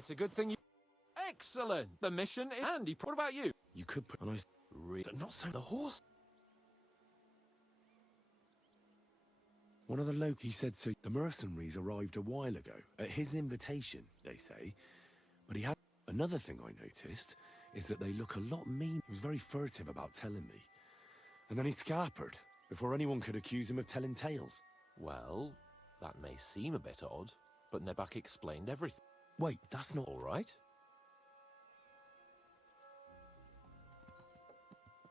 It's a good thing you... Excellent! The mission is handy. What about you? You could put on but not so. The horse? One of the he said so. The mercenaries arrived a while ago, at his invitation, they say. But he had... Another thing I noticed is that they look a lot mean. He was very furtive about telling me. And then he scampered, before anyone could accuse him of telling tales. Well, that may seem a bit odd, but Nebak explained everything. Wait, that's not... All right?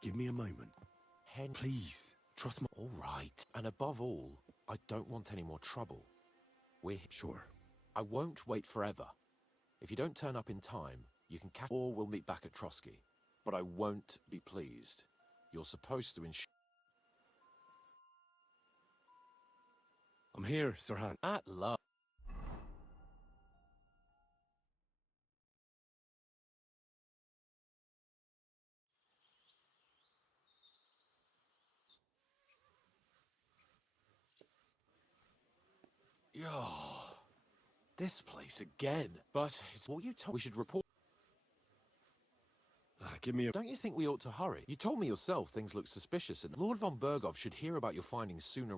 Give me a moment. Please, trust me. All right. And above all, I don't want any more trouble. We're... Sure. I won't wait forever. If you don't turn up in time, you can catch... Or we'll meet back at Trotsky. But I won't be pleased. You're supposed to ensure... I'm here, Sirhan. At love. Oh, this place again. But it's what you told. We should report. Give me a... Don't you think we ought to hurry? You told me yourself things look suspicious, and Lord von Berghoff should hear about your findings sooner.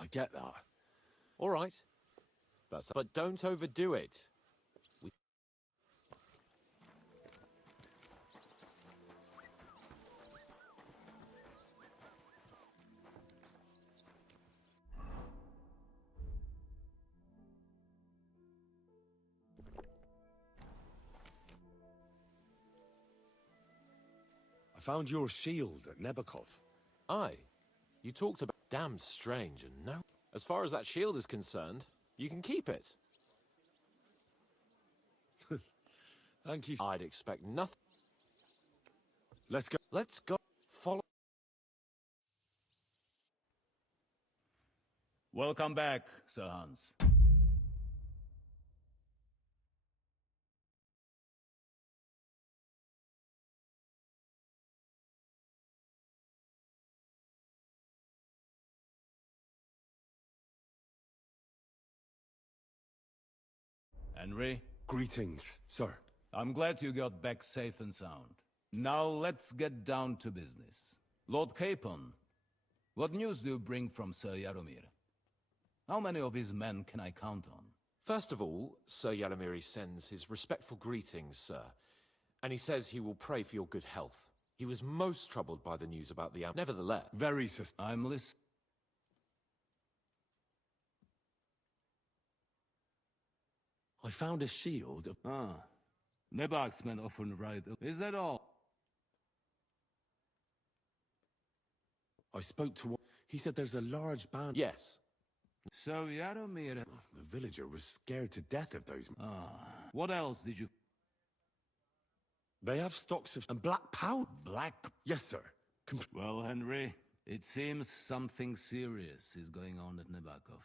I get that. All right. But don't overdo it. I found your shield at Nebakov. Aye. You talked about... Damn strange, and no... As far as that shield is concerned, you can keep it. Thank you. I'd expect nothing. Let's go. Let's go. Follow... Welcome back, Sir Hans. Henry? Greetings, sir. I'm glad you got back safe and sound. Now let's get down to business. Lord Capon, what news do you bring from Sir Jaromir? How many of his men can I count on? First of all, Sir Jaromir sends his respectful greetings, sir. And he says he will pray for your good health. He was most troubled by the news about the... Nevertheless... Very I'm listening. I found a shield of... Nebak's men often ride... Is that all? I spoke to one... He said there's a large band... Yes. So Jaromir... The villager was scared to death of those... What else did you... They have stocks of... And black powder. Black... Yes, sir. Well, Henry, it seems something serious is going on at Nebakov.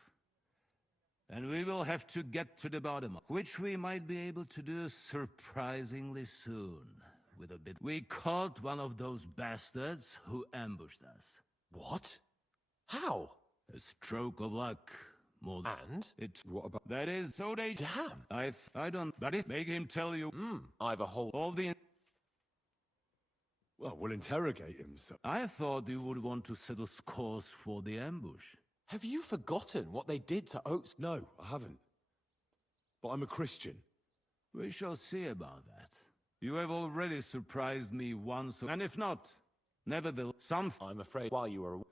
And we will have to get to the bottom of which we might be able to do surprisingly soon. With a bit... We caught one of those bastards who ambushed us. What? How? A stroke of luck. More than... And? It's... What about... That is... So they... Damn. I don't... But if... Make him tell you... I've a whole... All the... Well, we'll interrogate him, sir. I thought you would want to settle scores for the ambush. Have you forgotten what they did to Oaks? No, I haven't. But I'm a Christian. We shall see about that. You have already surprised me once, and if not, nevertheless, I'm afraid while you were away...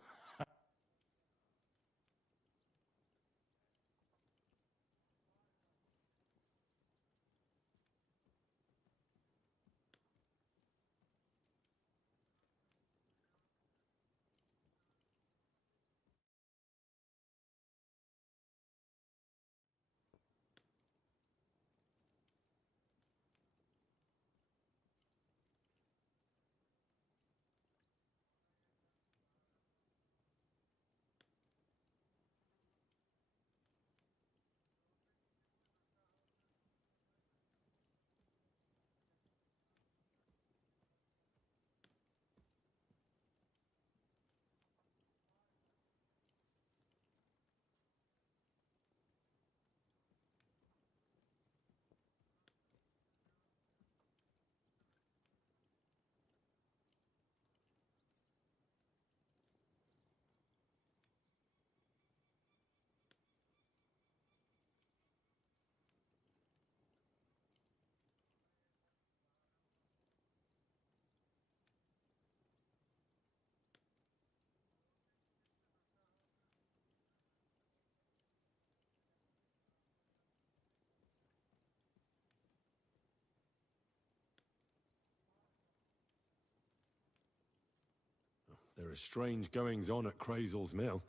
There are strange goings on at Crazel's mill.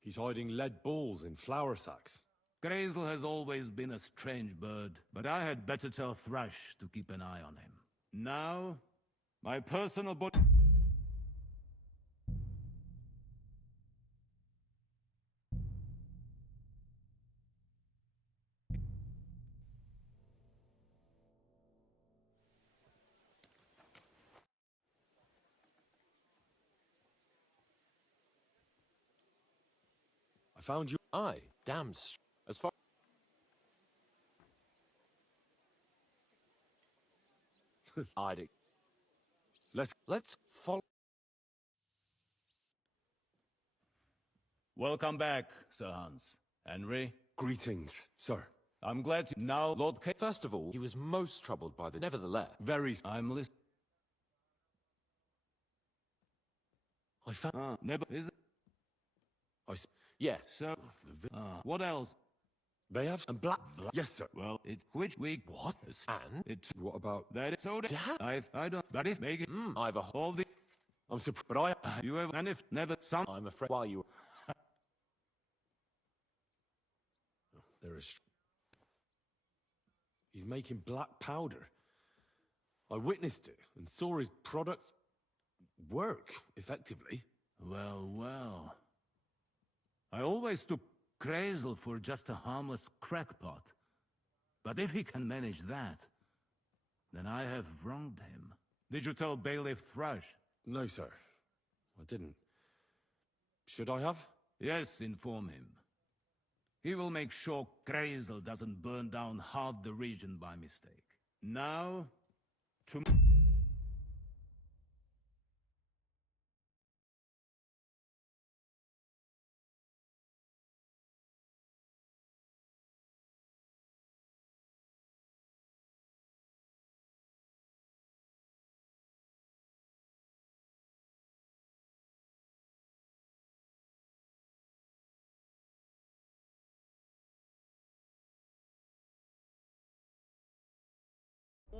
He's hiding lead balls in flour sacks. Grazel has always been a strange bird, but I had better tell Thrush to keep an eye on him. Now, my personal I found you. Aye, damn. As far. I'd. Let's follow. Welcome back, Sir Hans. Henry, Greetings, sir. I'm glad to now, Lord K. First of all, he was most troubled by the. Nevertheless, I'm listening. I found. Never is it? yes. So, what else? They have some black. Yes, sir. Well, it's which week? What? And It What about? that is so. Damn. I don't. But if make it I've a. all the I'm surprised, but I. you have and if never some. I'm afraid. While you. There is. He's making black powder. I witnessed it and saw his products work effectively. Well, well. I always took Crazel for just a harmless crackpot. But if he can manage that, then I have wronged him. Did you tell Bailiff Thrush? No, sir. I didn't. Should I have? Yes, inform him. He will make sure Crazel doesn't burn down half the region by mistake. Now, to...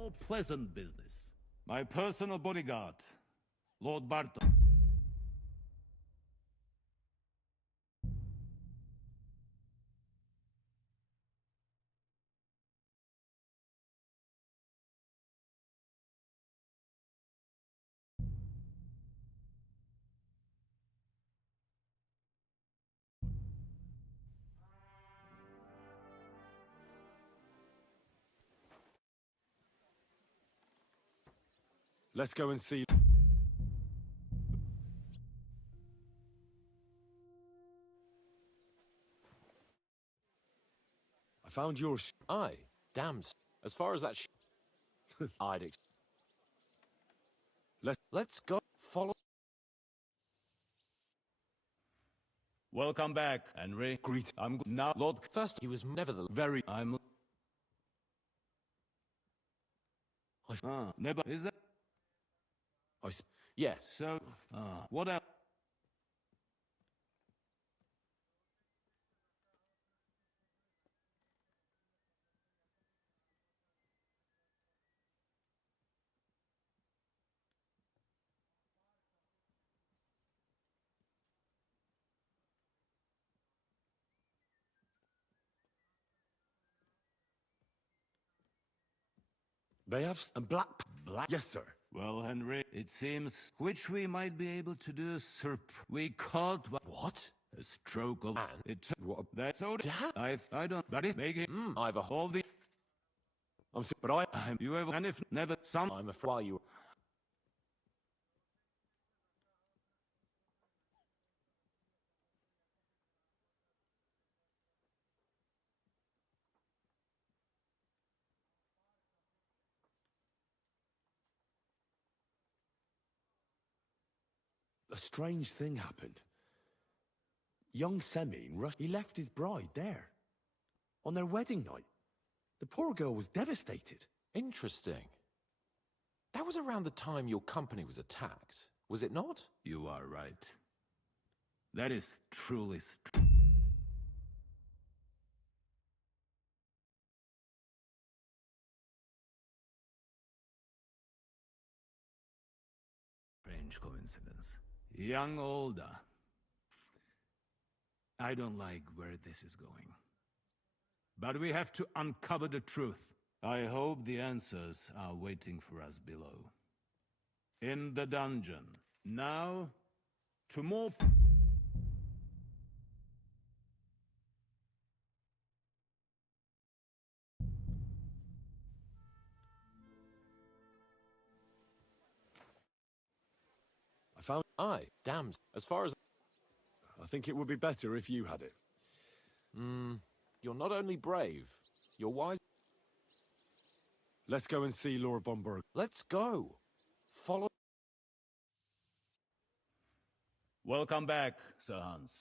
more pleasant business. My personal bodyguard, Lord Barton. Let's go and see. I found your. Aye, damn. As far as that. I'd. Let's go. Follow. Welcome back, Henry. Greet. I'm now, Lord. First, he was nevertheless. Very. I'm. Never is that? Yes. So, what else? They have and black. Black. Yes, sir. Well, Henry, it seems which we might be able to do. We caught What? a stroke of And? it. What? That's so. Damn. I don't. But if make it. I've a. All the. But I. You have and if never some. I'm afraid. While you. A strange thing happened. Young Semine rushed. He left his bride there on their wedding night. The poor girl was devastated. Interesting. That was around the time your company was attacked, was it not? You are right. That is truly strange coincidence. Young Olda. I don't like where this is going. But we have to uncover the truth. I hope the answers are waiting for us below. In the dungeon. Now, to more... I found... Aye, damn. As far as... I think it would be better if you had it. You're not only brave, you're wise. Let's go and see Laura Bomberg. Let's go. Follow... Welcome back, Sir Hans.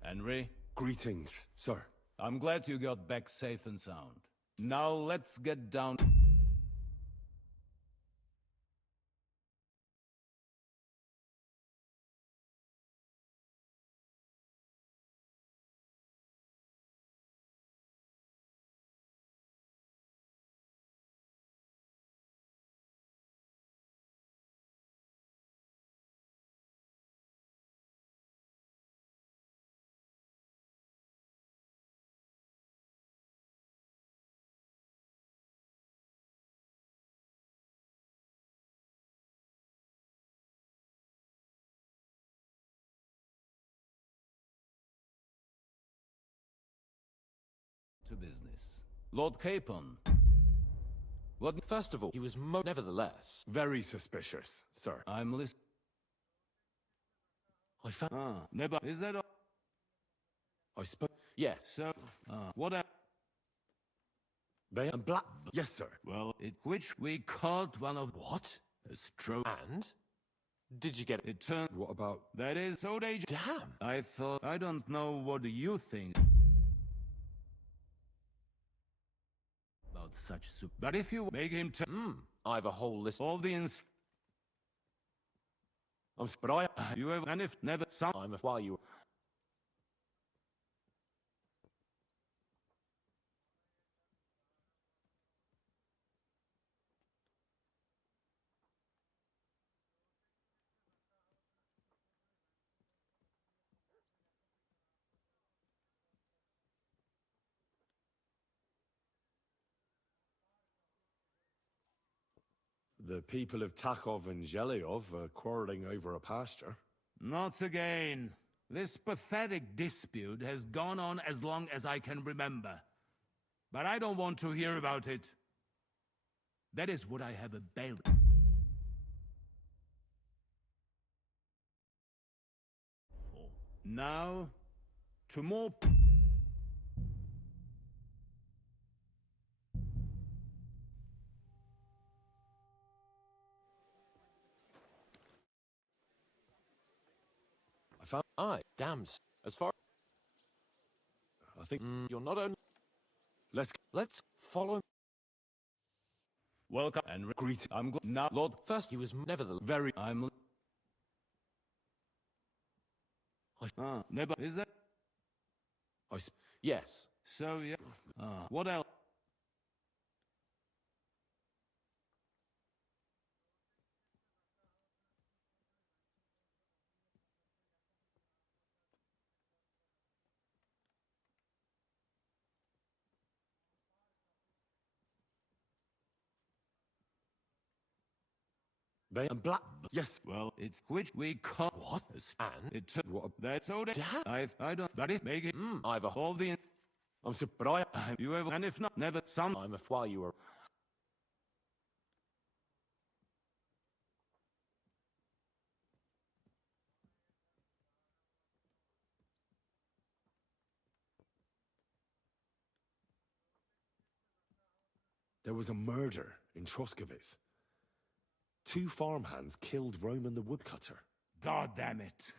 Henry, Greetings, sir. I'm glad you got back safe and sound. Now let's get down... to business. Lord Capon. What? First of all, he was nevertheless. Very suspicious, sir. I'm listening. I found... Never. Is that all? I spoke... Yes. So, what a... They and black... Yes, sir. Well, which we caught one of... What? A stroke. And? Did you get it? It turned... What about... That is so dangerous. Damn. I thought... I don't know what you think about such soup. But if you make him I've a whole list. all the But I... you have... And if never... Some... While you... The people of Takhov and Zhelyov are quarreling over a pasture. Not again. This pathetic dispute has gone on as long as I can remember. But I don't want to hear about it. That is what I have a bail for. Now, to more... I found... Aye, damn. As far... I think... You're not only... Let's follow... Welcome and greet... I'm glad... Now, Lord... First, he was nevertheless... Very... I'm... Never... Is that... I... Yes. So, yeah. What else? They and black. Yes. Well, it's which we call What? And? it. What? That's so. Damn. I don't. But if make it. I've a... All the. I'm so, but I. You ever and if not, never. Some. I'm a... While you were... There was a murder in Troskowitz. 2 farmhands killed Roman the woodcutter. God damn it.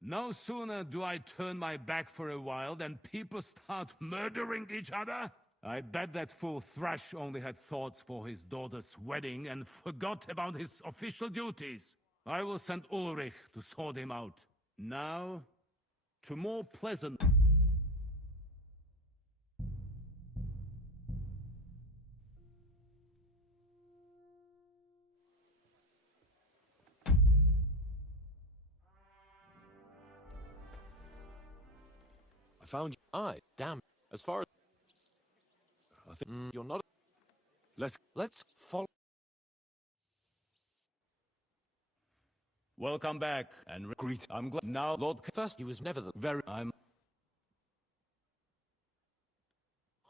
No sooner do I turn my back for a while than people start murdering each other. I bet that fool Thrash only had thoughts for his daughter's wedding and forgot about his official duties. I will send Ulrich to sort him out. Now, to more pleasant... I found you. Aye, damn. As far as... I think. you're not... Let's follow... Welcome back, and greet. I'm glad now, Lord. First, he was never the... Very. I'm.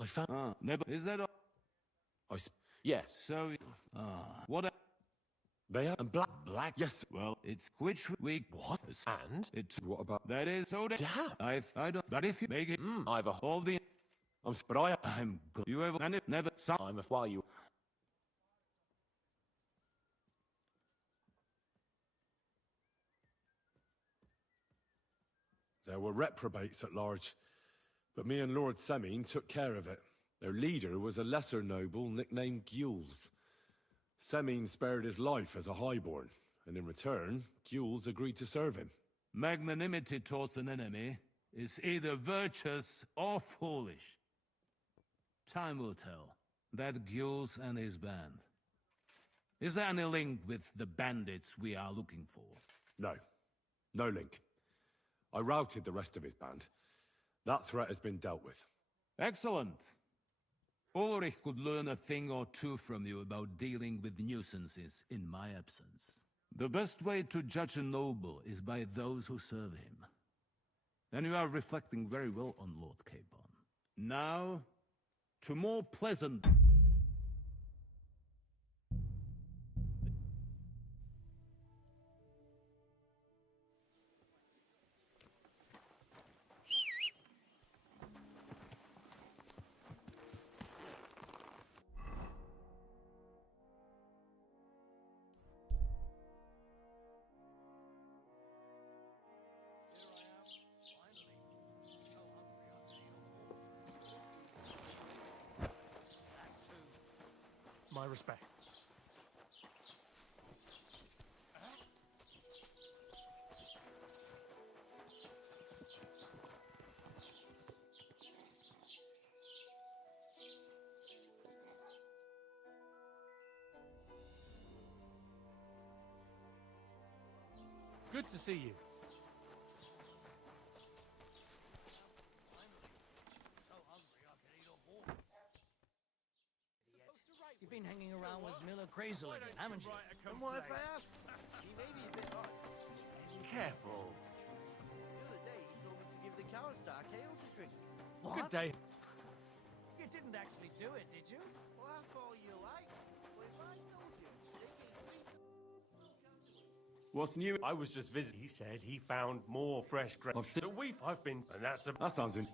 I found. Never. Is that all? Yes. So, what? They are and black. Black. Yes. Well, it's which week. What? And? It's What about? that is so. Damn. I don't. But if you make it, I've a... all the. But I. I'm good. You ever and it never. Some. I'm a... While you... There were reprobates at large, but me and Lord Semine took care of it. Their leader was a lesser noble nicknamed Gules. Semine spared his life as a highborn, and in return, Gules agreed to serve him. Magnanimity towards an enemy is either virtuous or foolish. Time will tell. That Gules and his band. Is there any link with the bandits we are looking for? No. No link. I routed the rest of his band. That threat has been dealt with. Excellent. Ulrich could learn a thing or two from you about dealing with nuisances in my absence. The best way to judge a noble is by those who serve him. And you are reflecting very well on Lord Capon. Now, to more pleasant... My respects. Good to see you. You've been hanging around with Miller Crazel again, haven't you? And what if I ask? He may be a bit odd. Careful. The other day, he told me to give the cows dark ale to drink. What? Good day. You didn't actually do it, did you? Well, that's all you like. But if I told you, What's new? I was just visiting. He said he found more fresh grapes. I've seen- I've been, and that's a... That sounds in.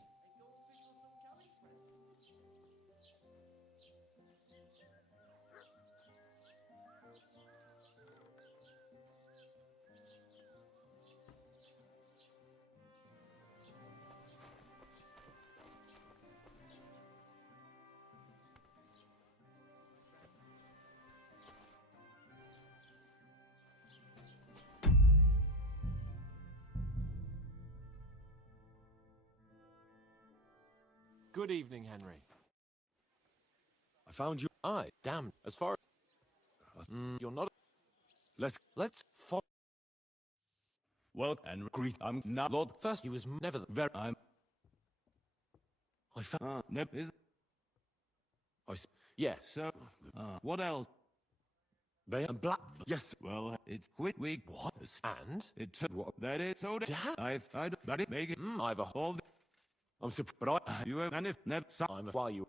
Good evening, Henry. I found you. Aye, damn. As far as... you're not... Let's follow... Well, and greet. I'm not Lord. First, he was never the... Very. I'm. I found. Is Yes. so. What else? They and black. Yes. Well, it's quick week. What? And? It took what? That is so. Damn. I but it make it. I've a... All. I'm surprised, but I. You have and if never. I'm a... While you...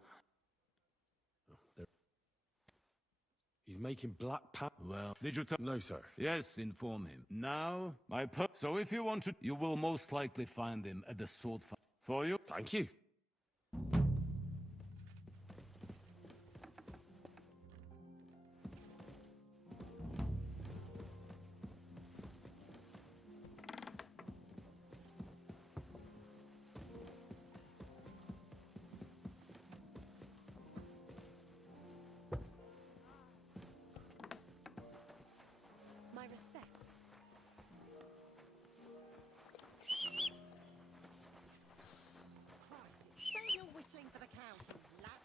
He's making black pat. Well, did you tell? No, sir. Yes, inform him. Now, so if you want to, you will most likely find him at the sword fight. For you? Thank you. My respects. Save your whistling for the count, you lad.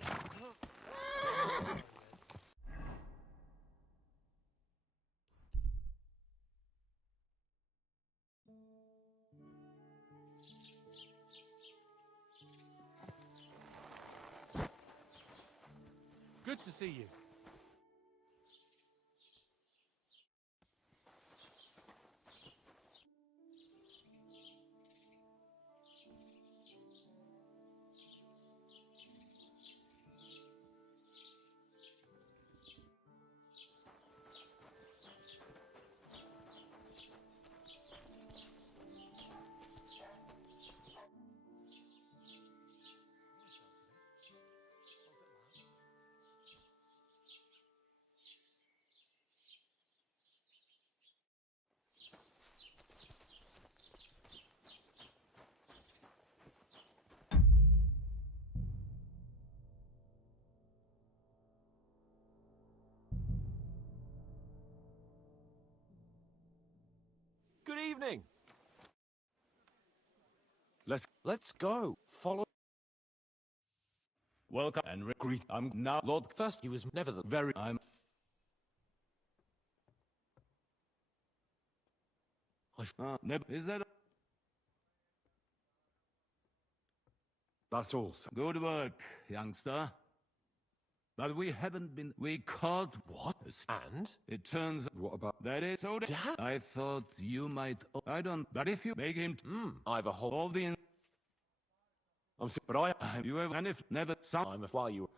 Good to see you. Good evening. Let's go. Follow... Welcome and greet. I'm now Lord. First, he was never the... Very. I'm. Is that? That's all, sir. Good work, youngster. But we haven't been. We caught what? And? It turns. What about? That is so. Damn. I thought you might. I don't. But if you make him. I've a whole... All the. I'm but I. You have. And if never. Some. I'm a... While you...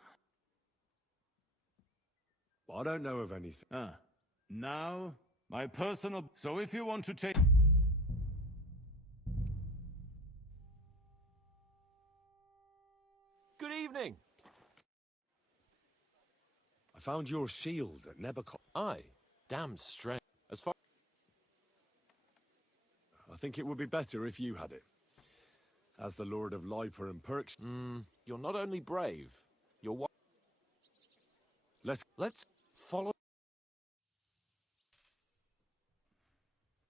I don't know of anything. Now, my personal. So if you want to take. Good evening. I found your shield at Nebuchadnezzar. Aye. Damn strange. As far... I think it would be better if you had it. As the Lord of Liper and Perks. You're not only brave, you're what? Let's follow...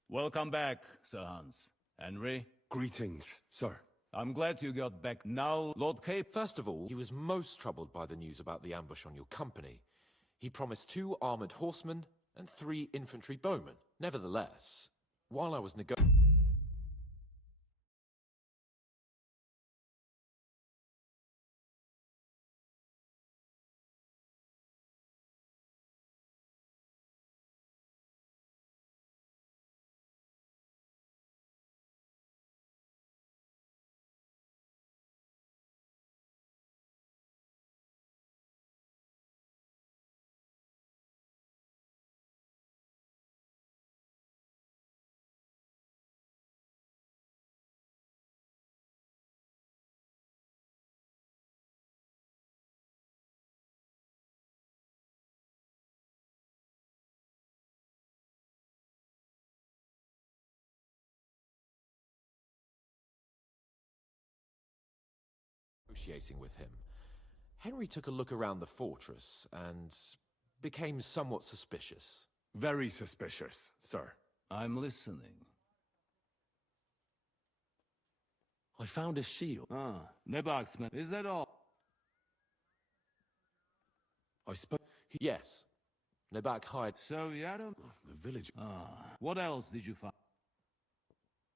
Welcome back, Sir Hans. Henry, greetings, sir. I'm glad you got back. Now, Lord Cape. First of all, he was most troubled by the news about the ambush on your company. He promised 2 armored horsemen and 3 infantry bowmen. Nevertheless, while I was negotiating with him, Henry took a look around the fortress and became somewhat suspicious. Very suspicious, sir. I'm listening. I found a shield. Ah, Nebaksman. Is that all? I spoke. Yes. Nebak hired. So, Yaram? The village. Ah, what else did you find?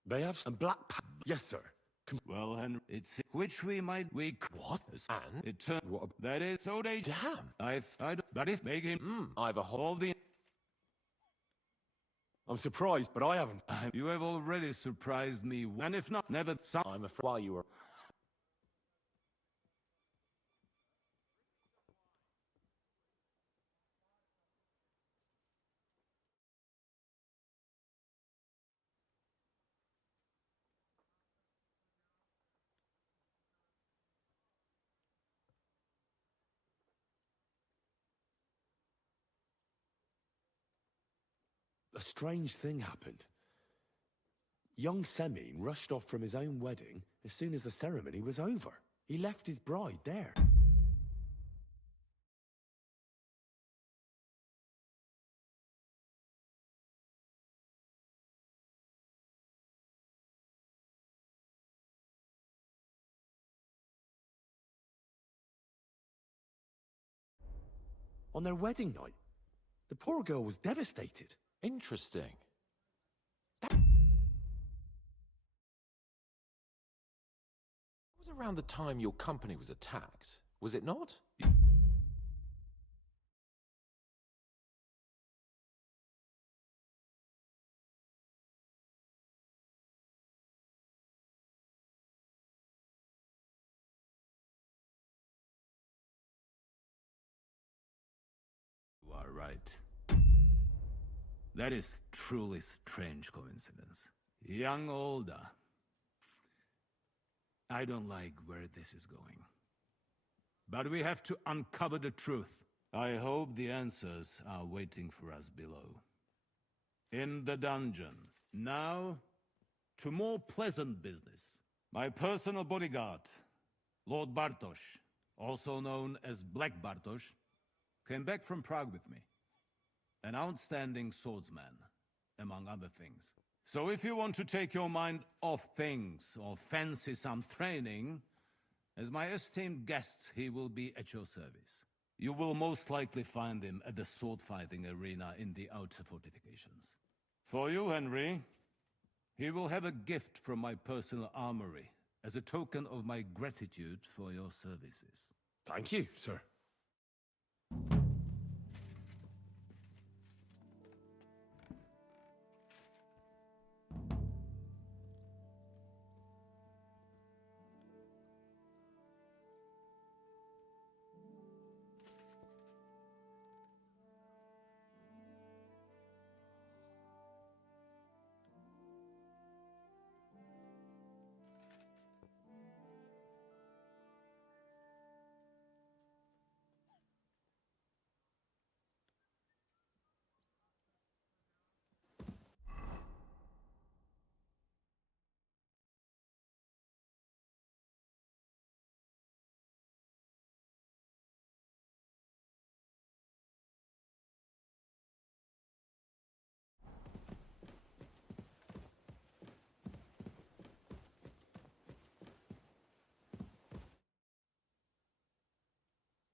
They have some black. Yes, sir. Well, Henry, it's which we might What? And? it turned What? that is so they Damn. but if make him I've a whole. all the I'm surprised, but I haven't. you have already surprised me, and if not, never some. I'm afraid while you were. A strange thing happened. Young Semine rushed off from his own wedding as soon as the ceremony was over. He left his bride there. On their wedding night. The poor girl was devastated. Interesting. That was around the time your company was attacked, was it not? You are right. That is truly strange coincidence. Young Olda. I don't like where this is going. But we have to uncover the truth. I hope the answers are waiting for us below. In the dungeon. Now, to more pleasant business. My personal bodyguard, Lord Bartosz, also known as Black Bartosz, came back from Prague with me. An outstanding swordsman, among other things. So if you want to take your mind off things or fancy some training, as my esteemed guest, he will be at your service. You will most likely find him at the sword-fighting arena in the outer fortifications. For you, Henry, he will have a gift from my personal armory as a token of my gratitude for your services. Thank you, sir.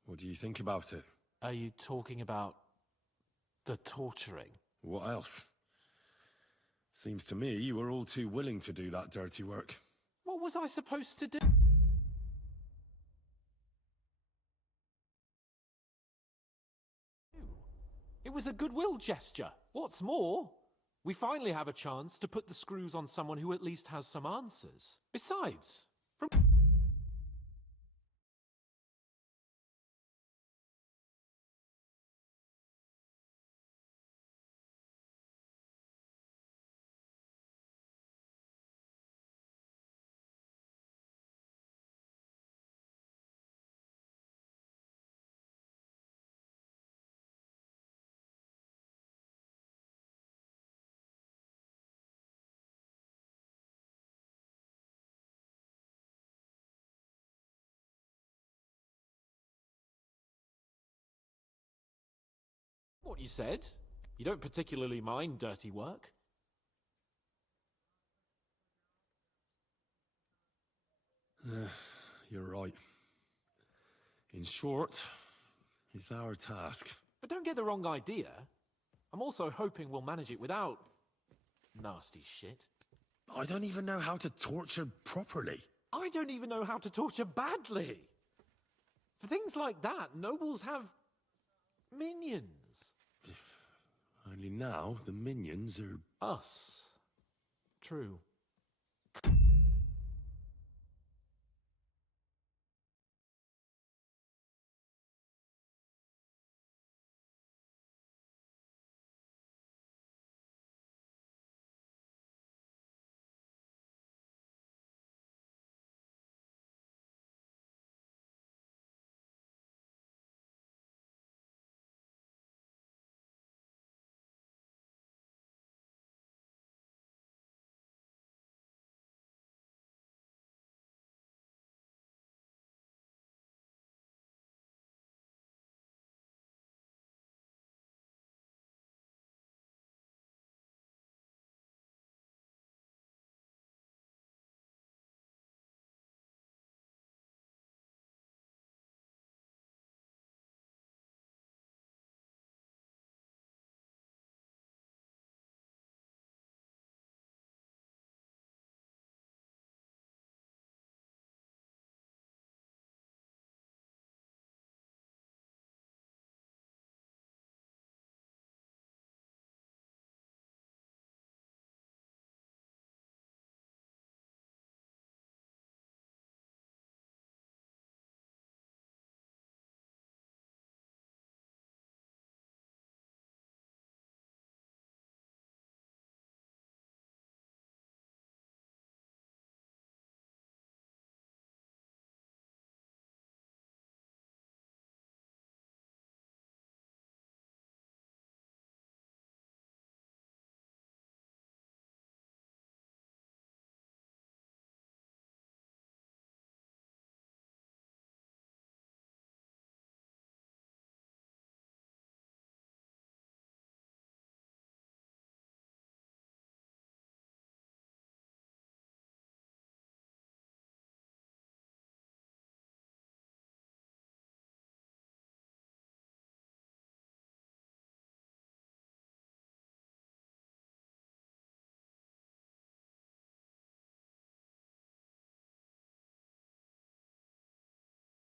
What do you think about it? Are you talking about the torturing? What else? Seems to me you were all too willing to do that dirty work. What was I supposed to do? It was a goodwill gesture. What's more, we finally have a chance to put the screws on someone who at least has some answers. Besides, from... What you said? You don't particularly mind dirty work? You're right. In short, it's our task. But don't get the wrong idea. I'm also hoping we'll manage it without nasty shit. I don't even know how to torture properly. I don't even know how to torture badly. For things like that, nobles have minions. Only now the minions are... Us. True.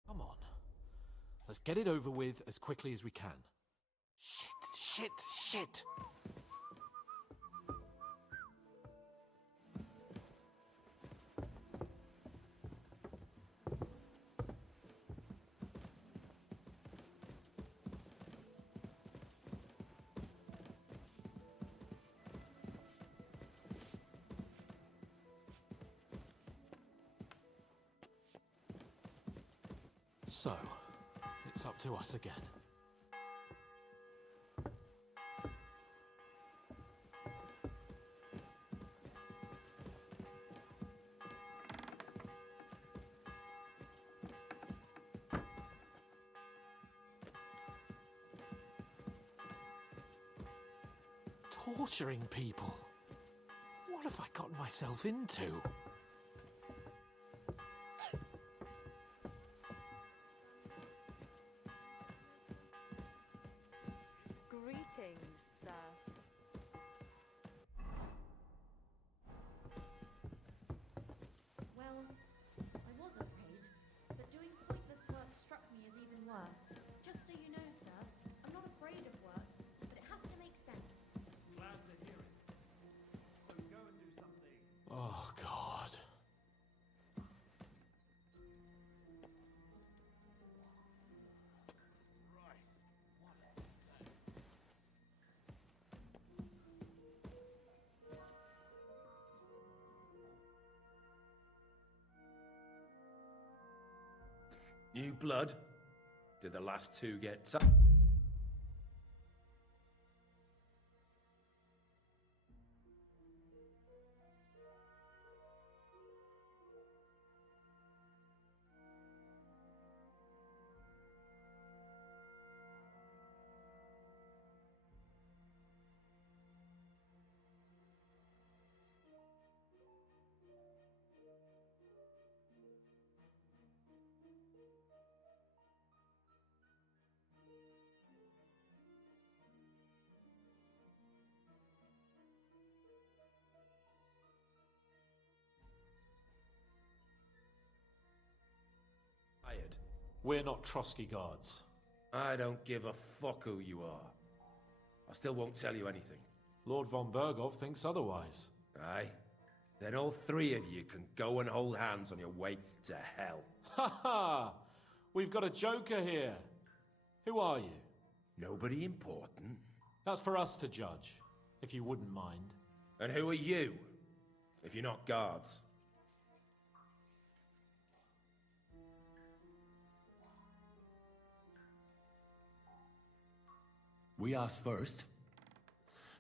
Come on. Let's get it over with as quickly as we can. Shit. So, it's up to us again. Torturing people? What have I gotten myself into? Greetings, sir. Well, I was afraid, but doing pointless work struck me as even worse. Just so you know, sir, I'm not afraid of work, but it has to make sense. Glad to hear it. So go and do something. Oh, God. New blood? Did the last two get We're not Trotsky guards. I don't give a fuck who you are. I still won't tell you anything. Lord von Bergov thinks otherwise. Aye? Then all three of you can go and hold hands on your way to hell. Ha ha! We've got a joker here. Who are you? Nobody important. That's for us to judge, if you wouldn't mind. And who are you, if you're not guards? We asked first.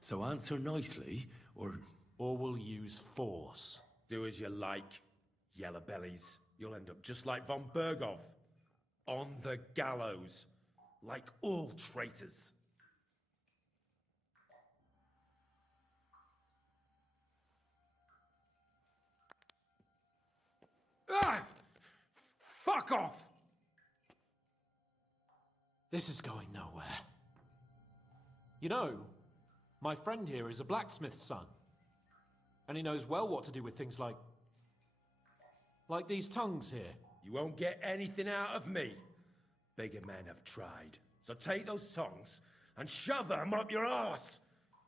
So answer nicely, or... Or we'll use force. Do as you like, yellow bellies. You'll end up just like von Bergov. On the gallows. Like all traitors. Ah! Fuck off! This is going nowhere. You know, my friend here is a blacksmith's son. And he knows well what to do with things like these tongues here. You won't get anything out of me. Bigger men have tried. So take those tongues and shove them up your arse,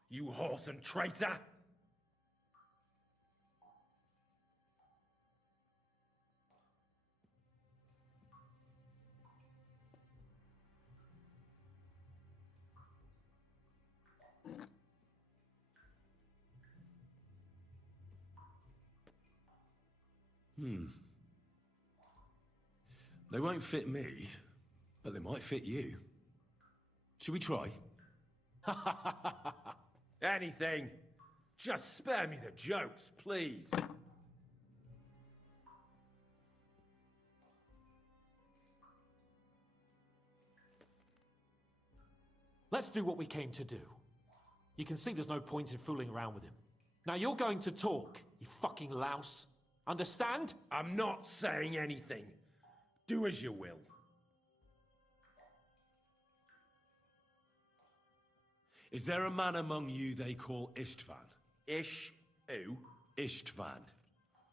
you horse and traitor! They won't fit me, but they might fit you. Should we try? Anything. Just spare me the jokes, please. Let's do what we came to do. You can see there's no point in fooling around with him. Now you're going to talk, you fucking louse. Understand? I'm not saying anything. Do as you will. Is there a man among you they call Istvan? Ish who? Istvan.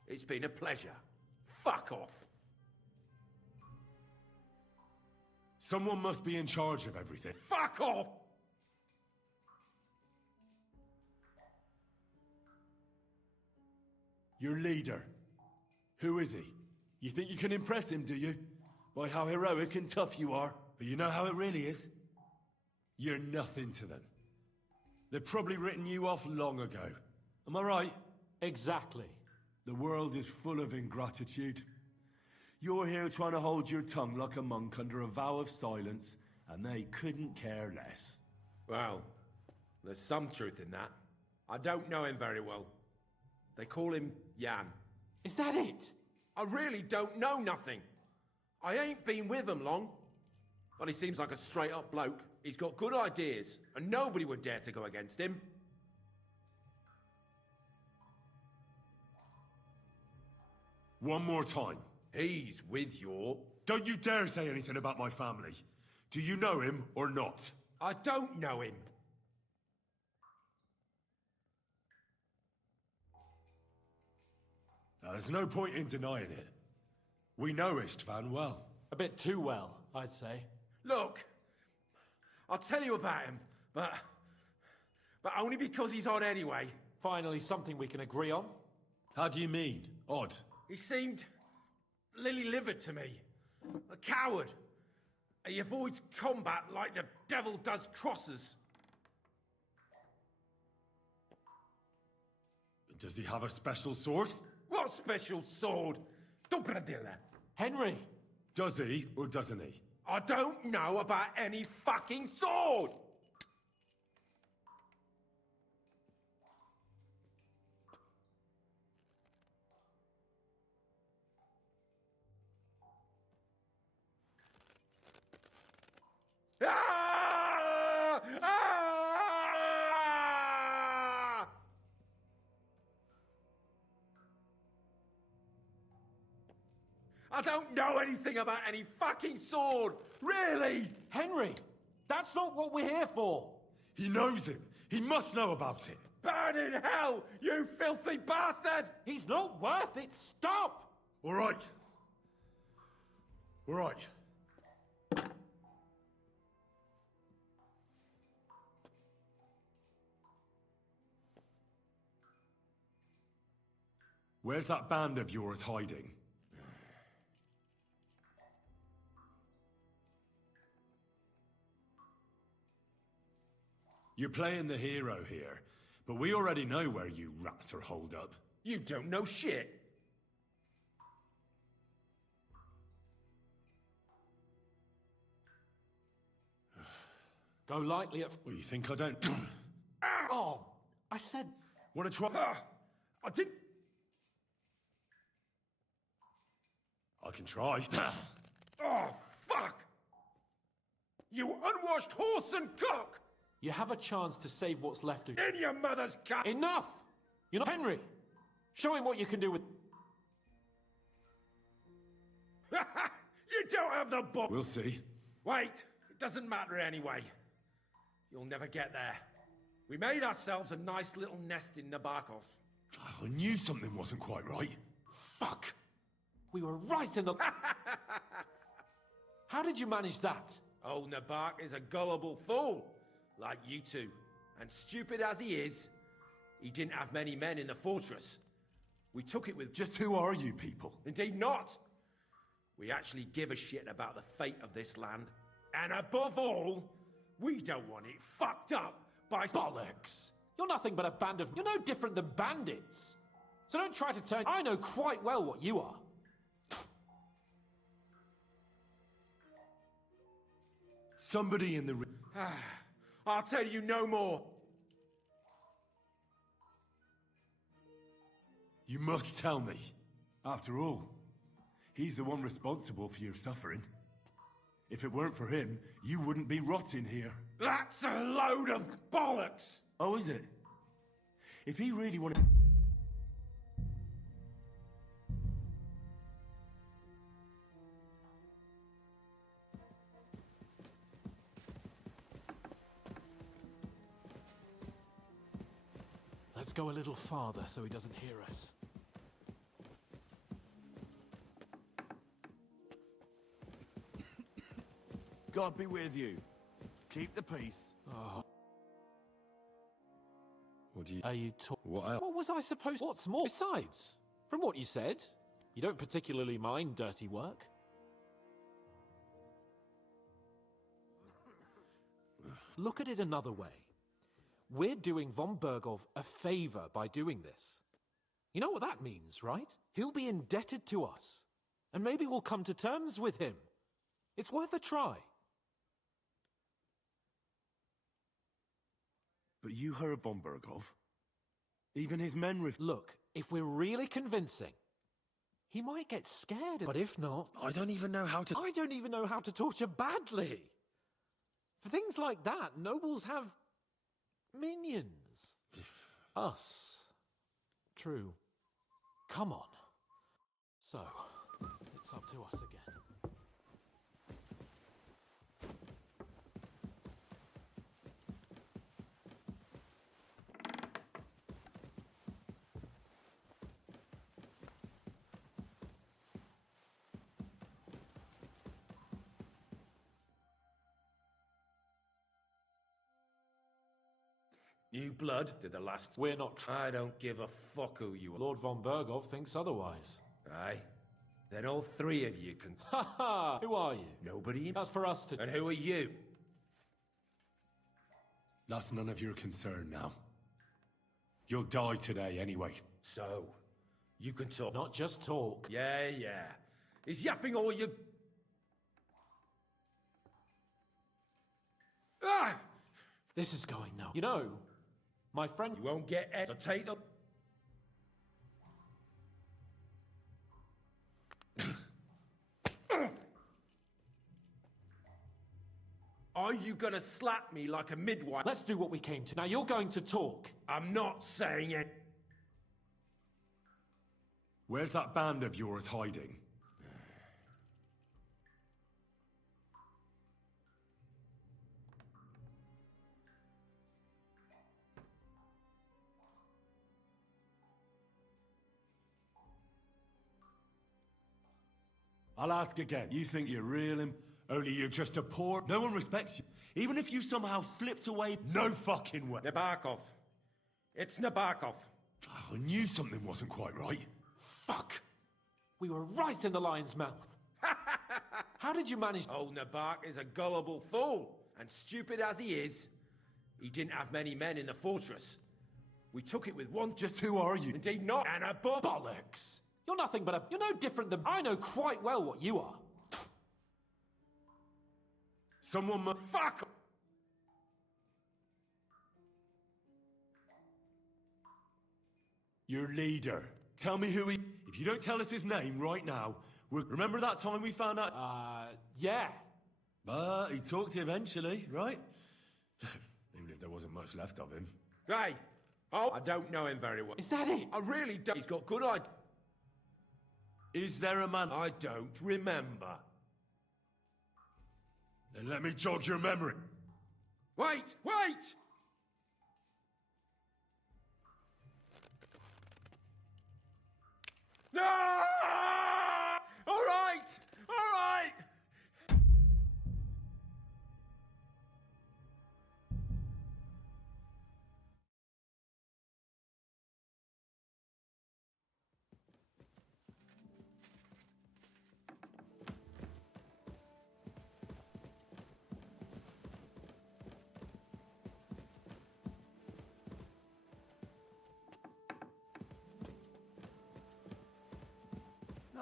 It's been a pleasure. Fuck off. Someone must be in charge of everything. Fuck off! Your leader. Who is he? You think you can impress him, do you? By how heroic and tough you are. But you know how it really is? You're nothing to them. They've probably written you off long ago. Am I right? Exactly. The world is full of ingratitude. You're here trying to hold your tongue like a monk under a vow of silence, and they couldn't care less. Well, there's some truth in that. I don't know him very well. They call him Jan. Is that it? I really don't know nothing. I ain't been with him long. But he seems like a straight-up bloke. He's got good ideas, and nobody would dare to go against him. One more time. He's with your... Don't you dare say anything about my family. Do you know him or not? I don't know him. Now, there's no point in denying it. We know Istvan well. A bit too well, I'd say. Look, I'll tell you about him, but only because he's odd anyway. Finally, something we can agree on. How do you mean? Odd? He seemed lily-livered to me. A coward. He avoids combat like the devil does crosses. Does he have a special sword? What special sword? Dobradilla. Henry! Does he or doesn't he? I don't know about any fucking sword! Ah! Ah! I don't know anything about any fucking sword! Really! Henry! That's not what we're here for! He knows him. He must know about it. Burn in hell, you filthy bastard! He's not worth it! Stop! All right. All right. Where's that band of yours hiding? You're playing the hero here, but we already know where you rats are holed up. You don't know shit. Go lightly at... Well, you think I don't... Oh, I said... Want to try... I didn't... I can try. Oh, fuck! You unwashed horse and cock! You have a chance to save what's left of... In your mother's cut! Enough! You're not... Henry! Show him what you can do with... You don't have the book! We'll see. Wait, it doesn't matter anyway. You'll never get there. We made ourselves a nice little nest in Nabokov. I knew something wasn't quite right. Fuck! We were right in the... How did you manage that? Old Nabok is a gullible fool, like you two. And stupid as he is, he didn't have many men in the fortress. We took it with... Just who are you people? Indeed not! We actually give a shit about the fate of this land. And above all, we don't want it fucked up by... Bollocks! You're nothing but a band of... You're no different than bandits! So don't try to turn... I know quite well what you are. Somebody in the... I'll tell you no more. You must tell me. After all, he's the one responsible for your suffering. If it weren't for him, you wouldn't be rotting here. That's a load of bollocks! Oh, is it? If he really wanted... Let's go a little farther so he doesn't hear us. God be with you. Keep the peace. What do you... Are you talking? What What was I supposed... What's more? Besides, from what you said, you don't particularly mind dirty work. Look at it another way. We're doing von Bergov a favor by doing this. You know what that means, right? He'll be indebted to us. And maybe we'll come to terms with him. It's worth a try. But you heard von Bergov. Even his men Look, if we're really convincing, he might get scared. But if not... I don't even know how to... I don't even know how to torture badly. For things like that, nobles have minions. Us. True. Come on. So, it's up to us again. New blood did the last... We're not I don't give a fuck who you are. Lord von Bergov thinks otherwise. Aye. Then all three of you can... Ha ha! Who are you? Nobody... That's for us to... And who are you? That's none of your concern now. You'll die today anyway. So, you can talk. Not just talk. Yeah, yeah. Is yapping all you... Ah! This is going now. You know, my friend... You won't get it. So take them. Are you gonna slap me like a midwife? Let's do what we came to. Now you're going to talk. I'm not saying it. Where's that band of yours hiding? I'll ask again. You think you're real, only you're just a poor... No one respects you. Even if you somehow slipped away, no fucking way. Nabokov. It's Nabokov. I knew something wasn't quite right. Fuck! We were right in the lion's mouth. How did you manage? Old Nabak is a gullible fool, and stupid as he is, he didn't have many men in the fortress. We took it with one. Just who are you? Indeed not, and above. Bollocks! You're nothing but a... You're no different than... I know quite well what you are. Someone Fuck! Your leader. Tell me who he... If you don't tell us his name right now, we'll... Remember that time we found out... Yeah. But he talked eventually, right? Even if there wasn't much left of him. Hey! Oh, I don't know him very well. Is that it? I really don't. He's got good ideas. Is there a man... I don't remember. Then let me jog your memory. Wait! Wait! No! All right! All right!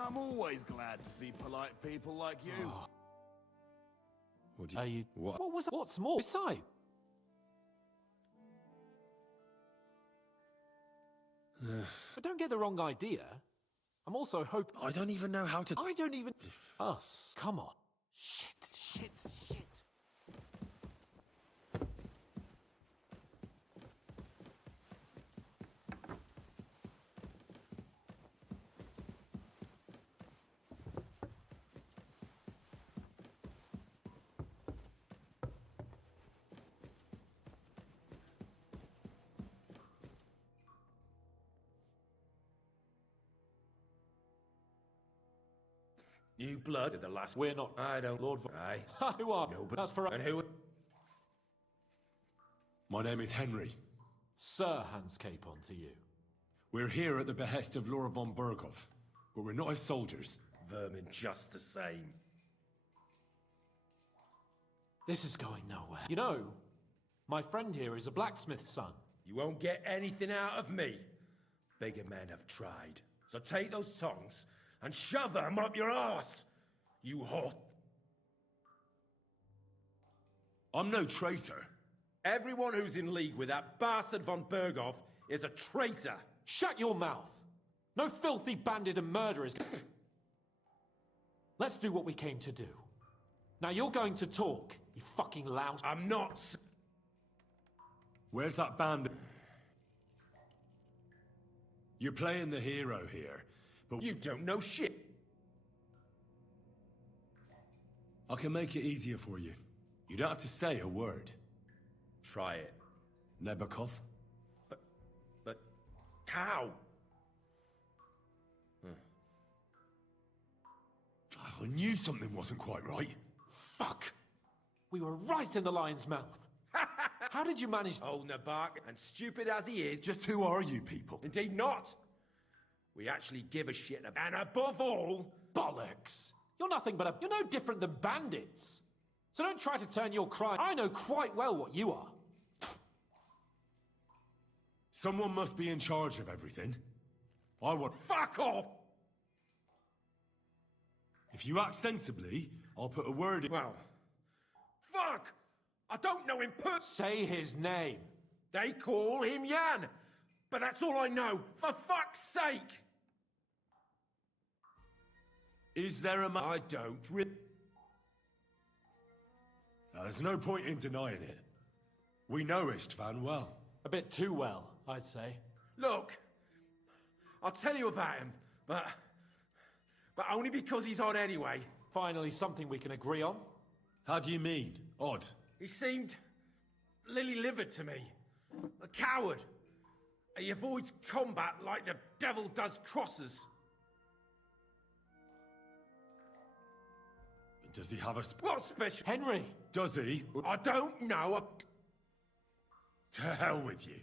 I'm always glad to see polite people like you. What do Are you... What? What was that? What's more? Besides... But don't get the wrong idea. I'm also hoping... I don't even know how to... I don't even... Us. Come on. Shit, shit, shit. New blood at the last. We're not... I don't. Lord... Aye. Who are... No, but That's for... And who? My name is Henry. Sir hands cape on to you. We're here at the behest of Laura von Berghoff, but we're not his soldiers. Vermin just the same. This is going nowhere. You know, my friend here is a blacksmith's son. You won't get anything out of me. Bigger men have tried. So take those tongs and shove them up your arse, you horse. I'm no traitor. Everyone who's in league with that bastard von Berghoff is a traitor. Shut your mouth! No filthy bandit and murderers. Let's do what we came to do. Now you're going to talk, you fucking louse. I'm not. Where's that bandit? You're playing the hero here, but You don't know shit. I can make it easier for you. You don't have to say a word. Try it. Nebakov? But how? I knew something wasn't quite right. Fuck! We were right in the lion's mouth. How did you manage... Old Nabak, and stupid as he is, Just who are you people? indeed not. We actually give a shit about, and above all, Bollocks! You're nothing but a... You're no different than bandits. So don't try to turn your crime... I know quite well what you are. Someone must be in charge of everything. I want... fuck off! If you act sensibly, I'll put a word in... Well, fuck! I don't know him Say his name. They call him Jan, but that's all I know. For fuck's sake! Is there a man... I don't There's no point in denying it. We know Istvan well. A bit too well, I'd say. Look, I'll tell you about him, but only because he's odd anyway. Finally, something we can agree on. How do you mean? Odd. He seemed lily-livered to me. A coward. He avoids combat like the devil does crosses. Does he have a... What special? Henry! Does he? I don't know. To hell with you.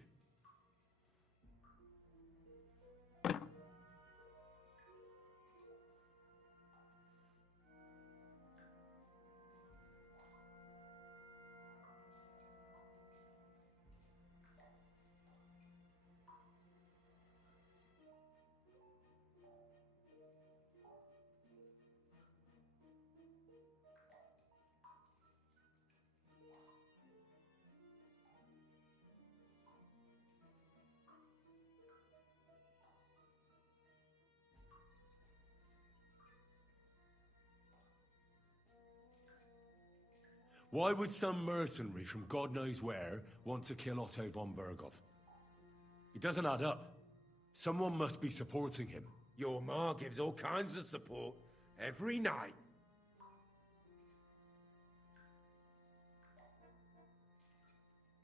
Why would some mercenary from God knows where want to kill Otto von Berghoff? It doesn't add up. Someone must be supporting him. Your ma gives all kinds of support every night.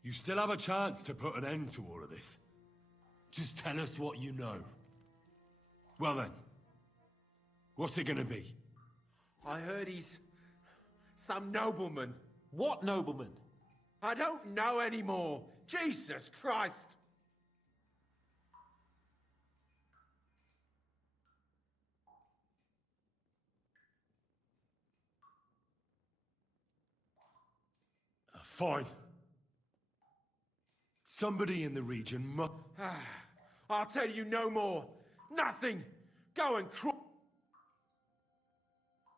You still have a chance to put an end to all of this. Just tell us what you know. Well then, what's it gonna be? I heard he's some nobleman. What nobleman? I don't know anymore. Jesus Christ! Fine. Somebody in the region must... I'll tell you no more. Nothing. Go and crawl.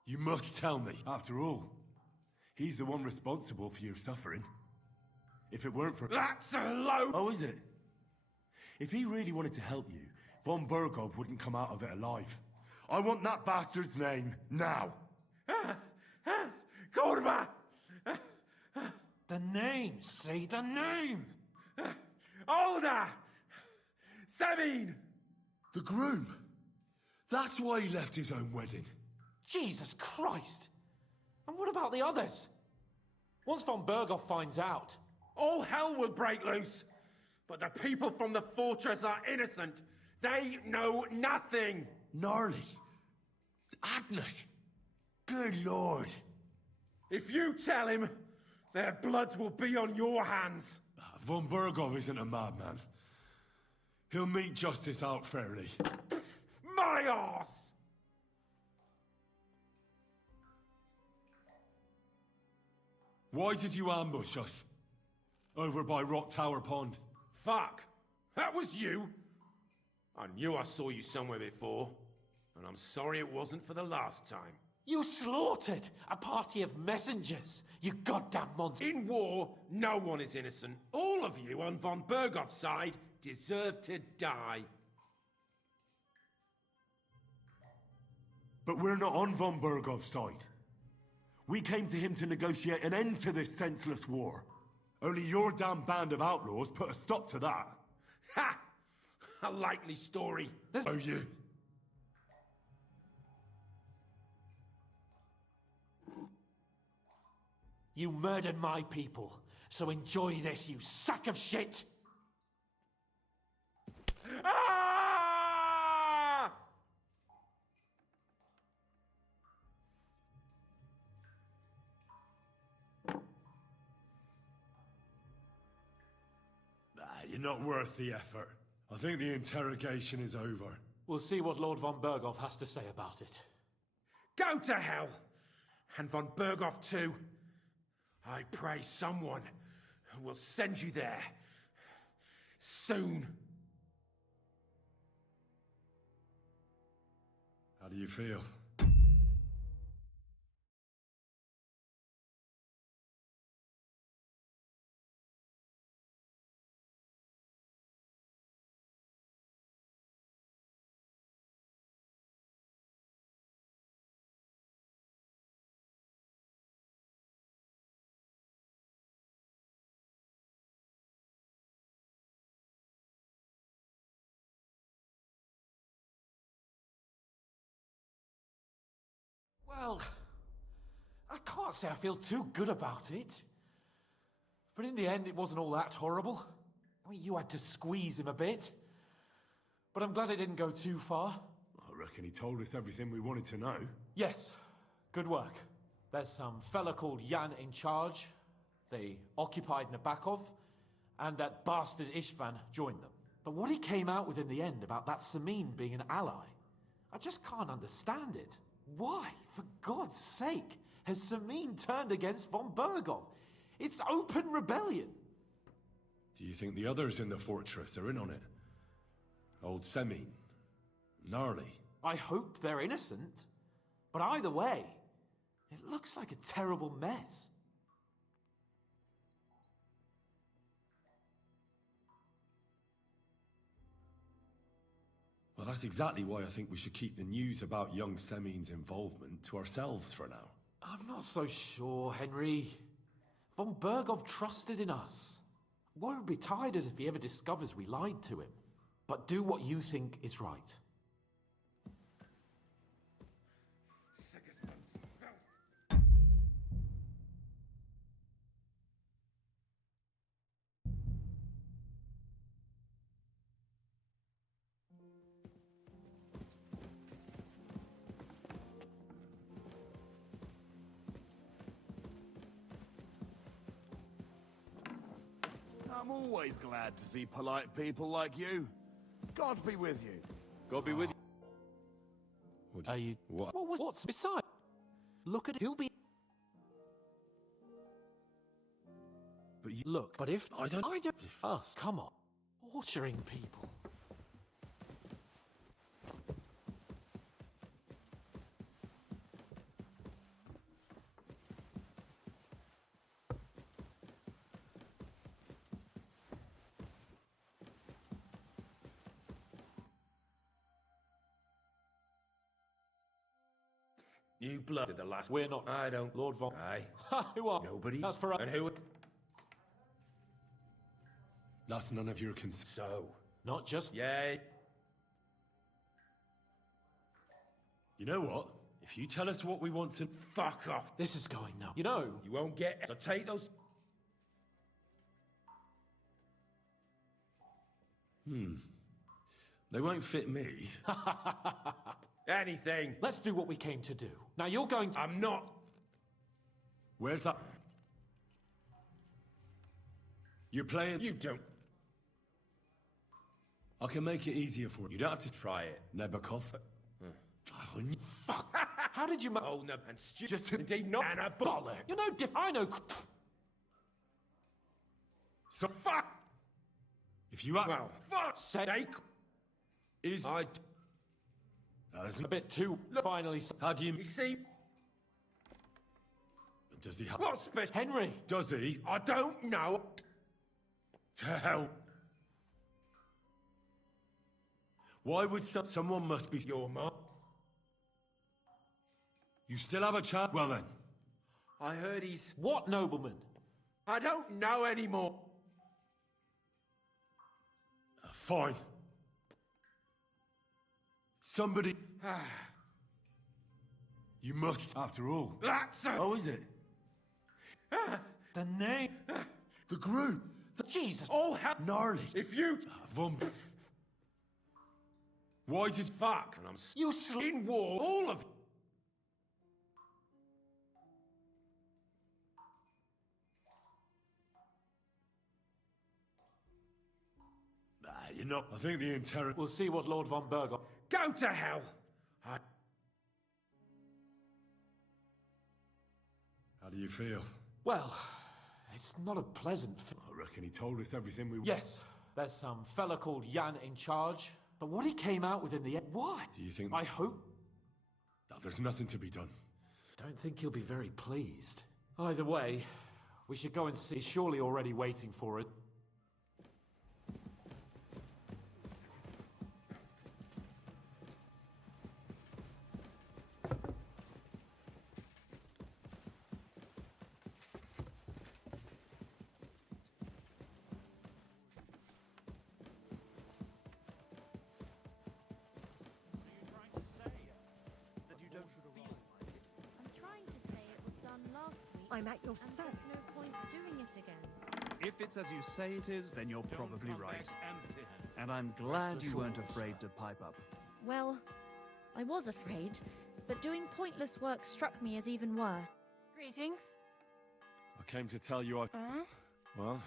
You must tell me. After all, he's the one responsible for your suffering. If it weren't for... That's a load. Oh, is it? If he really wanted to help you, von Berghoff wouldn't come out of it alive. I want that bastard's name, now. Kurva! The name, say the name! Older! Sabine! The groom. That's why he left his own wedding. Jesus Christ! And what about the others? Once von Berghoff finds out... All hell will break loose. But the people from the fortress are innocent. They know nothing. Gnarly. Agnes. Good lord. If you tell him, their bloods will be on your hands. Von Berghoff isn't a madman. He'll meet justice out fairly. My arse! Why did you ambush us? Over by Rock Tower Pond. Fuck! That was you! I knew I saw you somewhere before, and I'm sorry it wasn't for the last time. You slaughtered a party of messengers, you goddamn monster! In war, no one is innocent. All of you on von Berghoff's side deserve to die. But we're not on von Berghoff's side. We came to him to negotiate an end to this senseless war. Only your damn band of outlaws put a stop to that. Ha! A likely story. Oh, you? You murdered my people, so enjoy this, you sack of shit! Ah! You're not worth the effort. I think the interrogation is over. We'll see what Lord von Berghoff has to say about it. Go to hell! And von Berghoff too. I pray someone will send you there. Soon. How do you feel? Well, I can't say I feel too good about it. But in the end, it wasn't all that horrible. I mean, you had to squeeze him a bit. But I'm glad it didn't go too far. I reckon he told us everything we wanted to know. Yes, good work. There's some fella called Jan in charge. They occupied Nabokov, and that bastard Istvan joined them. But what he came out with in the end about that Samin being an ally, I just can't understand it. Why, for God's sake, has Samin turned against von Berghoff? It's open rebellion. Do you think the others in the fortress are in on it? Old Semin? Gnarly? I hope they're innocent. But either way, it looks like a terrible mess. Well, that's exactly why I think we should keep the news about young Semin's involvement to ourselves for now. I'm not so sure, Henry. Von Bergov trusted in us. Why would be tired as if he ever discovers we lied to him? But do what you think is right. I'm always glad to see polite people like you. God be with you. God be with you. What? Are you... What? What's beside? Look at it. He'll be... But you... Look, but if... I don't... Us, come on. Torturing people. You blooded the last... We're not... I don't... Lord Von... Aye. Who are... Nobody. That's for us. And who... That's none of your concern. So... Not just... Yay. You know what? If you tell us what we want to... Fuck off. This is going now. You know... You won't get... So take those... They won't fit me. Anything. Let's do what we came to do. Now you're going to... I'm not... Where's that? You're playing... You don't... I can make it easier for you. You don't have to... Try it. Nebakov. Oh, Fuck! How did you... Oh, no, and Just- Indeed not... And a Bollock! You're no diff... I know... So Fuck! if you are... Well, fuck's sake! Is... I... That's A bit too... Finally... How do you... You see... Does he have... What special... Henry! Does he? I don't know. To hell. Why would someone must be... Your mom. You still have a chance? Well then. I heard he's... What nobleman? I don't know anymore. Fine. Somebody... You must, after all. That's a... Oh, is it? The name... The group. Jesus! All hell... Gnarly. If you... Von... Why did... Fuck. And I'm... You In war. All of... You're not... I think the interrogation... We'll see what Lord Von Bergov... Go to hell. I... How do you feel? Well, it's not a pleasant... I reckon he told us everything we... Yes, there's some fella called Jan in charge. But what he came out with in the end... Why? Do you think... I hope... No, there's nothing to be done. Don't think he'll be very pleased. Either way, we should go and see. He's surely already waiting for us. I'm trying to say it was done last week. I'm at your And service. there's no point doing it again. If it's as you say it is, then you're probably Come right. back empty-handed. And I'm glad you weren't afraid to pipe up. Well, I was afraid, but doing pointless work struck me as even worse. Greetings. I came to tell you I... Well,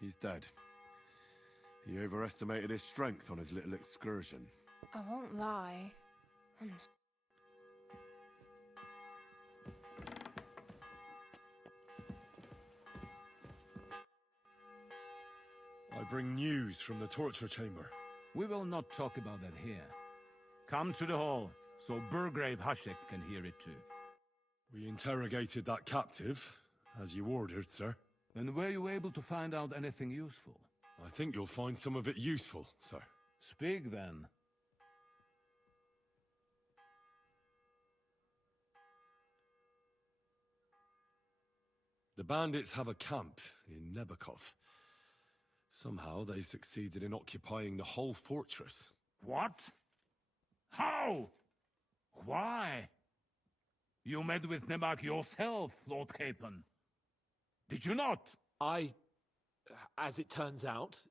he's dead. He overestimated his strength on his little excursion. I won't lie. I bring news from the torture chamber. We will not talk about that here. Come to the hall, so Burgrave Hashek can hear it too. We interrogated that captive, as you ordered, sir. And were you able to find out anything useful? I think you'll find some of it useful, sir. Speak then. The bandits have a camp in Nebakov. Somehow they succeeded in occupying the whole fortress. What? How? Why? You met with Nebak yourself, Lord Capon. Did you not? As it turns out,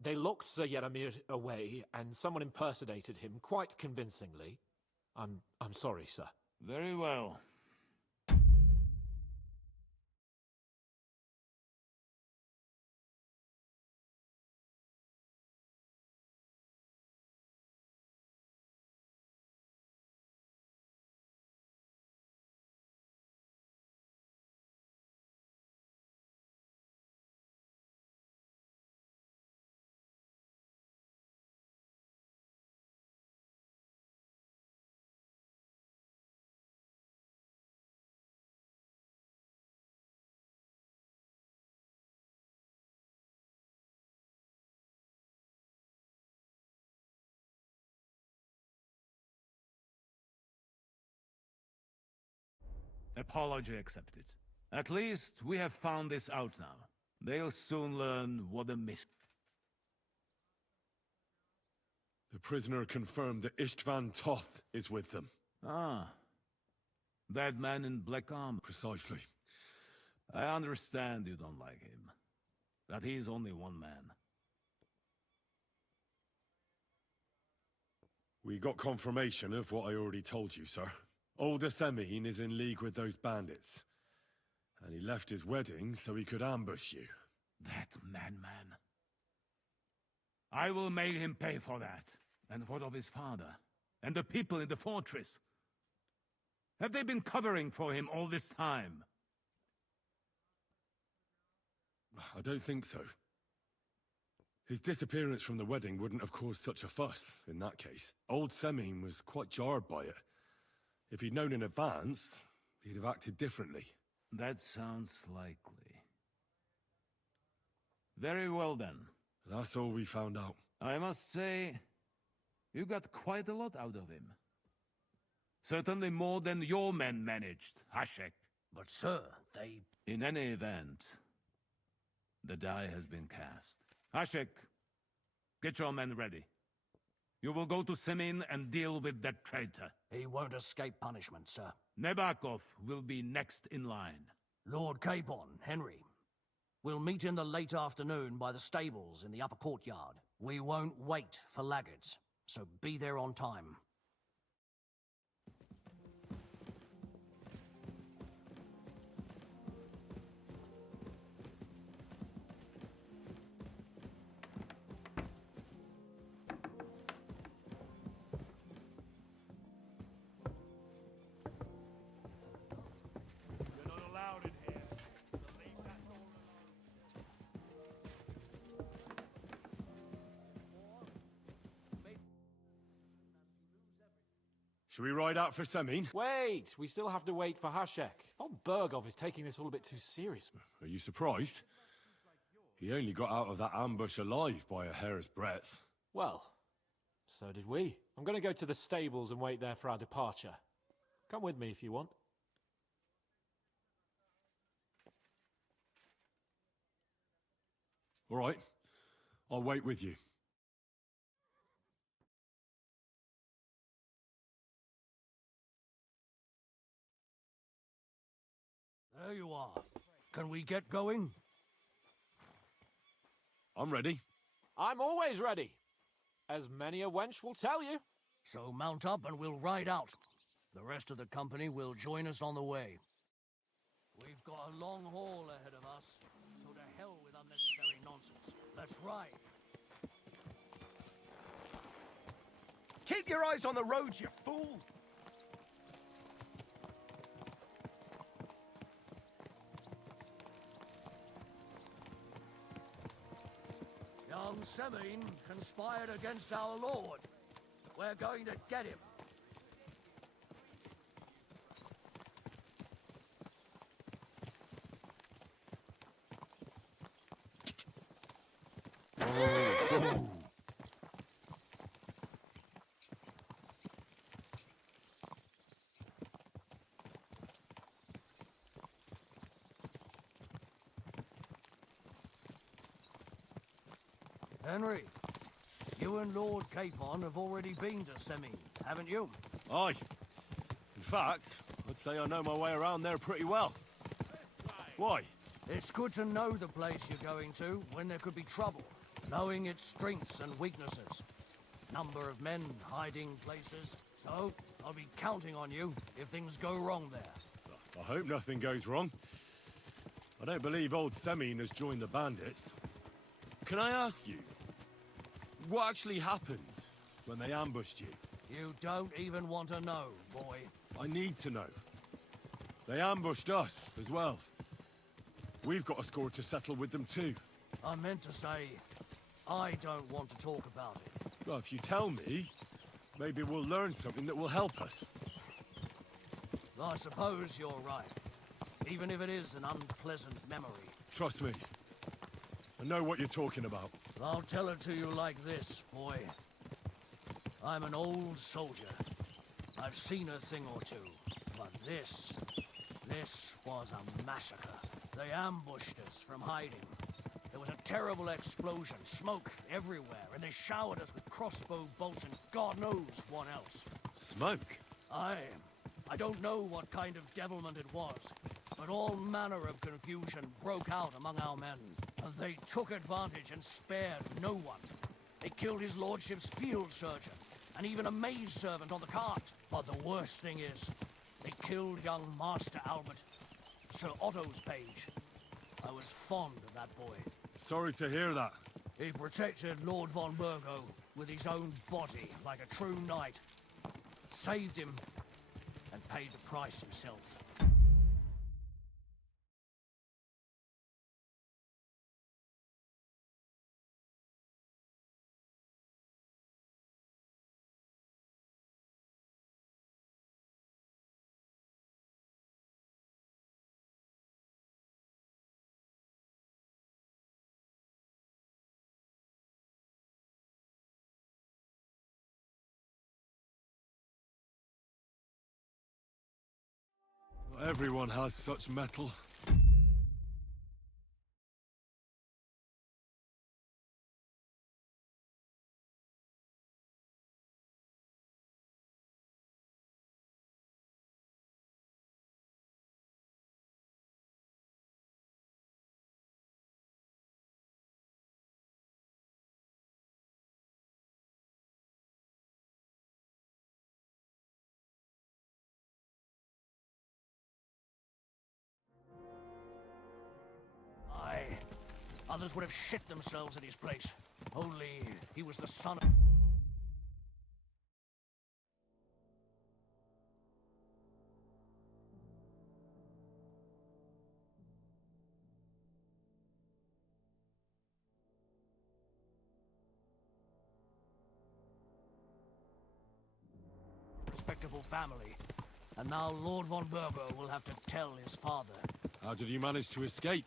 they locked Sir Yaramir away, and someone impersonated him quite convincingly. I'm sorry, sir. Very well. Apology accepted. At least we have found this out now. They'll soon learn what a The prisoner confirmed that Istvan Toth is with them. Ah. That man in black armor. Precisely. I understand you don't like him. That he's only one man. We got confirmation of what I already told you, sir. Old Asemin is in league with those bandits. And he left his wedding so he could ambush you. That man. I will make him pay for that. And what of his father? And the people in the fortress? Have they been covering for him all this time? I don't think so. His disappearance from the wedding wouldn't have caused such a fuss, in that case. Old Semin was quite jarred by it. If he'd known in advance, he'd have acted differently. That sounds likely. Very well then. That's all we found out. I must say, you got quite a lot out of him. Certainly more than your men managed, Hashek. But sir, they... In any event, the die has been cast. Hashek, get your men ready. You will go to Semin and deal with that traitor. He won't escape punishment, sir. Nebakov will be next in line. Lord Capon, Henry. We'll meet in the late afternoon by the stables in the upper courtyard. We won't wait for laggards, so be there on time. You're not allowed in here. Leave that door alone. Should we ride out for Semin? Wait! We still have to wait for Hashek. Von Bergov is taking this all a bit too seriously. Are you surprised? He only got out of that ambush alive by a hair's breadth. Well, so did we. I'm going to go to the stables and wait there for our departure. Come with me if you want. All right. I'll wait with you. There you are. Can we get going? I'm ready. I'm always ready. As many a wench will tell you. So mount up and we'll ride out. The rest of the company will join us on the way. We've got a long haul ahead of us, so to hell with unnecessary nonsense. Let's ride. Keep your eyes on the road, you fool! Young Semin conspired against our lord. We're going to get him. Henry, you and Lord Capon have already been to Semine, haven't you? Aye. In fact, I'd say I know my way around there pretty well. Why? It's good to know the place you're going to when there could be trouble, knowing its strengths and weaknesses. Number of men hiding places, so I'll be counting on you if things go wrong there. I hope nothing goes wrong. I don't believe old Semine has joined the bandits. Can I ask you, what actually happened when they ambushed you? You don't even want to know, boy. I need to know. They ambushed us as well. We've got a score to settle with them too. I meant to say, I don't want to talk about it. Well, if you tell me, maybe we'll learn something that will help us. I suppose you're right. Even if it is an unpleasant memory. Trust me. I know what you're talking about. I'll tell it to you like this, boy. I'm an old soldier. I've seen a thing or two. But this was a massacre. They ambushed us from hiding. There was a terrible explosion, smoke everywhere, and they showered us with crossbow bolts and God knows what else. Smoke? I don't know what kind of devilment it was, but all manner of confusion broke out among our men, and they took advantage and spared no one. They killed his lordship's field surgeon, and even a maidservant on the cart. But the worst thing is, they killed young Master Albert, Sir Otto's page. I was fond of that boy. Sorry to hear that. He protected Lord von Burgo with his own body like a true knight. Saved him and paid the price himself. Not everyone has such metal. Others would have shit themselves at his place. Only he was the son of... respectable family. And now Lord von Burgo will have to tell his father. How did you manage to escape?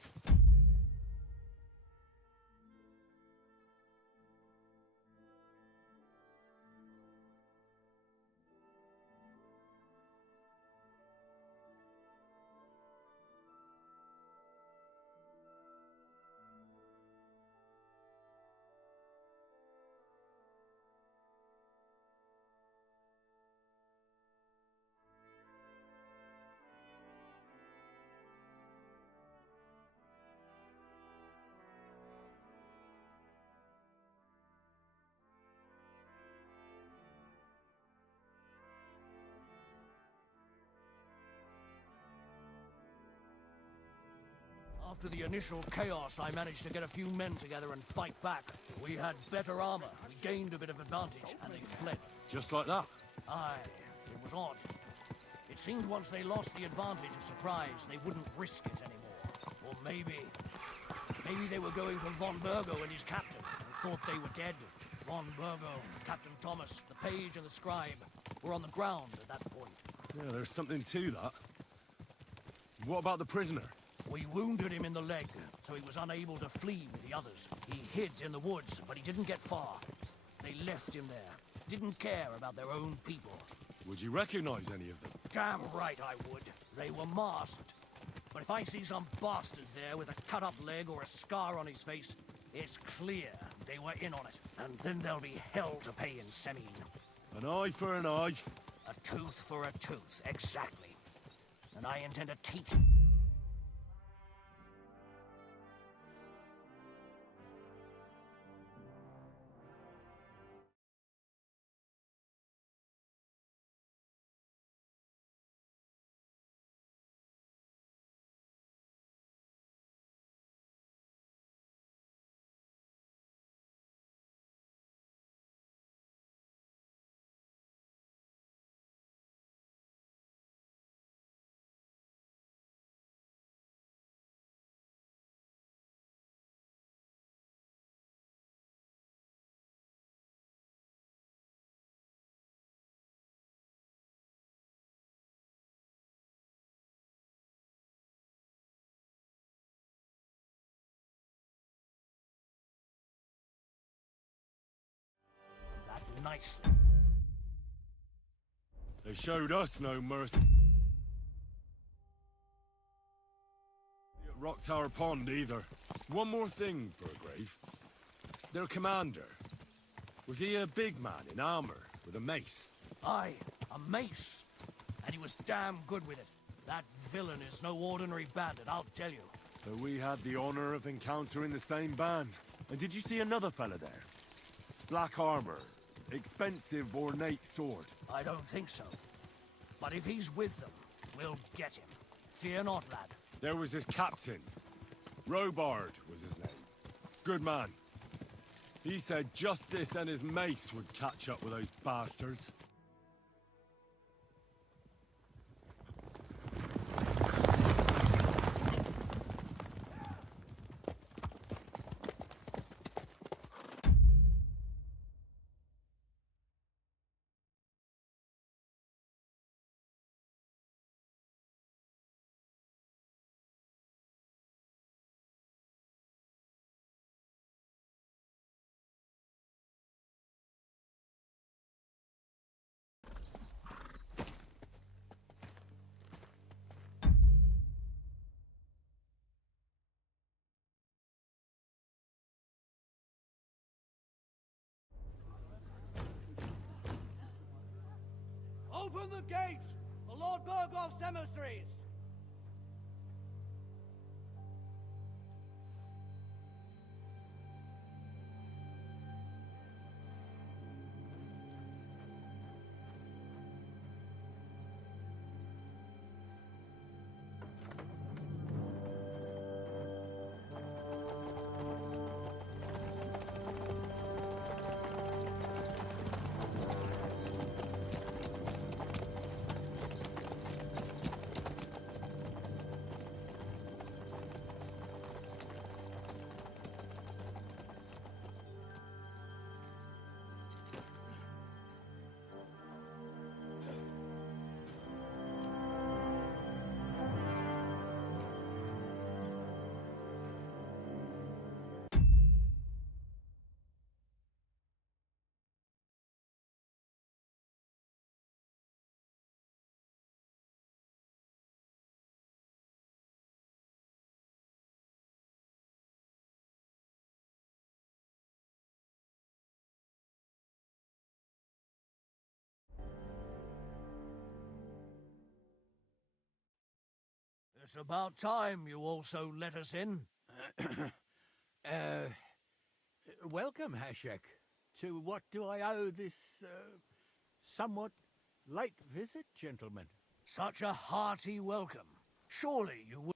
After the initial chaos, I managed to get a few men together and fight back. We had better armor, we gained a bit of advantage, and they fled. Just like that? Aye, it was odd. It seemed once they lost the advantage of surprise, they wouldn't risk it anymore. Or maybe they were going for von Burgo and his captain, and thought they were dead. Von Burgo, Captain Thomas, the page and the scribe were on the ground at that point. Yeah, there's something to that. What about the prisoner? We wounded him in the leg, so he was unable to flee with the others. He hid in the woods, but he didn't get far. They left him there. Didn't care about their own people. Would you recognize any of them? Damn right I would. They were masked. But if I see some bastard there with a cut-up leg or a scar on his face, it's clear they were in on it. And then there'll be hell to pay in Semine. An eye for an eye. A tooth for a tooth, exactly. And I intend to teach... that nicely. They showed us no mercy. At Rock Tower Pond either. One more thing, Burgrave. Their commander. Was he a big man in armor with a mace? Aye, a mace. And he was damn good with it. That villain is no ordinary bandit, I'll tell you. So we had the honor of encountering the same band. And did you see another fella there? Black armor, expensive ornate sword. I don't think so. But if he's with them, we'll get him. Fear not, lad. There was his captain. Robard was his name. Good man. He said Justice and his mace would catch up with those bastards. Open the gates for Lord Burgoff's emissaries! It's about time you also let us in. Welcome, Hashek. To what do I owe this, somewhat late visit, gentlemen? Such a hearty welcome. Surely you would...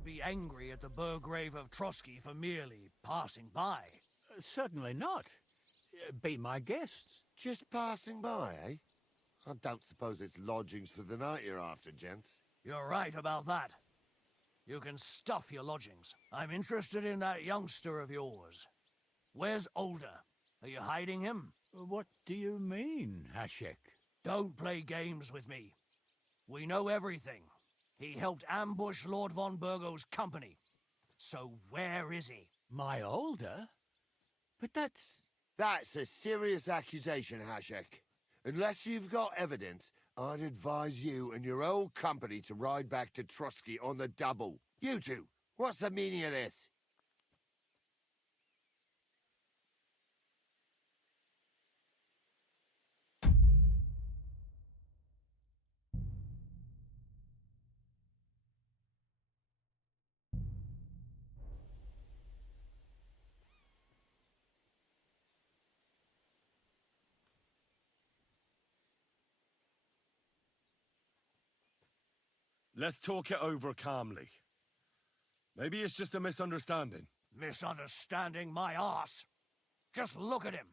wouldn't be angry at the Burgrave of Trotsky for merely passing by. Certainly not. Be my guests. Just passing by, eh? I don't suppose it's lodgings for the night you're after, gents. You're right about that. You can stuff your lodgings. I'm interested in that youngster of yours. Where's Older? Are you hiding him? What do you mean, Hashek? Don't play games with me. We know everything. He helped ambush Lord von Burgo's company. So where is he? My Older? But that's... That's a serious accusation, Hashek. Unless you've got evidence, I'd advise you and your old company to ride back to Trotsky on the double. You two, what's the meaning of this? Let's talk it over calmly. Maybe it's just a misunderstanding. Misunderstanding my arse. Just look at him.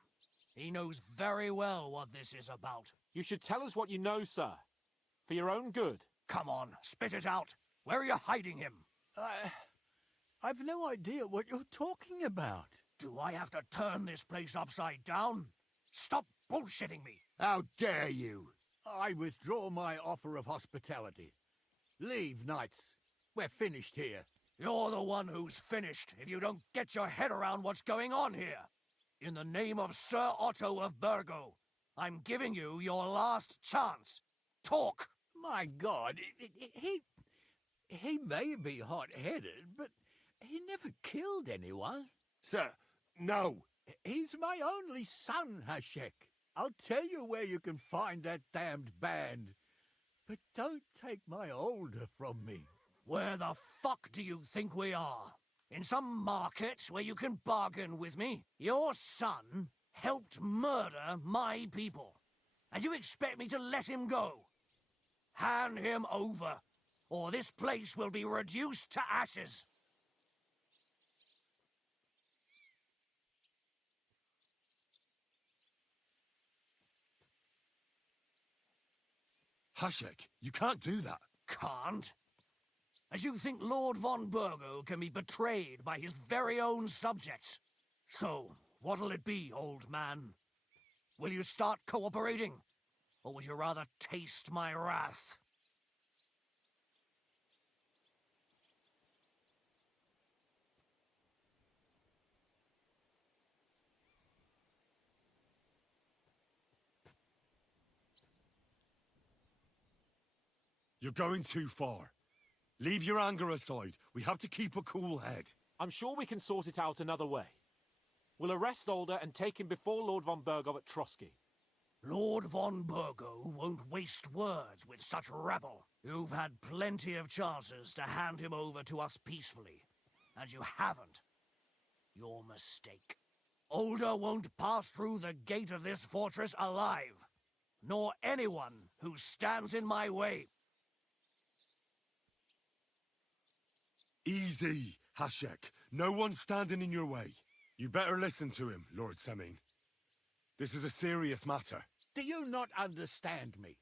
He knows very well what this is about. You should tell us what you know, sir. For your own good. Come on, spit it out. Where are you hiding him? I've no idea what you're talking about. Do I have to turn this place upside down? Stop bullshitting me. How dare you? I withdraw my offer of hospitality. Leave, knights. We're finished here. You're the one who's finished if you don't get your head around what's going on here. In the name of Sir Otto of Burgo, I'm giving you your last chance. Talk! My God, he may be hot-headed, but he never killed anyone. Sir, no. He's my only son, Hashek. I'll tell you where you can find that damned band. But don't take my Older from me. Where the fuck do you think we are? In some market where you can bargain with me? Your son helped murder my people. And you expect me to let him go? Hand him over, or this place will be reduced to ashes. Hashek, you can't do that. Can't? As you think Lord von Burgo can be betrayed by his very own subjects. So, what'll it be, old man? Will you start cooperating? Or would you rather taste my wrath? You're going too far. Leave your anger aside. We have to keep a cool head. I'm sure we can sort it out another way. We'll arrest Older and take him before Lord von Burgo at Trotsky. Lord von Burgo won't waste words with such rabble. You've had plenty of chances to hand him over to us peacefully, and you haven't. Your mistake. Older won't pass through the gate of this fortress alive, nor anyone who stands in my way. Easy, Hashek. No one's standing in your way. You better listen to him, Lord Semin. This is a serious matter. Do you not understand me?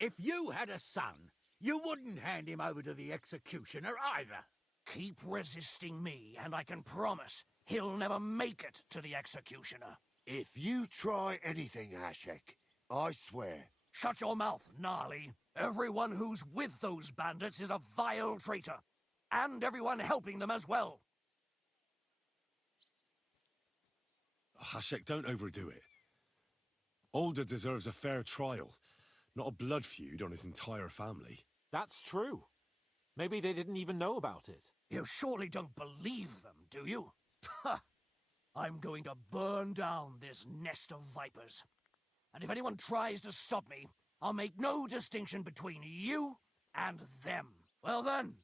If you had a son, you wouldn't hand him over to the executioner either. Keep resisting me, and I can promise he'll never make it to the executioner. If you try anything, Hashek, I swear. Shut your mouth, Gnarly. Everyone who's with those bandits is a vile traitor. And everyone helping them as well. Hashek, don't overdo it. Older deserves a fair trial, not a blood feud on his entire family. That's true. Maybe they didn't even know about it. You surely don't believe them, do you? Ha! I'm going to burn down this nest of vipers. And if anyone tries to stop me, I'll make no distinction between you and them. Well then,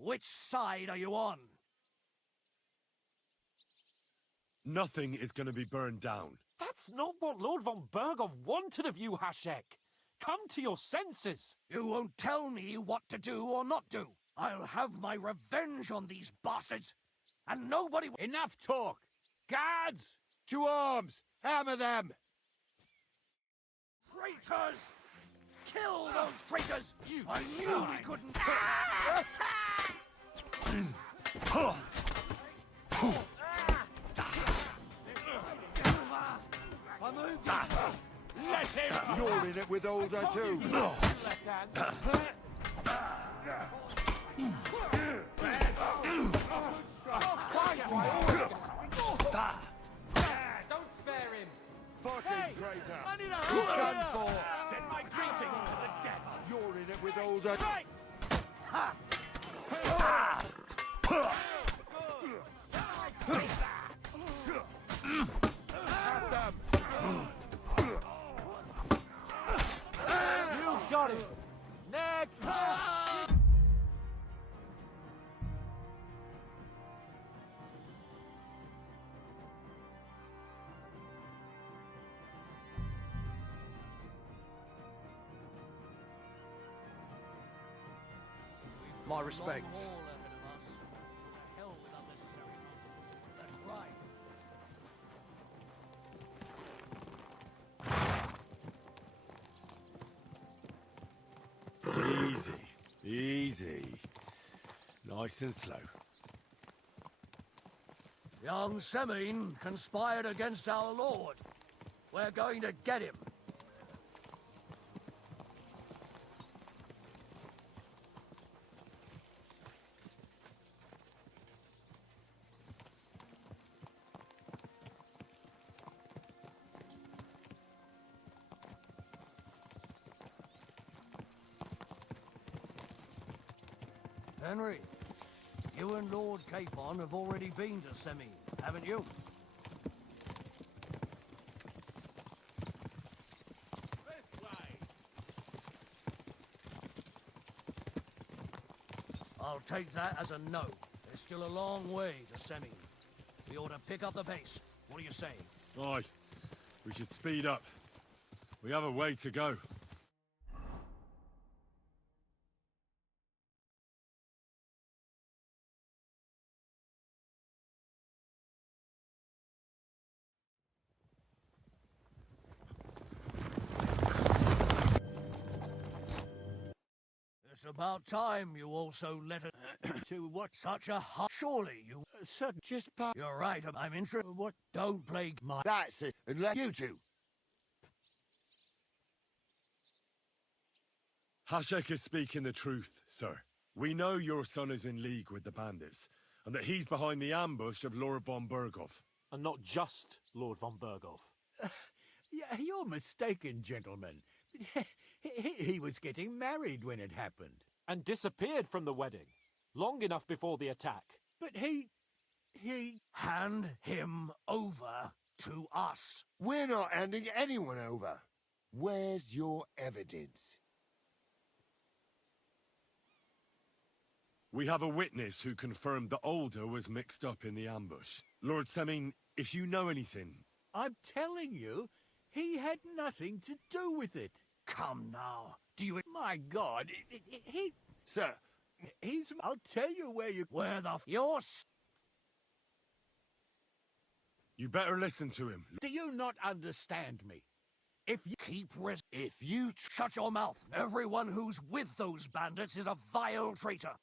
which side are you on? Nothing is going to be burned down. That's not what Lord von Burgov wanted of you, Hashek. Come to your senses. You won't tell me what to do or not do. I'll have my revenge on these bastards, and nobody... Enough talk! Guards! To arms! Hammer them! Traitors! Kill those traitors! I knew we couldn't... Let him! You're in it with Older too. Don't spare him! Fucking traitor! I need a He's hand done here. for! Send my greetings to the dead! You're in it with Older. Right! Ha! Have them! You got it! Next! My respects. Long haul ahead of us, so to hell with unnecessary nonsense. That's right. Easy, easy. Nice and slow. Young Semine conspired against our lord. We're going to get him. Henry, you and Lord Capon have already been to Semine, haven't you? I'll take that as a no. There's still a long way to Semine. We ought to pick up the pace. What do you say? Aye, we should speed up. We have a way to go. It's about time you also let it... To what? Such a hot... Surely you... Sir, just part. You're right, I'm interested. What? Don't plague my... That's it. And let you two. Hashek is speaking the truth, sir. We know your son is in league with the bandits, and that he's behind the ambush of Lord von Berghoff. And not just Lord von Berghoff. Yeah, you're mistaken, gentlemen. He was getting married when it happened. And disappeared from the wedding. Long enough before the attack. But he... Hand him over to us. We're not handing anyone over. Where's your evidence? We have a witness who confirmed that Older was mixed up in the ambush. Lord Semine, if you know anything... I'm telling you, he had nothing to do with it. Come now. Do you... My God, he... Sir, he's... I'll tell you where you... Where the... You're... You better listen to him. Do you not understand me? If you... Keep if you... Shut your mouth. Everyone who's with those bandits is a vile traitor.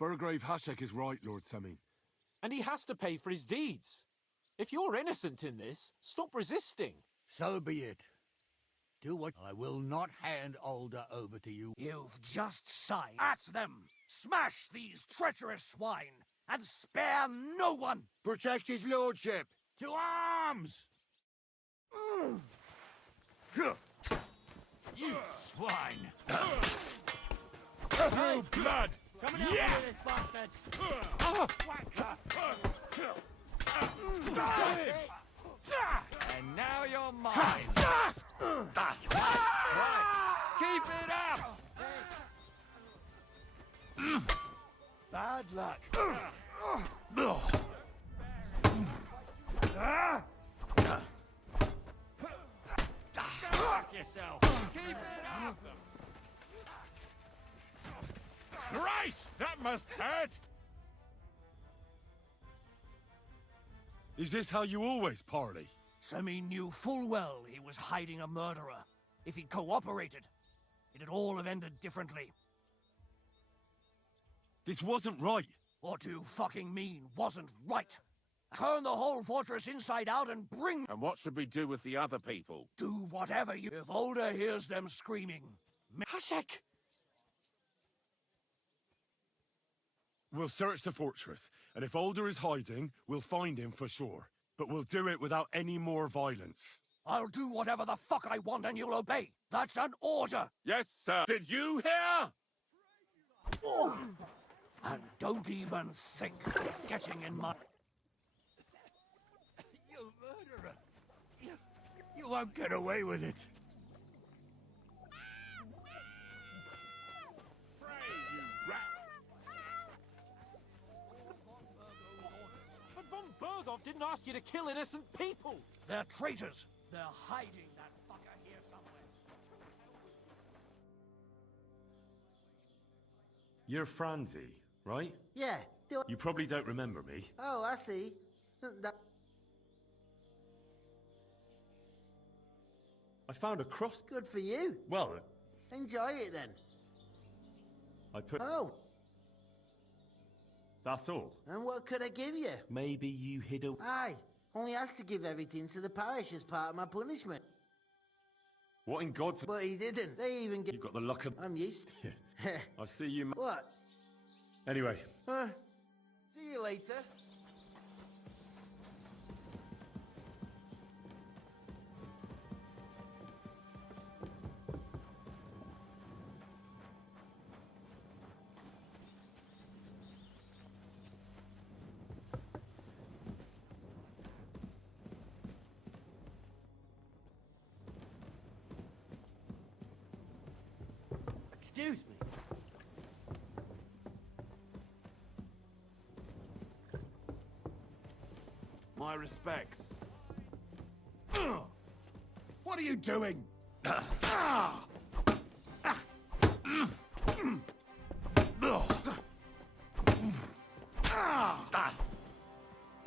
Burgrave Hashek is right, Lord Semine. And he has to pay for his deeds. If you're innocent in this, stop resisting. So be it. Do what... I will not hand Older over to you. You've just signed. At them! Smash these treacherous swine! And spare no one! Protect his lordship! To arms! You swine! True blood! Coming out Yeah! with this bastard! And now you're mine! Right. Keep it up! Bad luck. Fuck yourself! Keep it up! Christ! That must hurt! Is this how you always parley? Semi knew full well he was hiding a murderer. If he'd cooperated, it'd all have ended differently. This wasn't right. What do you fucking mean, wasn't right? Turn the whole fortress inside out and bring... And what should we do with the other people? Do whatever you... If Older hears them screaming... Hashek! We'll search the fortress, and if Alder is hiding, we'll find him for sure. But we'll do it without any more violence. I'll do whatever the fuck I want and you'll obey. That's an order. Yes, sir. Did you hear? And don't even think of getting in my... You murderer! You won't get away with it. Pray, you rat! But von Berghoff didn't ask you to kill innocent people! They're traitors. They're hiding that fucker here somewhere. You're Franzi, right? Yeah. You probably don't remember me. Oh, I see. I found a cross... Good for you. Well, Enjoy it then. I put... Oh, That's all. and what could I give you? Maybe you hid a... Aye, only had to give everything to the parish as part of my punishment. What in God's... But he didn't. They even You got the luck of... I'm used. I see you... What? Anyway, See you later. Excuse me. My respects. What are you doing?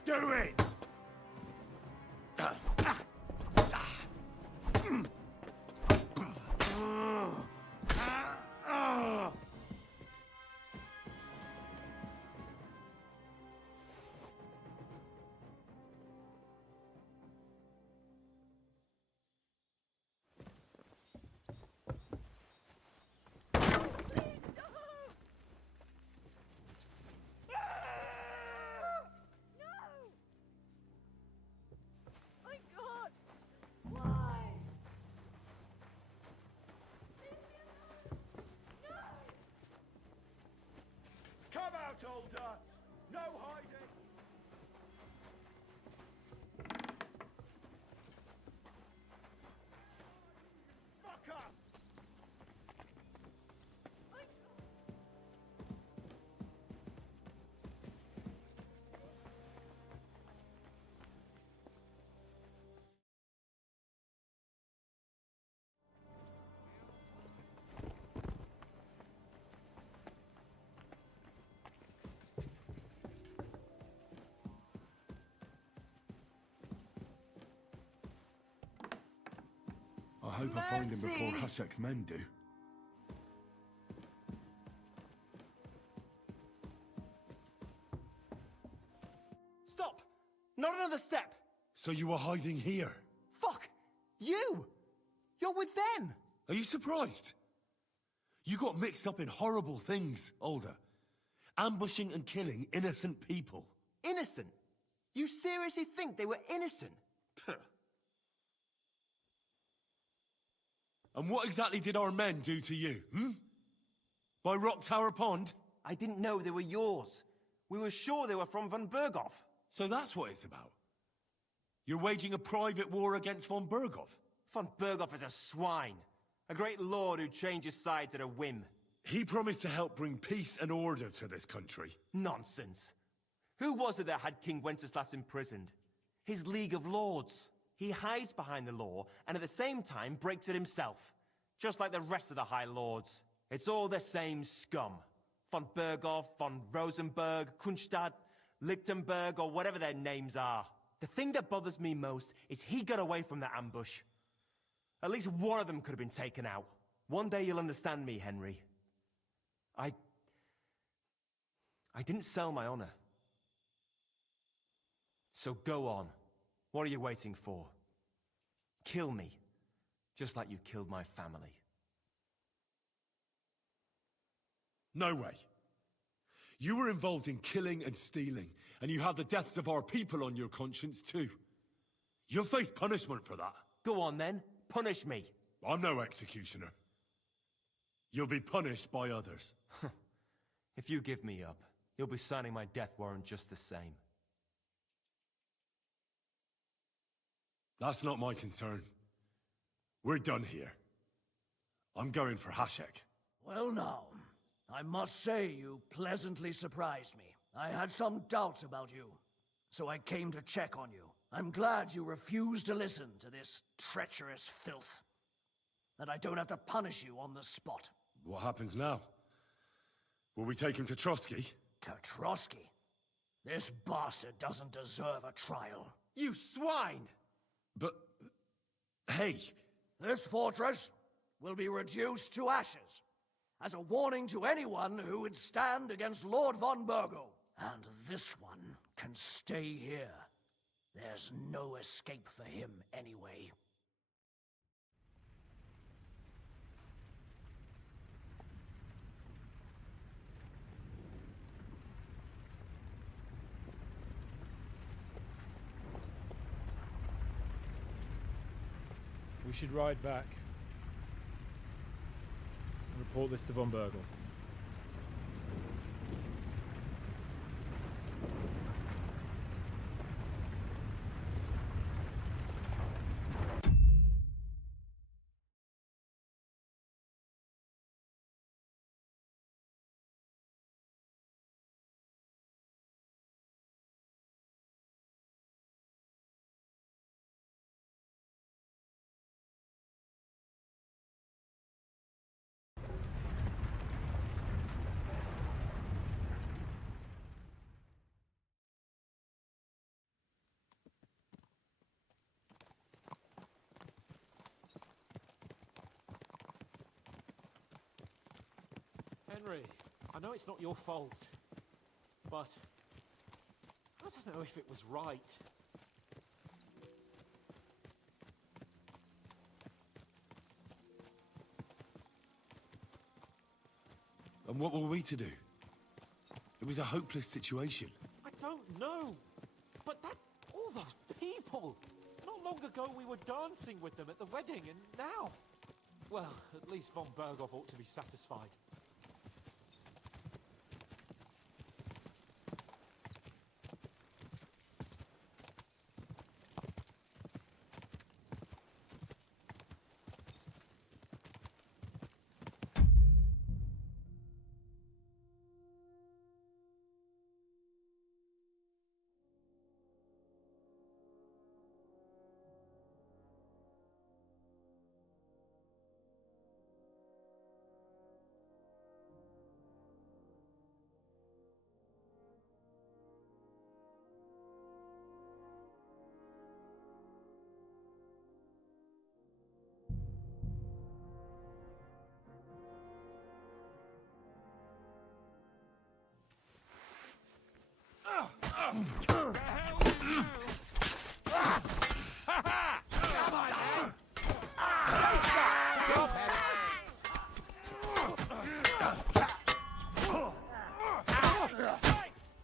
Do it! Come out, Older! No hiding! Fuck up! I hope I find him before Mercy! Hashek's men do. Stop! Not another step! So you were hiding here? Fuck! You! You're with them! Are you surprised? You got mixed up in horrible things, Alder. Ambushing and killing innocent people. Innocent? You seriously think they were innocent? Puh. And what exactly did our men do to you, By Rock Tower Pond? I didn't know they were yours. We were sure they were from von Berghoff. So that's what it's about. You're waging a private war against von Berghoff. Von Berghoff is a swine. A great lord who changes sides at a whim. He promised to help bring peace and order to this country. Nonsense. Who was it that had King Wenceslas imprisoned? His League of Lords. He hides behind the law, and at the same time breaks it himself. Just like the rest of the High Lords. It's all the same scum. Von Berghoff, von Rosenberg, Kunstadt, Lichtenberg, or whatever their names are. The thing that bothers me most is he got away from that ambush. At least one of them could have been taken out. One day you'll understand me, Henry. I didn't sell my honor. So go on. What are you waiting for? Kill me, just like you killed my family. No way. You were involved in killing and stealing, and you have the deaths of our people on your conscience too. You'll face punishment for that. Go on then, punish me. I'm no executioner. You'll be punished by others. If you give me up, you'll be signing my death warrant just the same. That's not my concern. We're done here. I'm going for Hashek. Well now, I must say you pleasantly surprised me. I had some doubts about you, so I came to check on you. I'm glad you refused to listen to this treacherous filth. That I don't have to punish you on the spot. What happens now? Will we take him to Trotsky? To Trotsky? This bastard doesn't deserve a trial. You swine! But... hey! This fortress will be reduced to ashes, as a warning to anyone who would stand against Lord von Burgo. And this one can stay here. There's no escape for him anyway. We should ride back. Report this to von Burgle. Henry, I know it's not your fault, but I don't know if it was right. And what were we to do? It was a hopeless situation. I don't know, but all those people. Not long ago we were dancing with them at the wedding, and now, well, at least von Berghoff ought to be satisfied.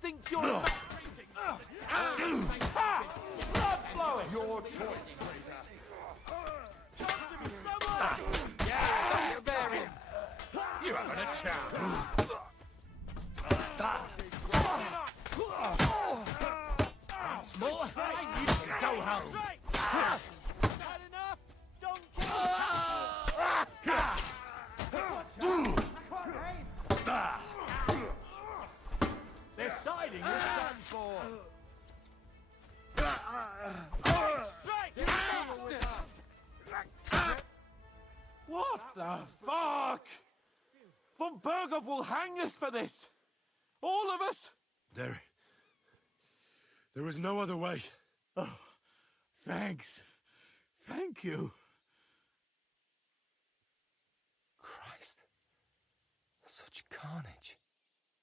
Think you're blood flowing. Your choice, You haven't a chance. More? I need to go home. Had enough? Don't Their siding is done for. What the fuck? Von Von Bergov will hang us for this! All of us! There is no other way. Oh, thanks. Thank you. Christ. Such carnage.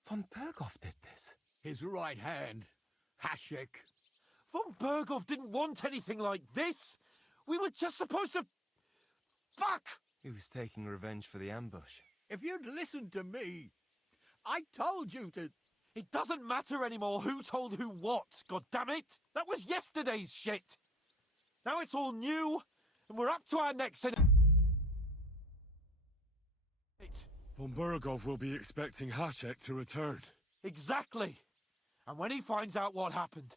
Von Bergov did this. His right hand, Hashek. Von Bergov didn't want anything like this! We were just supposed to... Fuck! He was taking revenge for the ambush. If you'd listened to me, I told you to... It doesn't matter anymore who told who what, goddammit! That was yesterday's shit! Now it's all new, and we're up to our necks in... Von Bergov will be expecting Hashek to return. Exactly! And when he finds out what happened,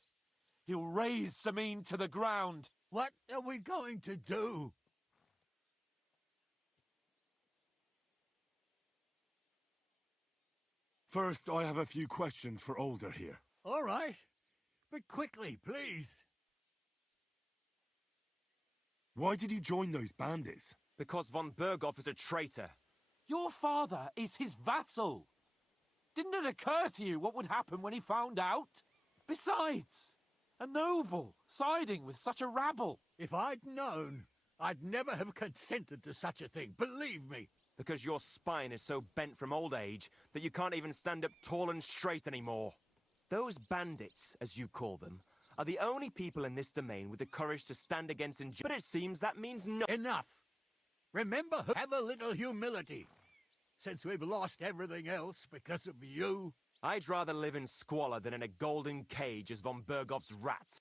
he'll raze Samin to the ground. What are we going to do? First, I have a few questions for Older here. All right. But quickly, please. Why did you join those bandits? Because Von Bergov is a traitor. Your father is his vassal. Didn't it occur to you what would happen when he found out? Besides, a noble siding with such a rabble. If I'd known, I'd never have consented to such a thing, believe me. Because your spine is so bent from old age that you can't even stand up tall and straight anymore. Those bandits, as you call them, are the only people in this domain with the courage to stand against injustice. But it seems that means no— Enough! Remember, have a little humility. Since we've lost everything else because of you. I'd rather live in squalor than in a golden cage as Von Bergov's rat.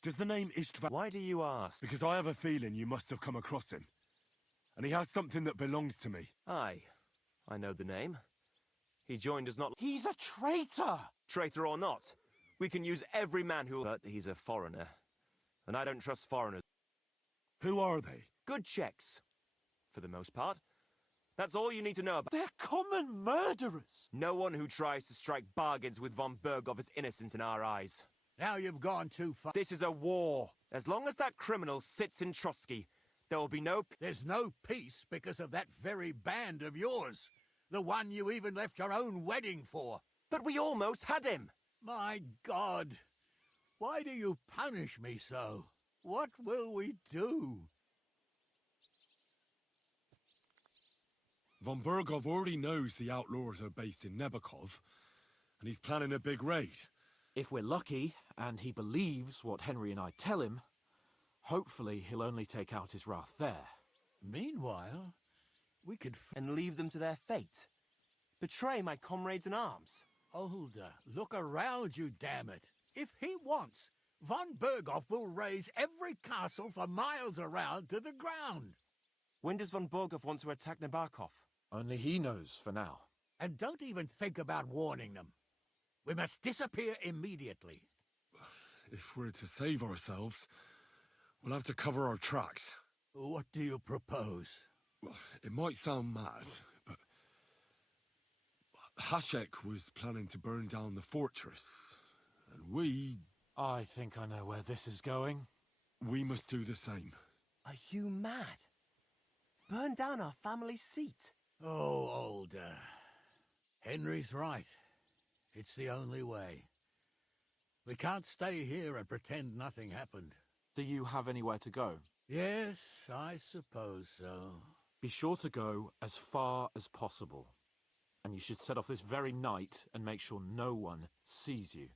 Does the name Istvan... Why do you ask? Because I have a feeling you must have come across him. And he has something that belongs to me. Aye, I know the name. He joined us not— He's a traitor! Traitor or not, we can use every man who— But he's a foreigner, and I don't trust foreigners. Who are they? Good checks, for the most part. That's all you need to know about— They're common murderers! No one who tries to strike bargains with Von Bergov is innocent in our eyes. Now you've gone too far. This is a war. As long as that criminal sits in Trotsky, there will be no— There's no peace because of that very band of yours. The one you even left your own wedding for. But we almost had him! My God! Why do you punish me so? What will we do? Von Bergov already knows the outlaws are based in Nebakov, and he's planning a big raid. If we're lucky, and he believes what Henry and I tell him, hopefully he'll only take out his wrath there. Meanwhile, we could and leave them to their fate. Betray my comrades in arms. Older, look around you, damn it. If he wants, Von Bergov will raise every castle for miles around to the ground. When does Von Bergov want to attack Nabokov? Only he knows for now. And don't even think about warning them. We must disappear immediately. If we're to save ourselves, we'll have to cover our tracks. What do you propose? Well, it might sound mad, but Hashek was planning to burn down the fortress, and we... I think I know where this is going. We must do the same. Are you mad? Burn down our family seat? Oh, Older. Henry's right. It's the only way. We can't stay here and pretend nothing happened. Do you have anywhere to go? Yes, I suppose so. Be sure to go as far as possible. And you should set off this very night and make sure no one sees you.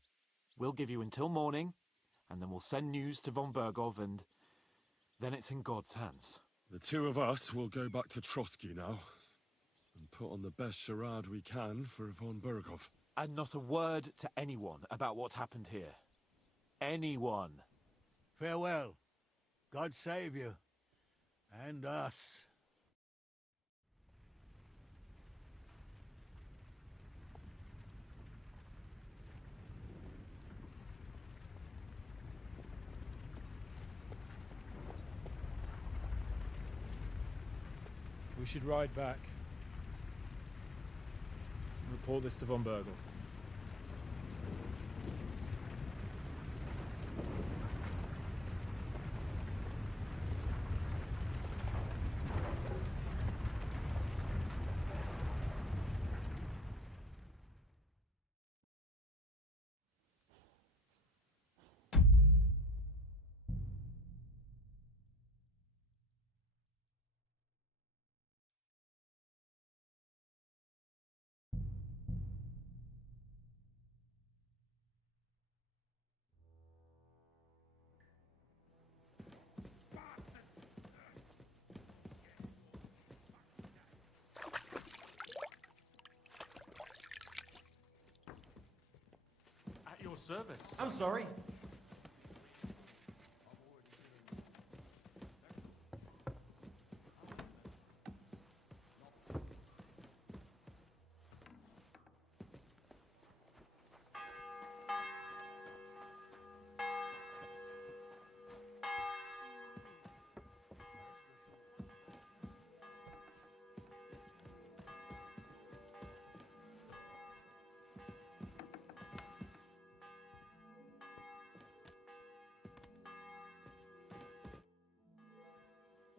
We'll give you until morning, and then we'll send news to Von Bergov, and then it's in God's hands. The two of us will go back to Trotsky now, and put on the best charade we can for Von Bergov. And not a word to anyone about what happened here. Anyone. Farewell. God save you. And us. We should ride back. Report this to Von Bergov. service. I'm sorry.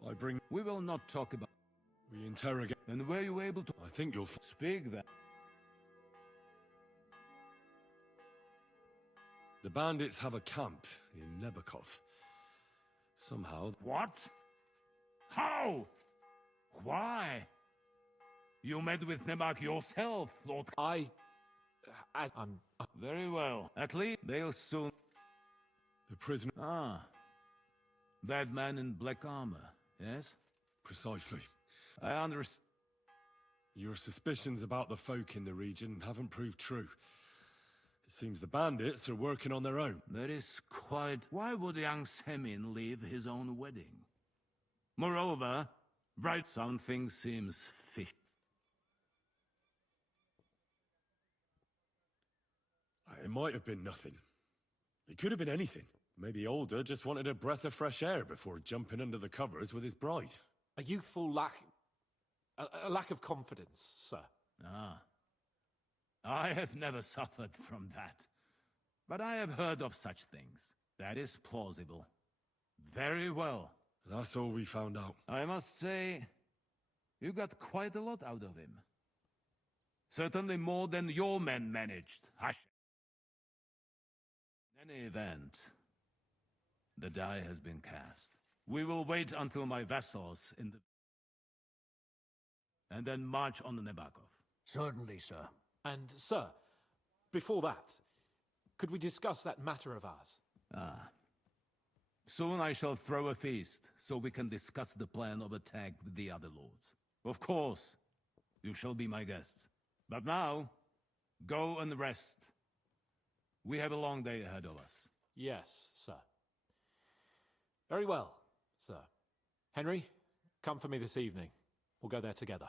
I bring... We will not talk about... We interrogate... And were you able to... I think you'll... Speak then. The bandits have a camp in Nebakov. Somehow... What? How? Why? You met with Nemak yourself, Lord... I'm... Very well. At least they'll soon... The prisoner... Ah. That man in black armor, yes? Precisely. I understand. Your suspicions about the folk in the region haven't proved true. It seems the bandits are working on their own. That is quite... Why would young Semin leave his own wedding? Moreover, right, something seems fishy. It might have been nothing. It could have been anything. Maybe Alder just wanted a breath of fresh air before jumping under the covers with his bride. A youthful lack... A lack of confidence, sir. Ah. I have never suffered from that. But I have heard of such things. That is plausible. Very well. That's all we found out. I must say, you got quite a lot out of him. Certainly more than your men managed, Hush. In any event, the die has been cast. We will wait until my vessels in the... and then march on the Nebakov. Certainly, sir. And, sir, before that, could we discuss that matter of ours? Ah. Soon I shall throw a feast, so we can discuss the plan of attack with the other lords. Of course, you shall be my guests. But now, go and rest. We have a long day ahead of us. Yes, sir. Very well, sir. Henry, come for me this evening. We'll go there together.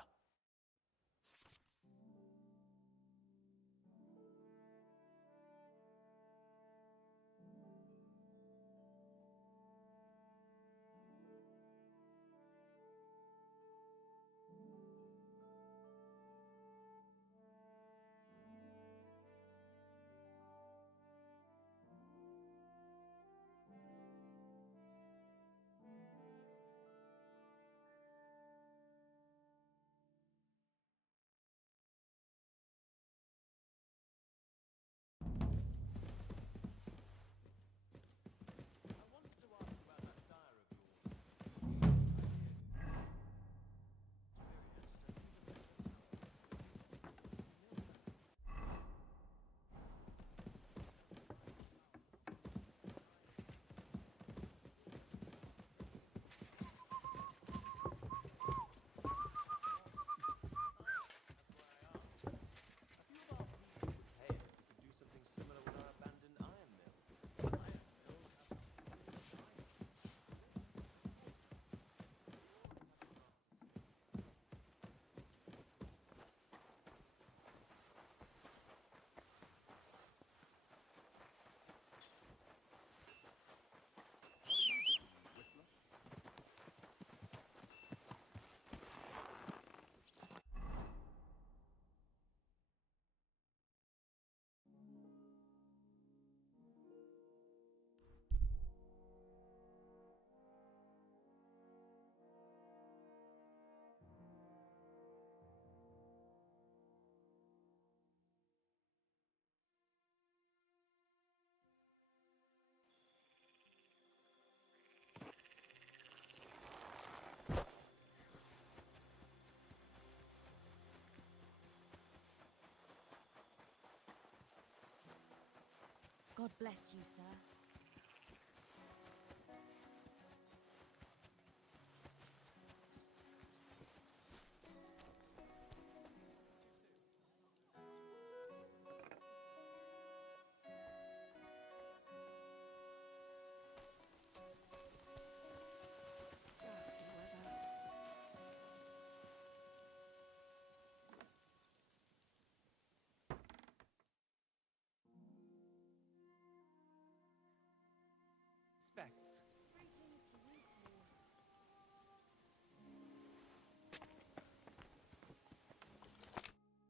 God bless you, sir. respects. Greetings to you too.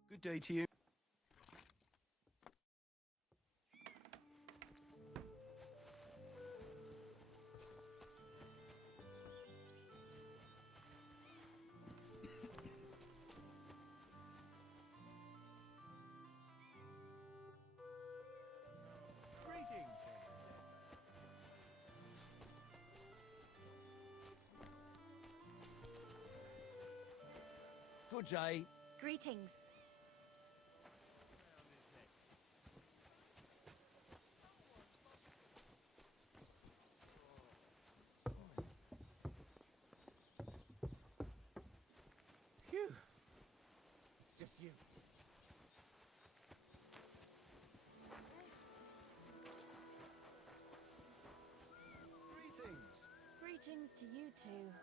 Good day to you. Greetings. Good day. Greetings. Phew. It's just you. Greetings. Greetings to you too.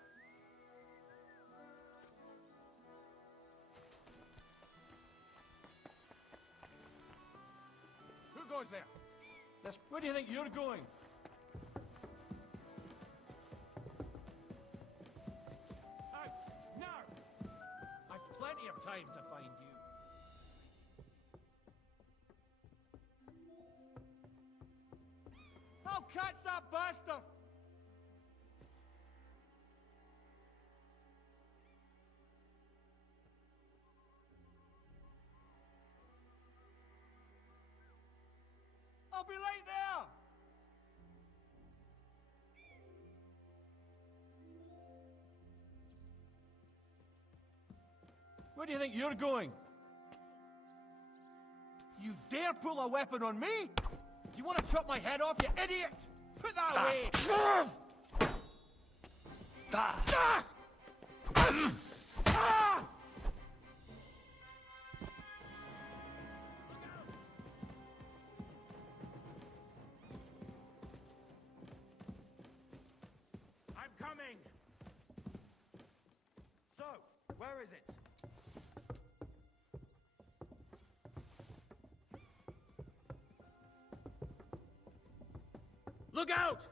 Who goes there? Where do you think you're going? Out! Now! I've plenty of time to find you. I'll catch that bastard! I'll be right there! Where do you think you're going? You dare pull a weapon on me? Do you want to chop my head off, you idiot? Put that away! I'm coming! So, where is it? Look out!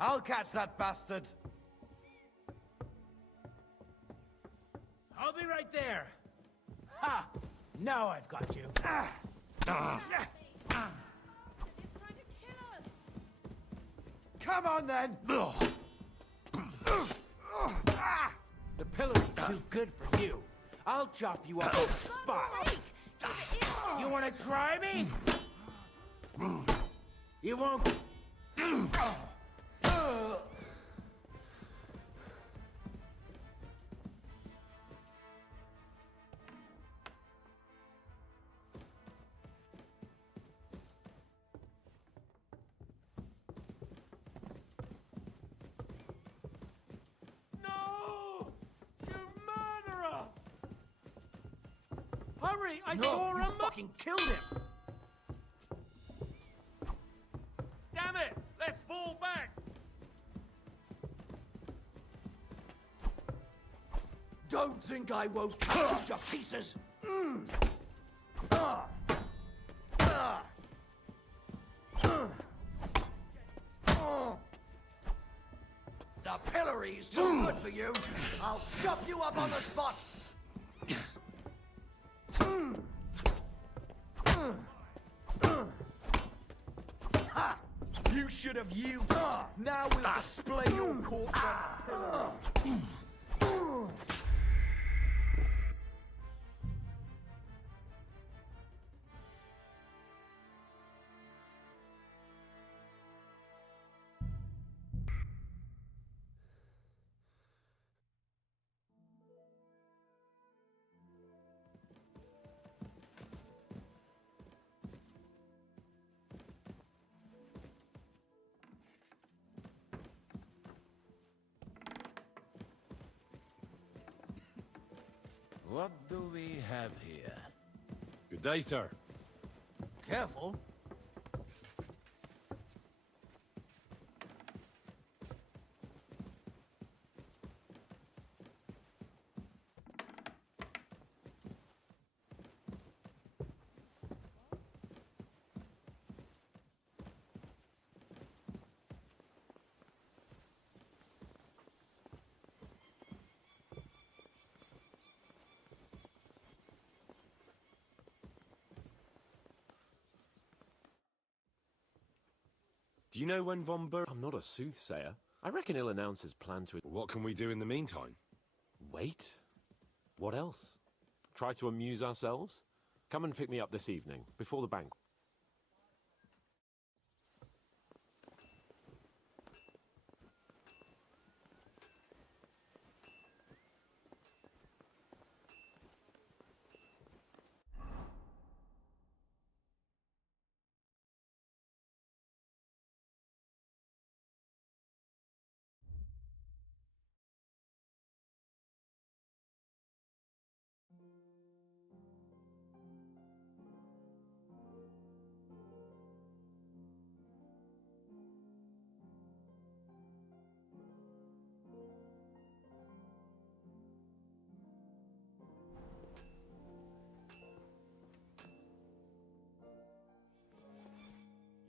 I'll catch that bastard. I'll be right there. Ha! Now I've got you. Come on then! The pillory's too good for you. I'll chop you up on the spot. You want to try me? You won't. No! You murderer! Hurry! I saw him! Fucking killed him! Damn it! Let's fall back! Don't think I won't cut you to pieces! The pillory's too good for you! I'll chop you up on the spot! You should have yielded. Now we'll display your corpse on the pillow. What do we have here? Good day, sir. Careful. Do you know when Von Ber... I'm not a soothsayer. I reckon he'll announce his plan to... What can we do in the meantime? Wait? What else? Try to amuse ourselves? Come and pick me up this evening, before the banquet.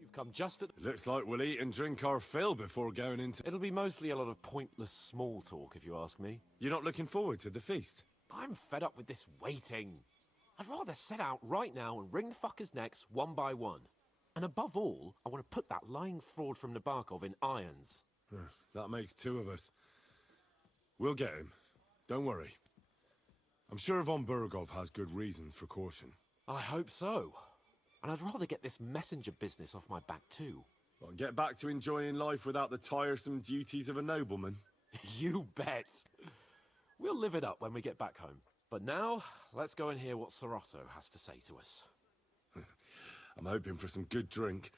You've come just at... It looks like we'll eat and drink our fill before going into... It'll be mostly a lot of pointless small talk, if you ask me. You're not looking forward to the feast? I'm fed up with this waiting. I'd rather set out right now and wring the fuckers' necks one by one. And above all, I want to put that lying fraud from Nabokov in irons. That makes two of us. We'll get him. Don't worry. I'm sure Von Burgov has good reasons for caution. I hope so. And I'd rather get this messenger business off my back too. Well, get back to enjoying life without the tiresome duties of a nobleman. You bet. We'll live it up when we get back home. But now, let's go and hear what Serato has to say to us. I'm hoping for some good drink.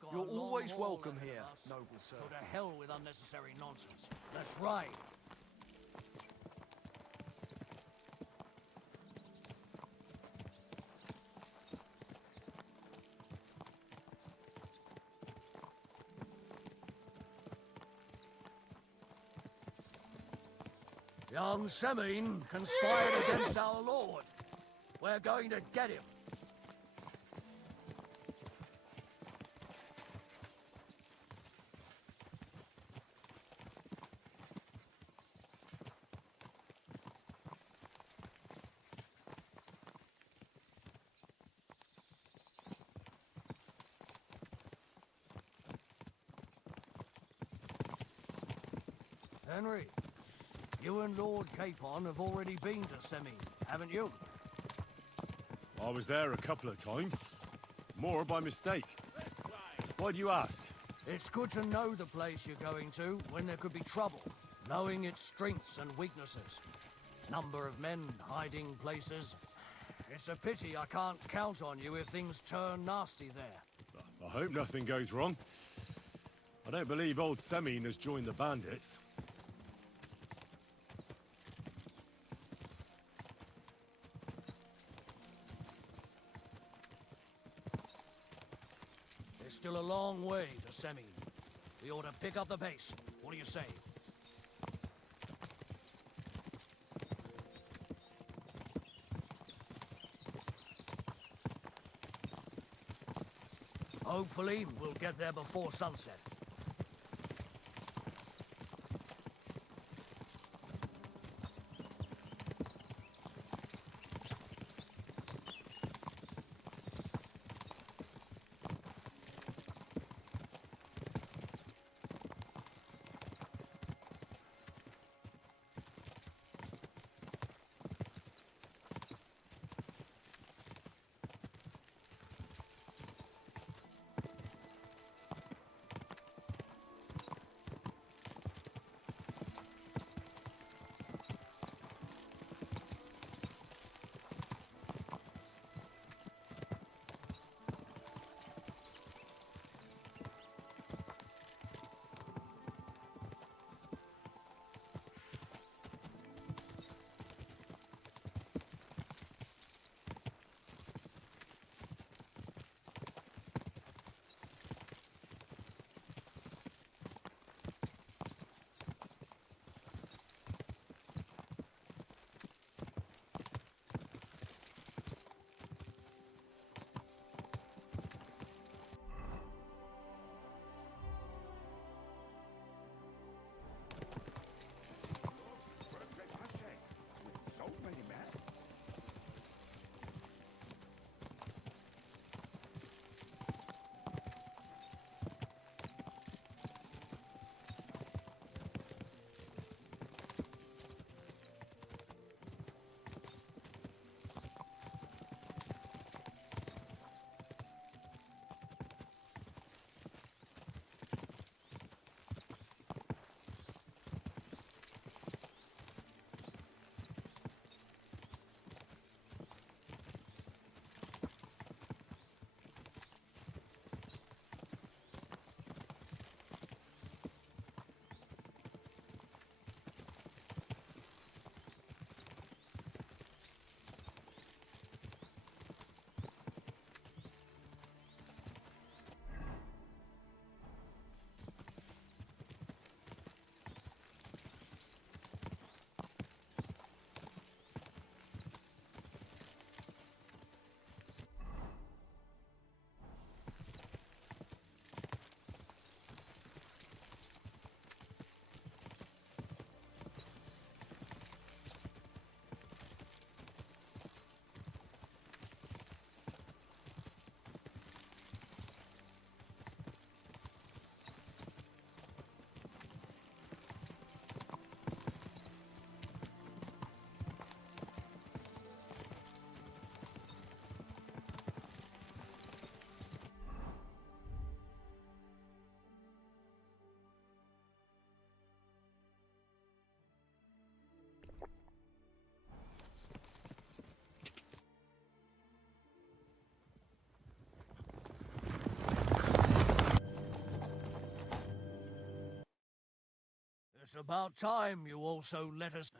got You're a long always haul welcome ahead of here, us, noble sir. So to hell with unnecessary nonsense. Let's ride. Young Semine conspired against our lord. We're going to get him. Henry, you and Lord Capon have already been to Semine, haven't you? I was there a couple of times. More by mistake. Why do you ask? It's good to know the place you're going to when there could be trouble, knowing its strengths and weaknesses. Number of men hiding places. It's a pity I can't count on you if things turn nasty there. I hope nothing goes wrong. I don't believe old Semine has joined the bandits. There's still a long way to Semine. We ought to pick up the pace. What do you say? Hopefully, we'll get there before sunset. It's about time you also let us...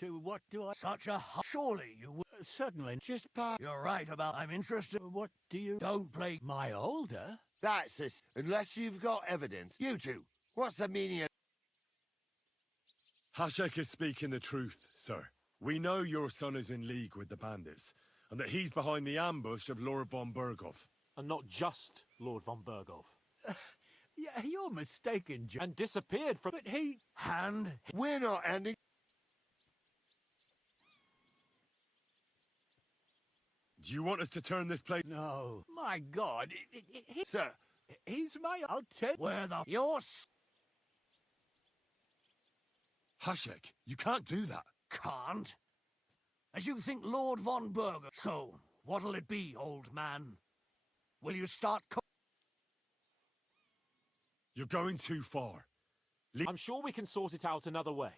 To what do I... Such a... Surely you would... Certainly. Just You're right about... I'm interested... What do you... Don't play... My older? That's it. Unless you've got evidence. You two, what's the meaning of... Hashek is speaking the truth, sir. We know your son is in league with the bandits, and that he's behind the ambush of Lord von Berghoff. And not just Lord von Berghoff. Yeah, you're mistaken, John. And disappeared from... But he... Hand... We're not ending... Do you want us to turn this place... No. My God. Sir. He's my... I'll tell... Where the... You're... Hashek, you can't do that. Can't? As you think Lord von Berger... So, what'll it be, old man? Will you start... You're going too far. I'm sure we can sort it out another way.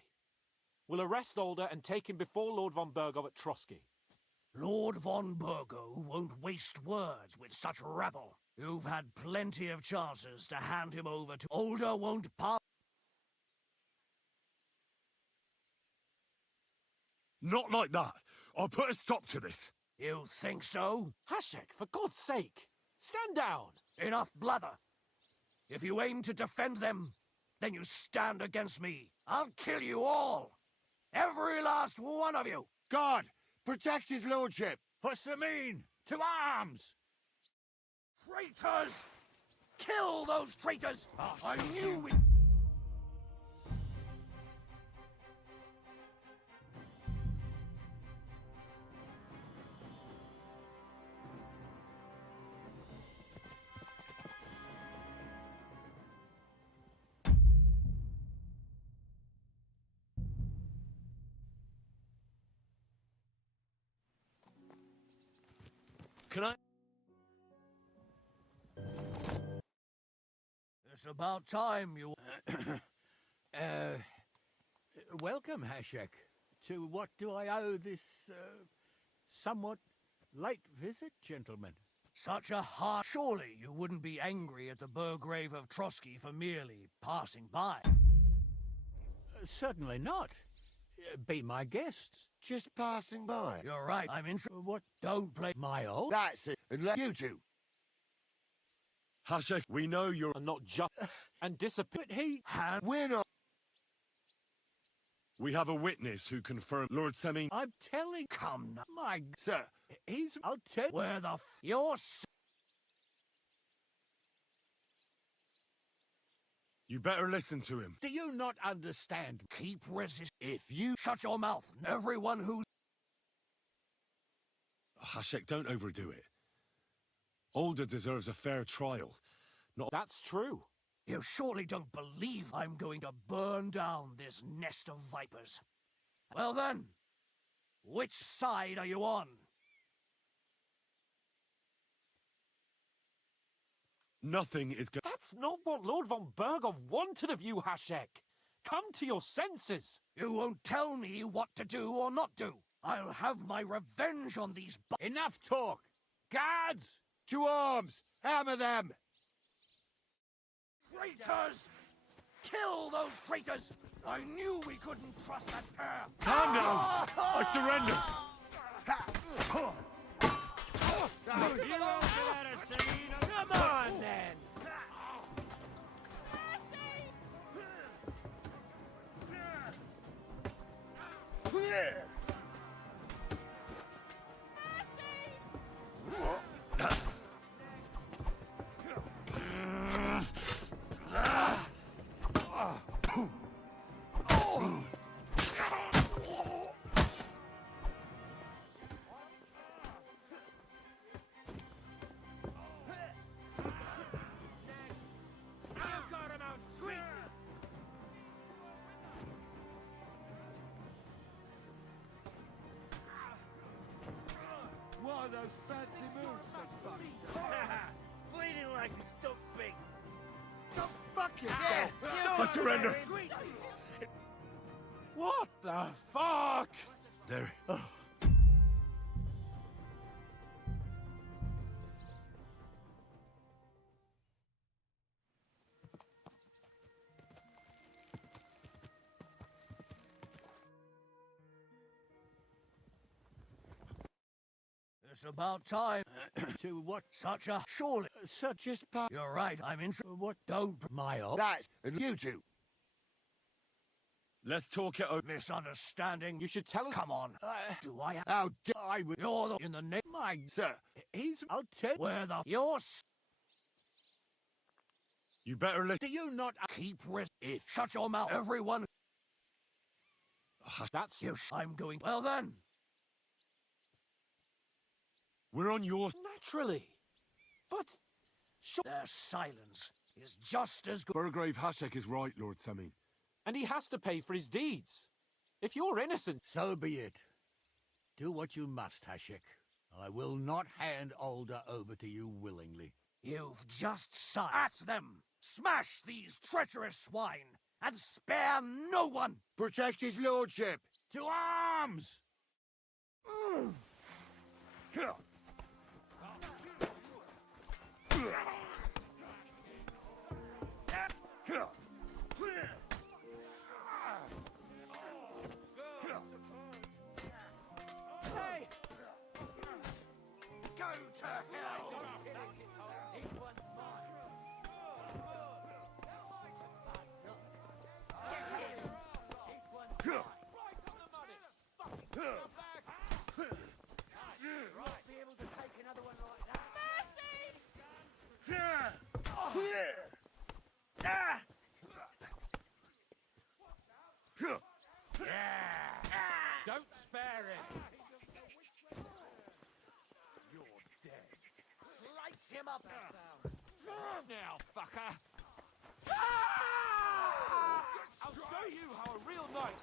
We'll arrest Alder and take him before Lord von Berghoff at Trotsky. Lord von Bergo won't waste words with such rabble. You've had plenty of chances to hand him over to... Alder won't pass... Not like that. I'll put a stop to this. You think so? Hashek, for God's sake, stand down. Enough blather. If you aim to defend them, then you stand against me. I'll kill you all. Every last one of you. God, protect his lordship. For Samin, to arms! Traitors! Kill those traitors! I knew we... Can I... It's about time you... Welcome, Hashek. To what do I owe this, somewhat late visit, gentlemen? Such a harsh... Surely you wouldn't be angry at the Burgrave of Trotsky for merely passing by. Certainly not. Be my guests. Just passing by. You're right, I'm in... What? Don't play... My old? That's it. Unless you two. Hashek, we know you're... And not just... and disappear... But he... We're not... We have a witness who confirmed Lord Samin... I'm telling... Come now. My... Sir. He's... I'll tell... Where the You're... You better listen to him. Do you not understand? Keep resist... If you... Shut your mouth. Everyone who's... Hashek, don't overdo it. Alder deserves a fair trial. Not... That's true. You surely don't believe I'm going to burn down this nest of vipers. Well then, which side are you on? Nothing is going... That's not what Lord von Berghoff wanted of you, Hashek. Come to your senses. You won't tell me what to do or not do. I'll have my revenge on these... Enough talk! Guards! To arms! Hammer them! Traitors! Kill those traitors! I knew we couldn't trust that pair! Calm down! I surrender! Come on, then! What are those fancy moves, for fuck's sake? Bleeding like a stuck pig. Go fuck yourself! I surrender! What the fuck? There... It's about time. To what? Such a... Surely. Such as part. You're right, I'm in... What? Don't... My op. That's... And you two. Let's talk it over. Misunderstanding. You should tell us. Come on. Do I have... How dare I would. You're the... In the name... My. Sir, He's. I'll tell. Where the... You're... You better listen. Do you not? Keep it. Shut your mouth. Everyone. That's You I'm going... Well then. We're on your... naturally. But Their silence is just as good. Burgrave Hashek is right, Lord Semin. and he has to pay for his deeds. If you're innocent... So be it. Do what you must, Hashek. I will not hand Alder over to you willingly. You've just signed. At them! Smash these treacherous swine, and spare no one! protect his lordship. To arms! Hey! Go to hell! England's mine! Get him! England's mine! Right on the money! Fucking come back! Right, be able to take another one like that. Don't spare him. You're dead. Slice him up! Now, fucker. I'll show you how a real knight.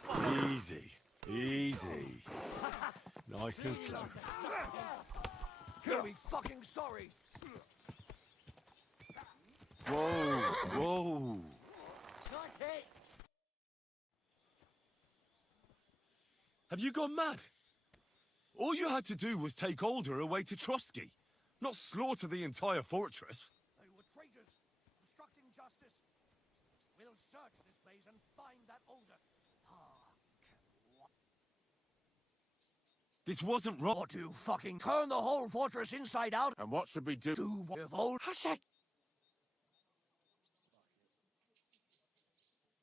Easy. Easy. Nice and slow. You'll be fucking sorry! Whoa, whoa. Nice hit! Have you gone mad? All you had to do was take Alder away to Trotsky, not slaughter the entire fortress. They were traitors, obstructing justice. We'll search this place and find that Alder. This wasn't wrong. Or to fucking turn the whole fortress inside out. And what should we do? Do what with old Hashek.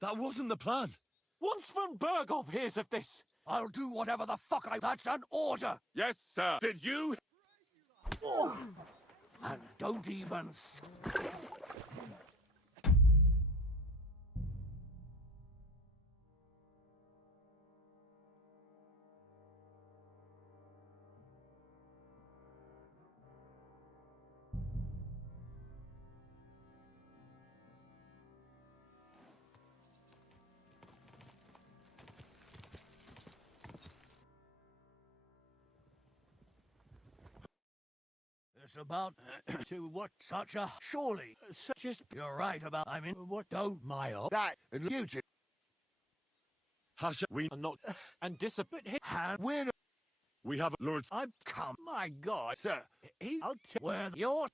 That wasn't the plan. Once von Bergov hears of this... I'll do whatever the fuck That's an order! Yes, sir. Did you? And don't even... It's about... To what? Such a... Surely. Just... You're right about... I mean... What? Don't... My op. That, and you two. Hashek, we and not... and disappear... Hand... Win. we have Lord. I'm come... My God. Sir, He... I'll tell... Where you're...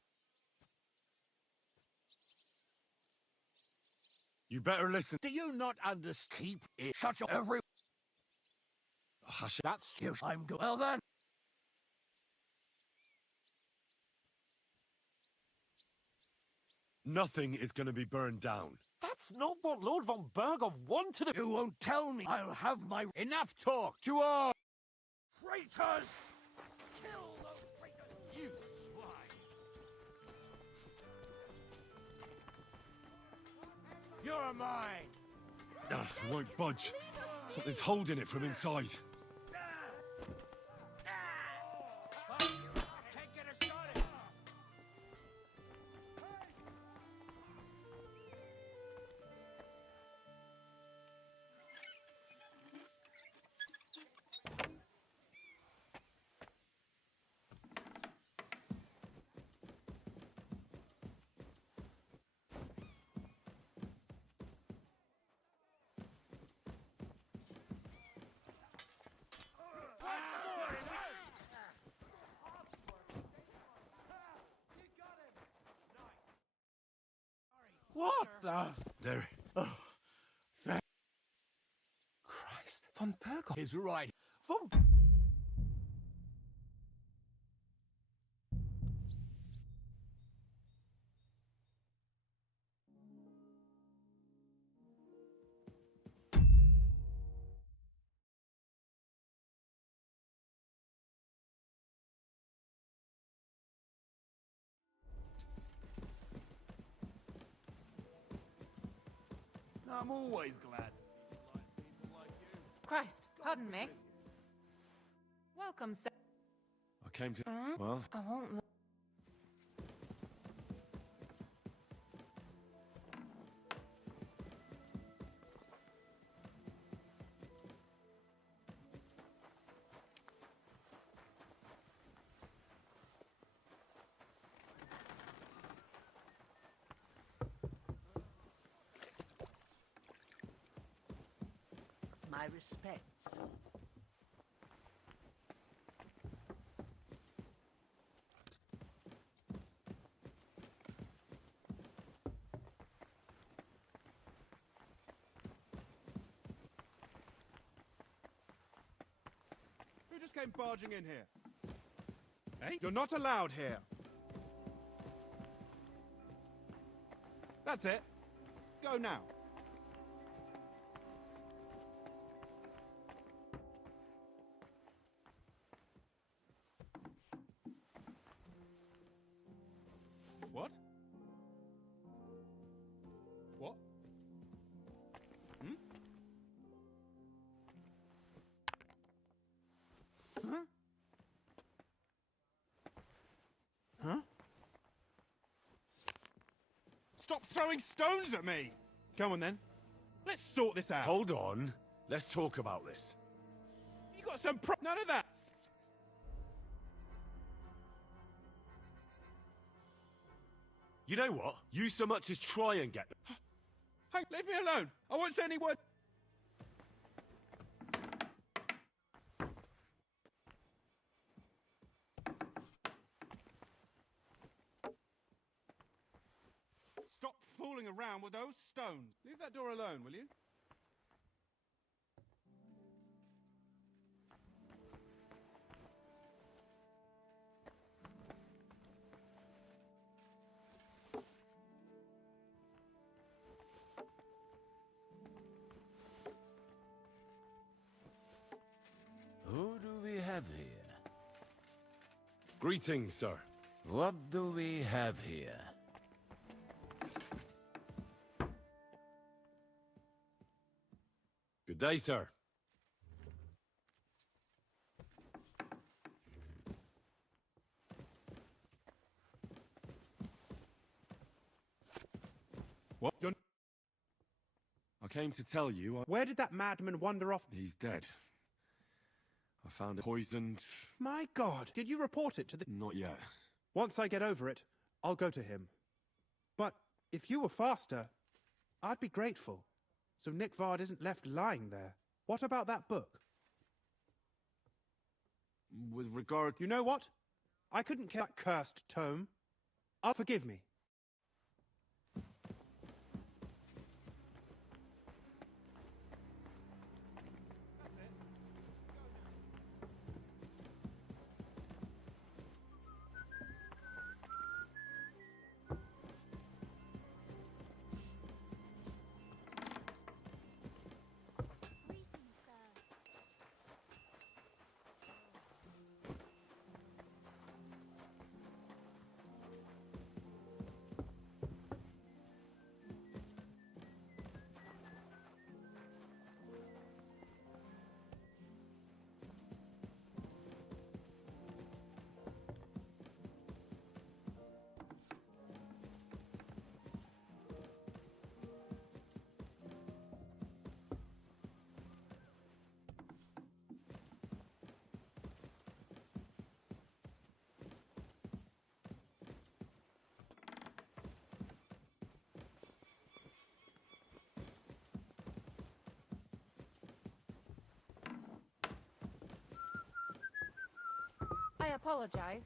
You better listen. Do you not understand? Keep it... Shut your... Every... Hashek. That's... You... I'm go... Well then... Nothing is going to be burned down. That's not what Lord von Bergov wanted. You won't tell me. I'll have my... Enough talk. to arms. Traitors! Kill those traitors! You swine. You're mine. It won't budge. Something's holding it from inside. Can't get a shot at him. What the... There. Christ. Von Bergov is right. Von... I'm always glad to see polite people like you. Christ, pardon me. Welcome, sir. I came to... Well, I won't lie. My respects. Who just came barging in here? Hey? You're not allowed here. That's it. Go now. What? What? Hmm? Huh? Huh? Stop throwing stones at me! Come on then. Let's sort this out. hold on. Let's talk about this. You got some none of that! You know what? You so much as try and get... Hey, leave me alone! I won't say any word! Stop fooling around with those stones. Leave that door alone, will you? Who do we have here? Greetings, sir. What do we have here? Good day, sir. What? You're... I came to tell you Where did that madman wander off? he's dead. I found it poisoned. My God! Did you report it to the... Not yet. Once I get over it, I'll go to him. But if you were faster, I'd be grateful. So Nick Vard isn't left lying there. What about that book? With regard... You know what? I couldn't care that cursed tome. Forgive me. I apologize.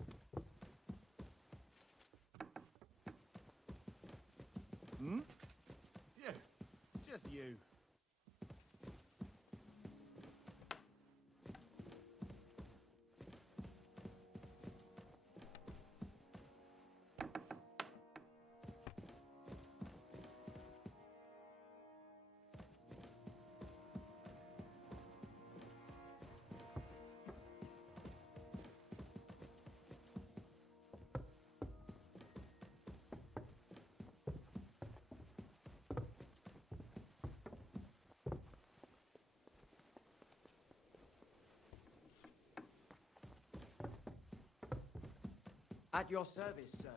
Hmm? Yeah, just you. At your service, sir.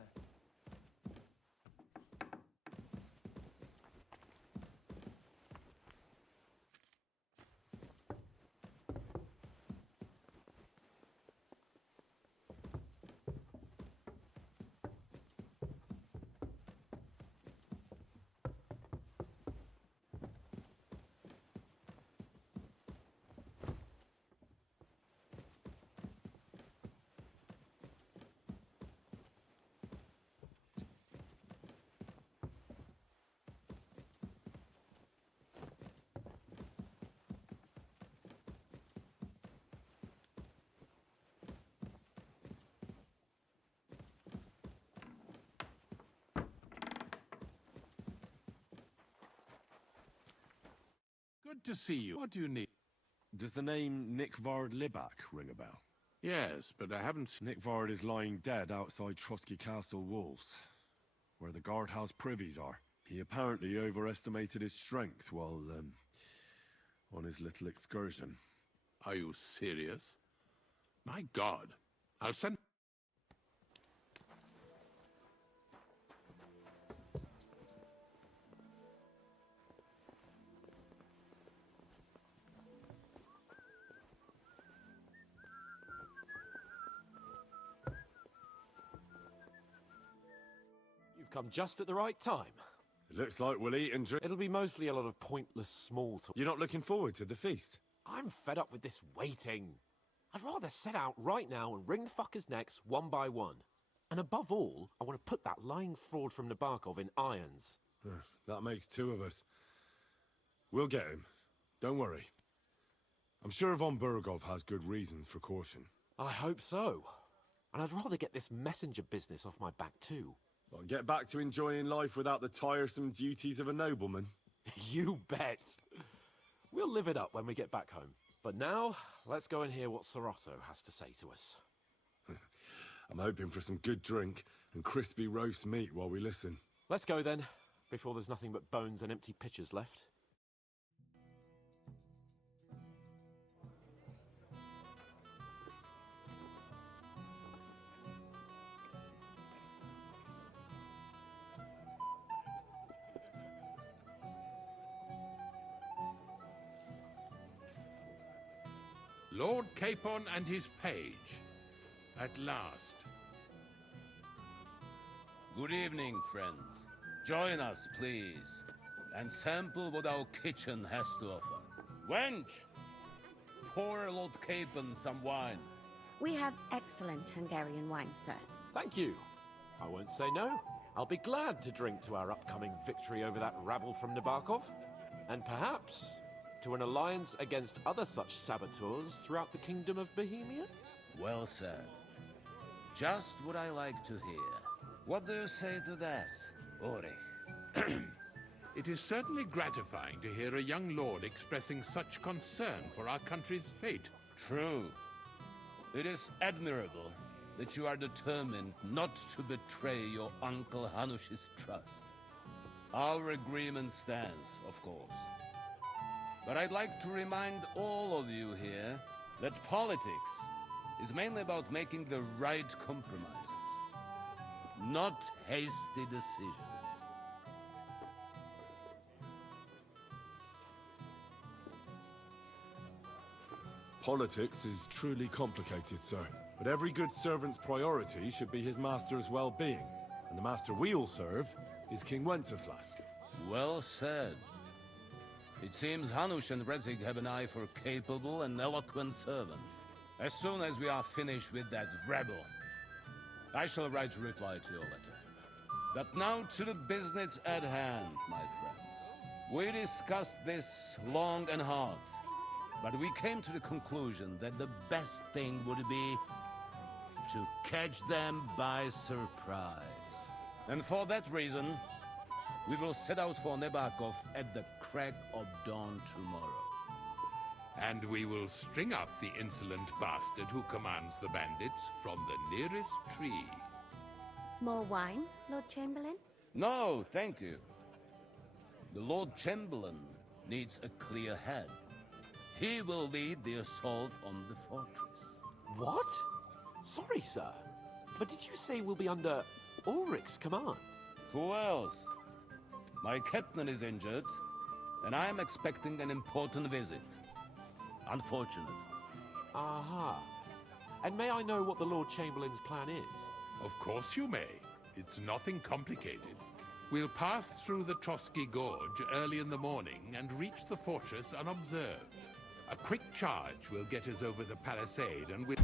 Good to see you. What do you need? Does the name Nick Vard Libak ring a bell? Yes, but I haven't... Nick Vard is lying dead outside Trotsky Castle walls, where the guardhouse privies are. He apparently overestimated his strength while, on his little excursion. Are you serious? My God. I'll send... You've come just at the right time. It looks like we'll eat and drink. It'll be mostly a lot of pointless small talk. You're not looking forward to the feast? I'm fed up with this waiting. I'd rather set out right now and wring the fuckers' necks one by one. And above all, I want to put that lying fraud from Nabokov in irons. That makes two of us. We'll get him. Don't worry. I'm sure von Burgov has good reasons for caution. I hope so. And I'd rather get this messenger business off my back too. Well, get back to enjoying life without the tiresome duties of a nobleman. You bet. We'll live it up when we get back home. But now, let's go and hear what Sorotto has to say to us. I'm hoping for some good drink and crispy roast meat while we listen. Let's go then, before there's nothing but bones and empty pitchers left. Lord Capon and his page. At last. Good evening, friends. Join us, please, and sample what our kitchen has to offer. Wench, pour Lord Capon some wine. We have excellent Hungarian wine, sir. Thank you. I won't say no. I'll be glad to drink to our upcoming victory over that rabble from Nabokov. And perhaps to an alliance against other such saboteurs throughout the Kingdom of Bohemia? Well said. Just what I like to hear. What do you say to that, Ulrich? It is certainly gratifying to hear a young lord expressing such concern for our country's fate. True. It is admirable that you are determined not to betray your Uncle Hanush's trust. Our agreement stands, of course. But I'd like to remind all of you here that politics is mainly about making the right compromises, not hasty decisions. Politics is truly complicated, sir. But every good servant's priority should be his master's well-being. And the master we'll serve is King Wenceslas. Well said. It seems Hanush and Rezig have an eye for capable and eloquent servants. As soon as we are finished with that rebel, I shall write a reply to your letter. But now to the business at hand, my friends. We discussed this long and hard, but we came to the conclusion that the best thing would be to catch them by surprise. And for that reason, we will set out for Nabokov at the crack of dawn tomorrow. And we will string up the insolent bastard who commands the bandits from the nearest tree. More wine, Lord Chamberlain? No, thank you. The Lord Chamberlain needs a clear head. He will lead the assault on the fortress. What? Sorry, sir. But did you say we'll be under Ulrich's command? Who else? My captain is injured, and I am expecting an important visit. Unfortunate. Aha. And may I know what the Lord Chamberlain's plan is? Of course you may. It's nothing complicated. We'll pass through the Trotsky Gorge early in the morning and reach the fortress unobserved. A quick charge will get us over the palisade and we'll...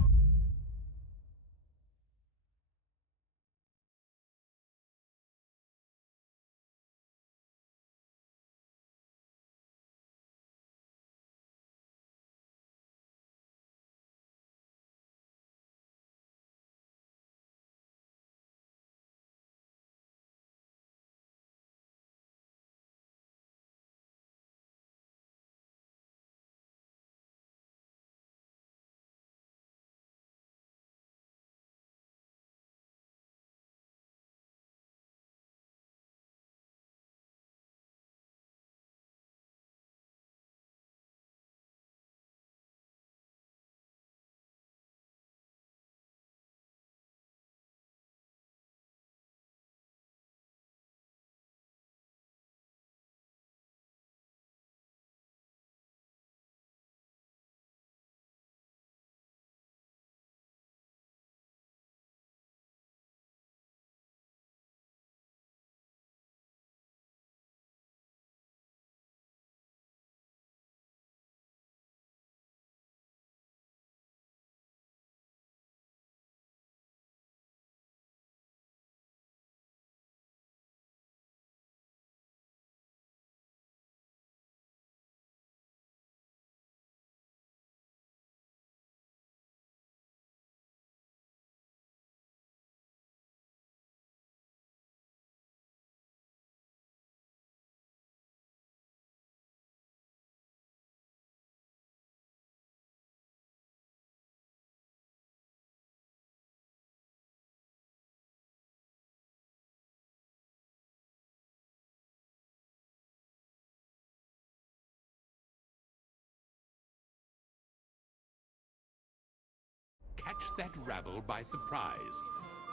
Catch that rabble by surprise.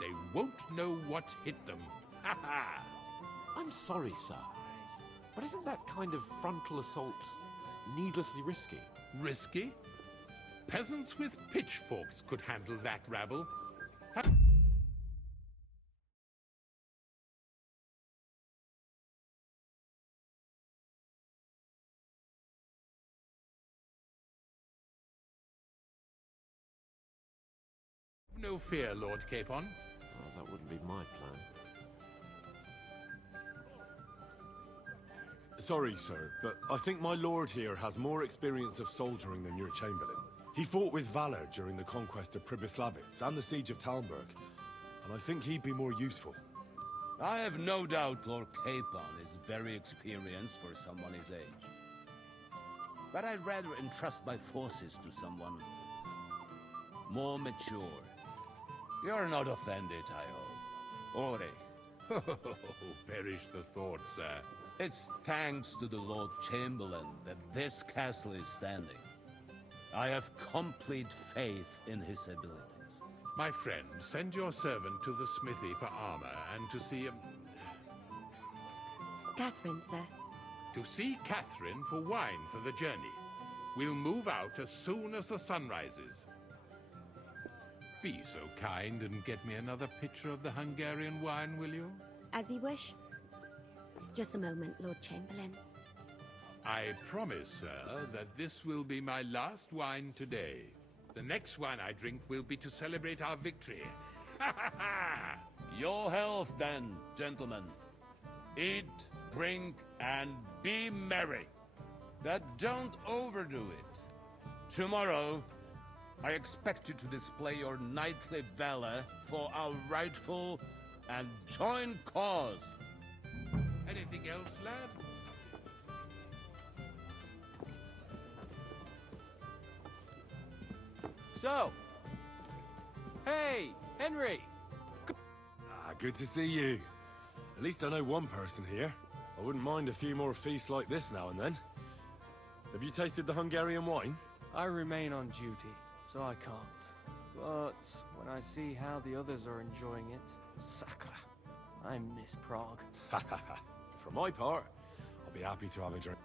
They won't know what hit them. Ha ha! I'm sorry, sir. But isn't that kind of frontal assault needlessly risky? Risky? Peasants with pitchforks could handle that rabble. No fear, Lord Capon. Well, that wouldn't be my plan. Sorry, sir, but I think my lord here has more experience of soldiering than your chamberlain. He fought with valor during the conquest of Pribyslavitz and the siege of Talmberg, and I think he'd be more useful. I have no doubt Lord Capon is very experienced for someone his age. But I'd rather entrust my forces to someone more mature. You're not offended, I hope. Ore. Perish the thought, sir. It's thanks to the Lord Chamberlain that this castle is standing. I have complete faith in his abilities. My friend, send your servant to the smithy for armor and to see... Catherine, sir. To see Catherine for wine for the journey. We'll move out as soon as the sun rises. Be so kind and get me another pitcher of the Hungarian wine, will you? As you wish. Just a moment, Lord Chamberlain. I promise, sir, that this will be my last wine today. The next wine I drink will be to celebrate our victory. Ha ha ha! Your health, then, gentlemen. Eat, drink, and be merry. But don't overdo it. Tomorrow, I expect you to display your knightly valor for our rightful and joint cause. Anything else, lad? So, hey, Henry! Good to see you. At least I know one person here. I wouldn't mind a few more feasts like this now and then. Have you tasted the Hungarian wine? I remain on duty, so I can't. But when I see how the others are enjoying it, sacre, I miss Prague. For my part, I'll be happy to have a drink.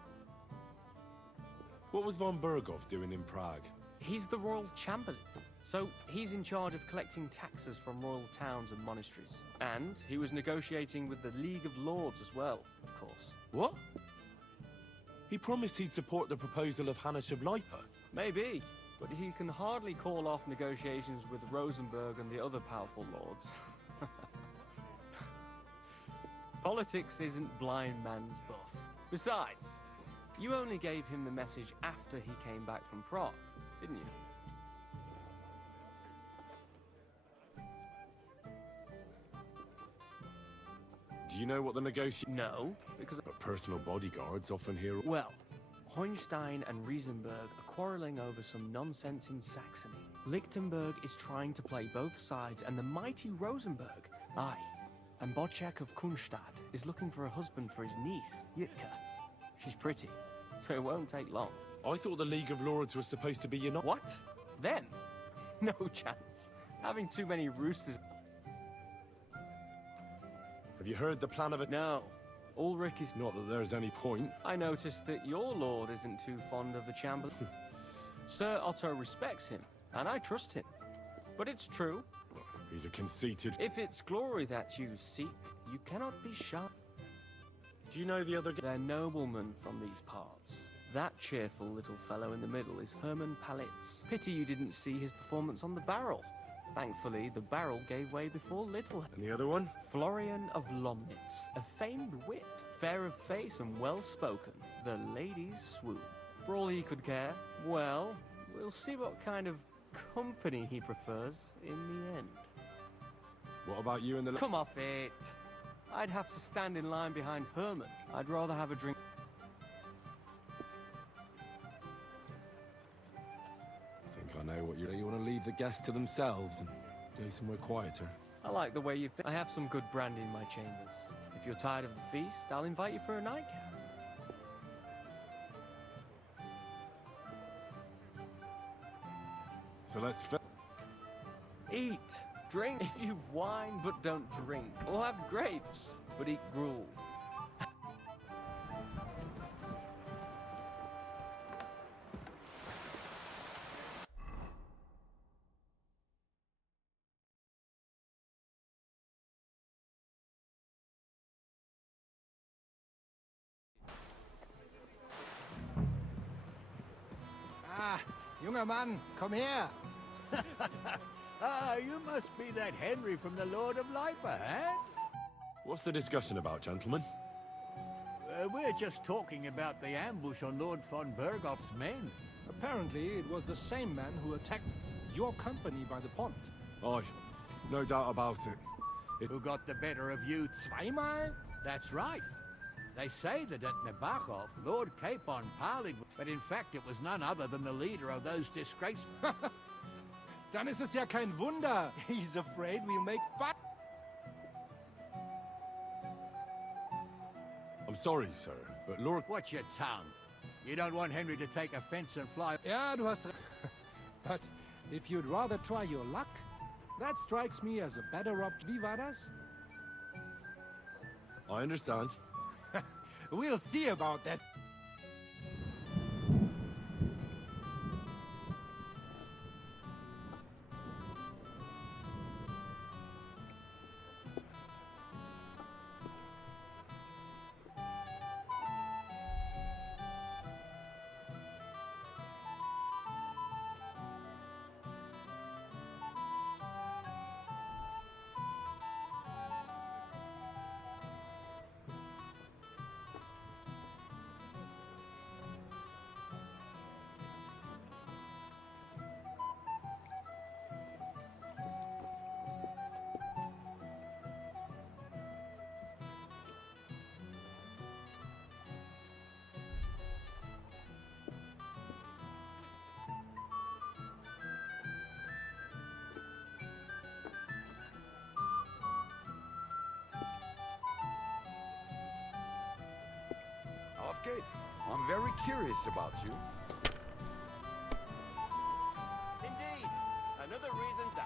What was von Berghoff doing in Prague? He's the royal chamberlain, so he's in charge of collecting taxes from royal towns and monasteries. And he was negotiating with the League of Lords as well, of course. What? He promised he'd support the proposal of Hannes of Lipa. Maybe, but he can hardly call off negotiations with Rosenberg and the other powerful lords. Politics isn't blind man's buff. Besides, you only gave him the message after he came back from Prague, didn't you? Do you know what the negotiation? No, because... But personal bodyguards often hear... Well, Hohenstein and Riesenberg are quarreling over some nonsense in Saxony. Lichtenberg is trying to play both sides, and the mighty Rosenberg, aye, and Bocek of Kunstadt is looking for a husband for his niece, Yitka. She's pretty, so it won't take long. I thought the League of Lords was supposed to be united. What? Then? No chance. Having too many roosters... Have you heard the plan of it? No. Ulrich is... Not that there's any point. I noticed that your lord isn't too fond of the Chamberlain. Sir Otto respects him, and I trust him. But it's true. He's a conceited... If it's glory that you seek, you cannot be shy. Do you know the other... They're noblemen from these parts. That cheerful little fellow in the middle is Hermann Palitz. Pity you didn't see his performance on the barrel. Thankfully, the barrel gave way before little. And the other one? Florian of Lomnitz, a famed wit, fair of face and well-spoken. The ladies swoon. For all he could care, well, we'll see what kind of company he prefers in the end. What about you and the... Come off it. I'd have to stand in line behind Herman. I'd rather have a drink. I know what you want to leave the guests to themselves and go somewhere quieter. I like the way you think. I have some good brandy in my chambers. If you're tired of the feast, I'll invite you for a nightcap. So let's eat, drink if you've wine, but don't drink. Or have grapes, but eat gruel. Junger Mann, komm her! You must be that Henry from the Lord of Lipa, eh? What's the discussion about, gentlemen? We're just talking about the ambush on Lord von Berghoff's men. Apparently, it was the same man who attacked your company by the pond. Aye, no doubt about it. Who got the better of you? Zweimal? That's right. They say that at Nabokov, Lord Capon parleyed, but in fact it was none other than the leader of those disgraced... Dann ist es ja kein Wunder. He's afraid we'll make fun. I'm sorry, sir, but Lord... Watch your tongue. You don't want Henry to take offense and fly... Ja, du hast... But if you'd rather try your luck, that strikes me as a better option. Wie war das? I understand. We'll see about that. Auf geht's. I'm very curious about you. Indeed. Another reason to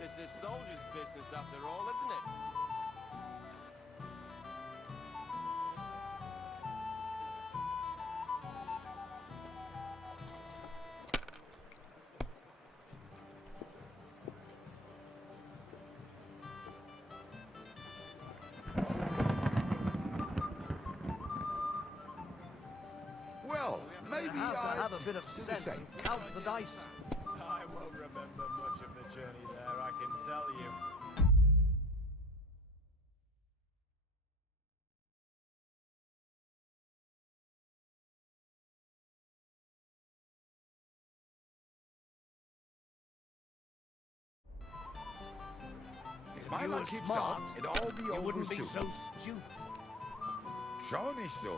This is soldiers' business after all, isn't it? Well, maybe You have I to have a bit of do the sense same. and count the dice. I won't remember much of the journey there, I can tell you. If my you luck were keeps smart, up, it'll all be you over wouldn't be soon. so stupid. Show me so.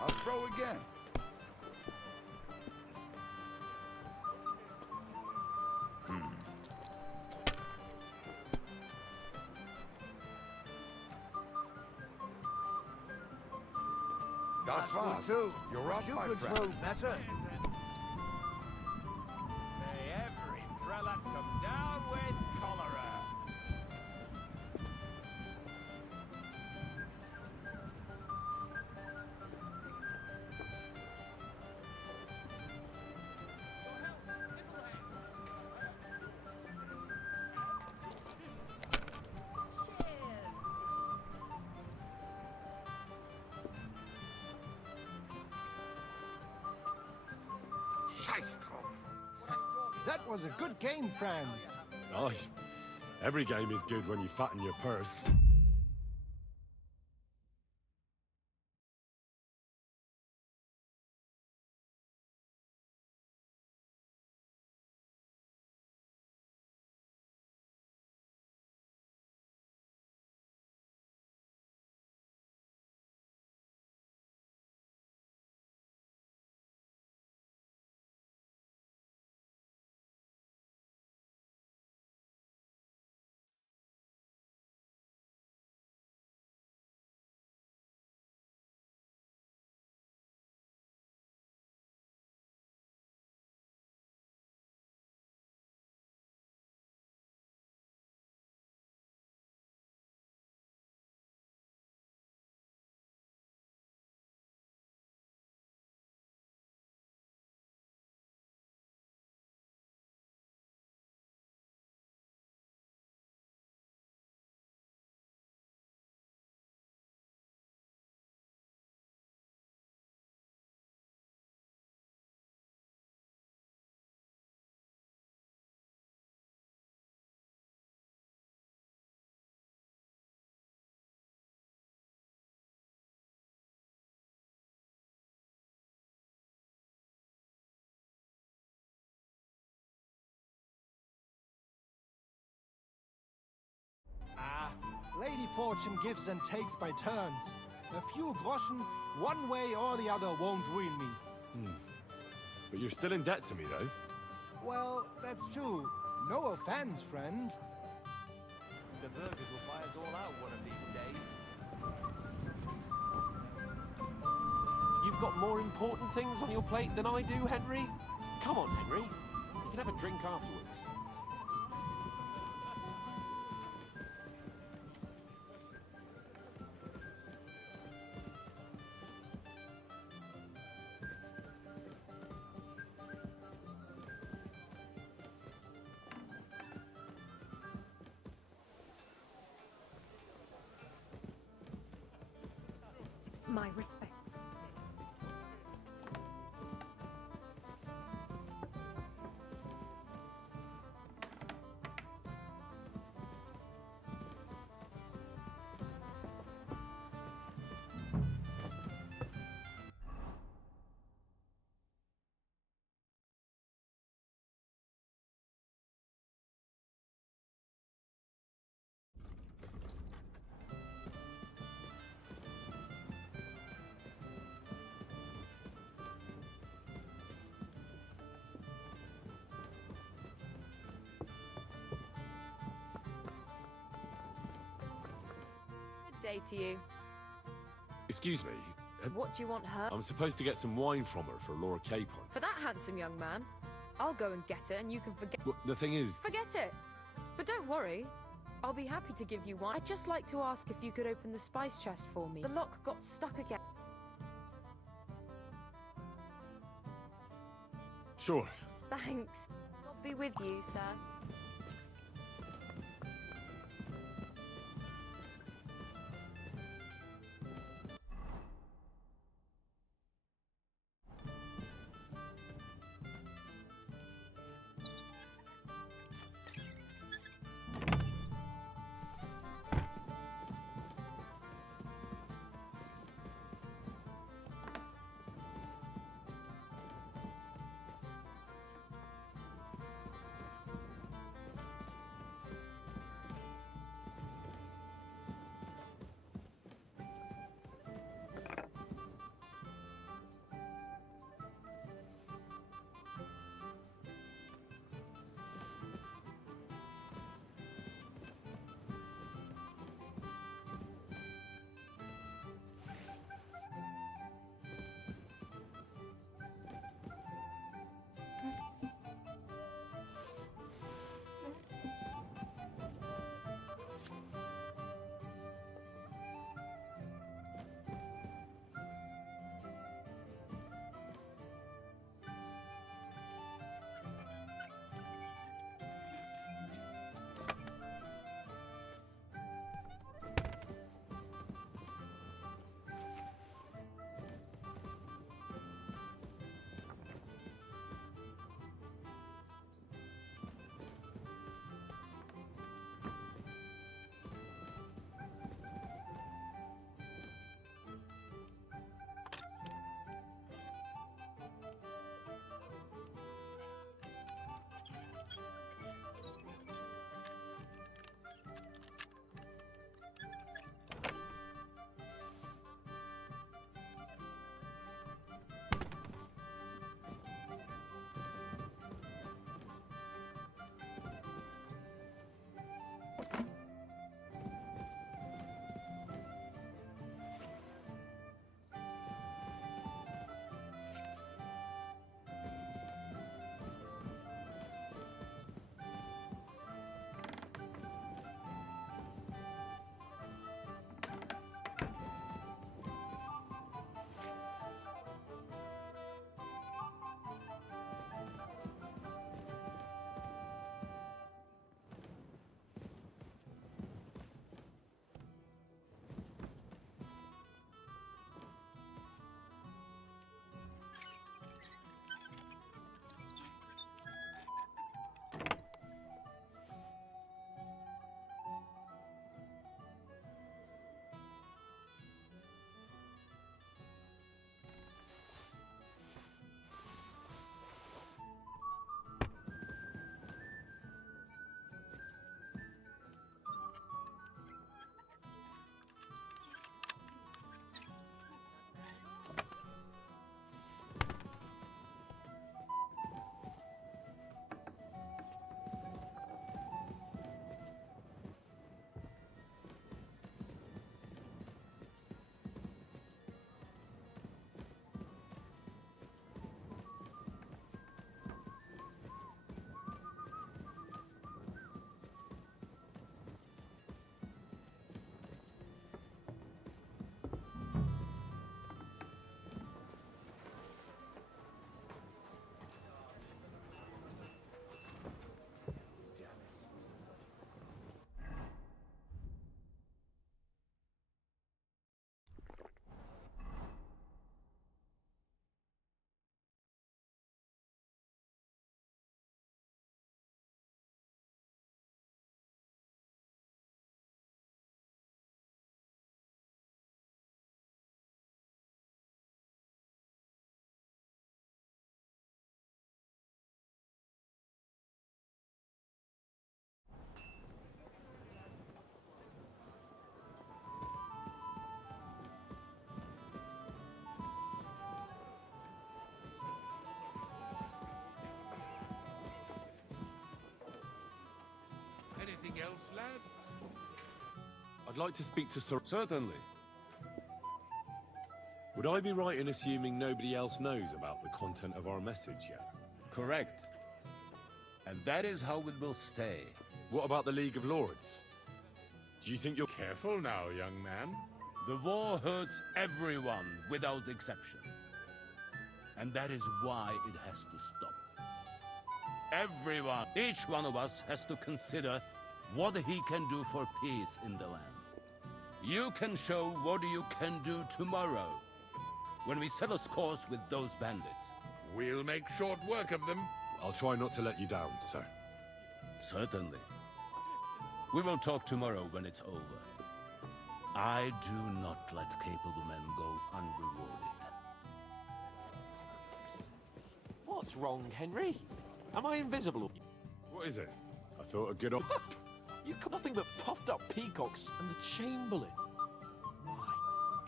I'll throw again. Das war's. Too. You're up, But you my could friend. throw better. May every prelate come down with cholera. That was a good game, friends. Aye. Every game is good when you fatten your purse. Lady Fortune gives and takes by turns. A few groschen, one way or the other, won't ruin me. But you're still in debt to me, though. Well, that's true. No offense, friend. The burgers will buy us all out one of these days. You've got more important things on your plate than I do, Henry? Come on, Henry. You can have a drink afterwards. My respects. Day to you. Excuse me. What do you want her? I'm supposed to get some wine from her for Laura Capon. For that handsome young man? I'll go and get it and you can forget. Well, the thing is... Forget it! But don't worry. I'll be happy to give you one. I'd just like to ask if you could open the spice chest for me. The lock got stuck again. Sure. Thanks. God be with you, sir. Anything else, lad? I'd like to speak to Sir... Certainly. Would I be right in assuming nobody else knows about the content of our message yet? Correct. And that is how it will stay. What about the League of Lords? Do you think you're... Careful now, young man. The war hurts everyone without exception. And that is why it has to stop. Everyone, each one of us has to consider what he can do for peace in the land. You can show what you can do tomorrow, when we settle scores with those bandits. We'll make short work of them. I'll try not to let you down, sir. Certainly. We will talk tomorrow when it's over. I do not let capable men go unrewarded. What's wrong, Henry? Am I invisible? What is it? I thought I'd get off... You got nothing but puffed up peacocks and the Chamberlain. My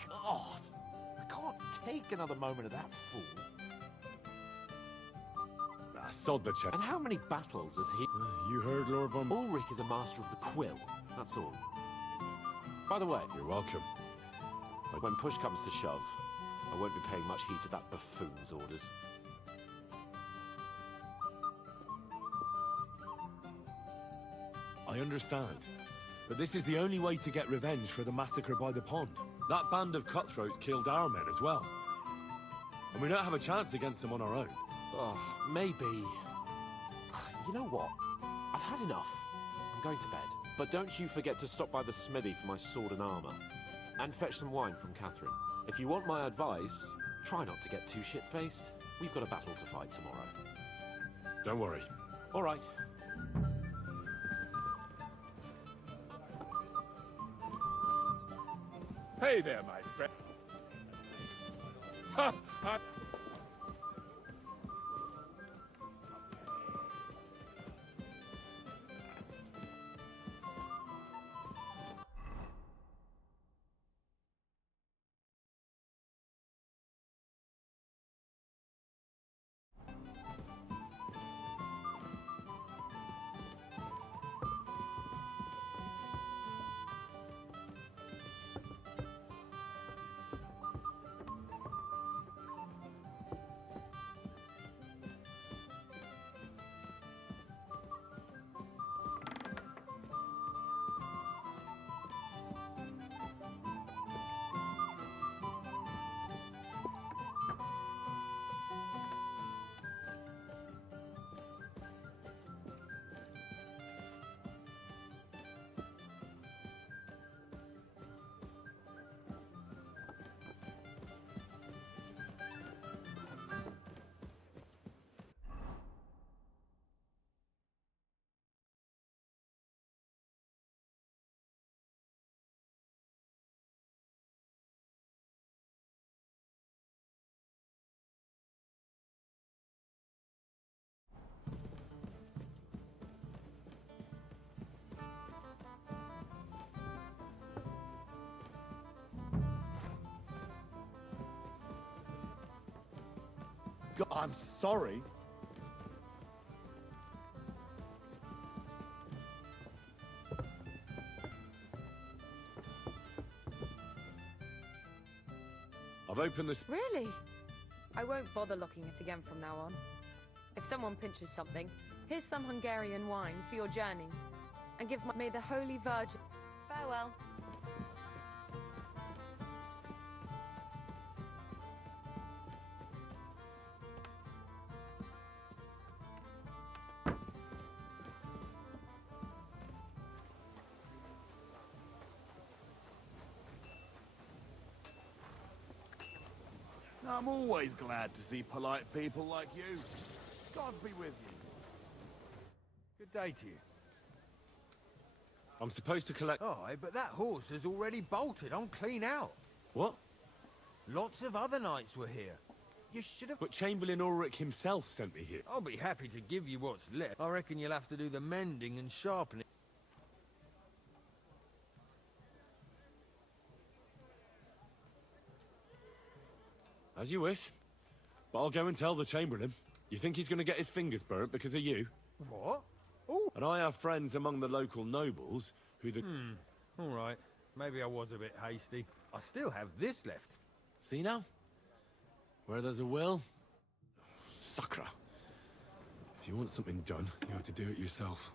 God. I can't take another moment of that fool. Sod the check. And how many battles has he... You heard, Lord von... Ulrich is a master of the quill, that's all. By the way... You're welcome. When push comes to shove, I won't be paying much heed to that buffoon's orders. I understand. But this is the only way to get revenge for the massacre by the pond. That band of cutthroats killed our men as well. And we don't have a chance against them on our own. Oh, maybe. You know what? I've had enough. I'm going to bed. But don't you forget to stop by the smithy for my sword and armor. And fetch some wine from Catherine. If you want my advice, try not to get too shit-faced. We've got a battle to fight tomorrow. Don't worry. All right. Hey there, my friend. Ha! Ha! God, I'm sorry. I've opened this... Really? I won't bother locking it again from now on. If someone pinches something, here's some Hungarian wine for your journey. And give my... May the Holy Virgin... Farewell. I'm always glad to see polite people like you. God be with you. Good day to you. I'm supposed to collect... Oh, but that horse has already bolted on clean out. What? Lots of other knights were here. You should have... But Chamberlain Ulrich himself sent me here. I'll be happy to give you what's left. I reckon you'll have to do the mending and sharpening. As you wish. But I'll go and tell the Chamberlain. You think he's going to get his fingers burnt because of you? What? Oh. And I have friends among the local nobles who the... All right. Maybe I was a bit hasty. I still have this left. See now? Where there's a will... Sacra. If you want something done, you have to do it yourself.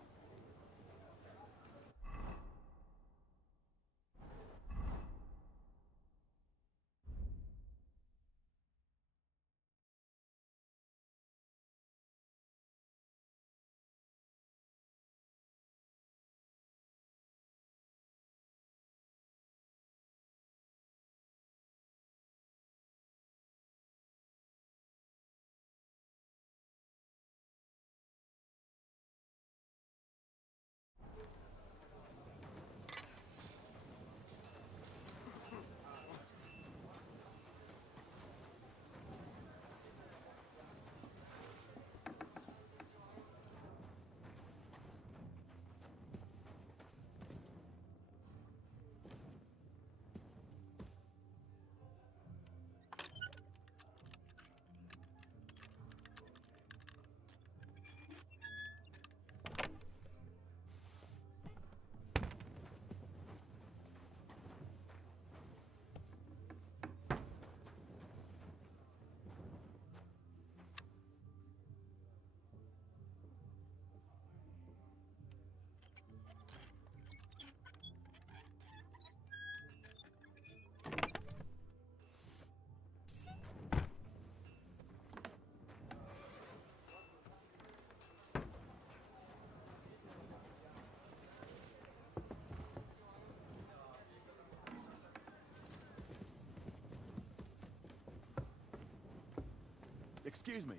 Excuse me.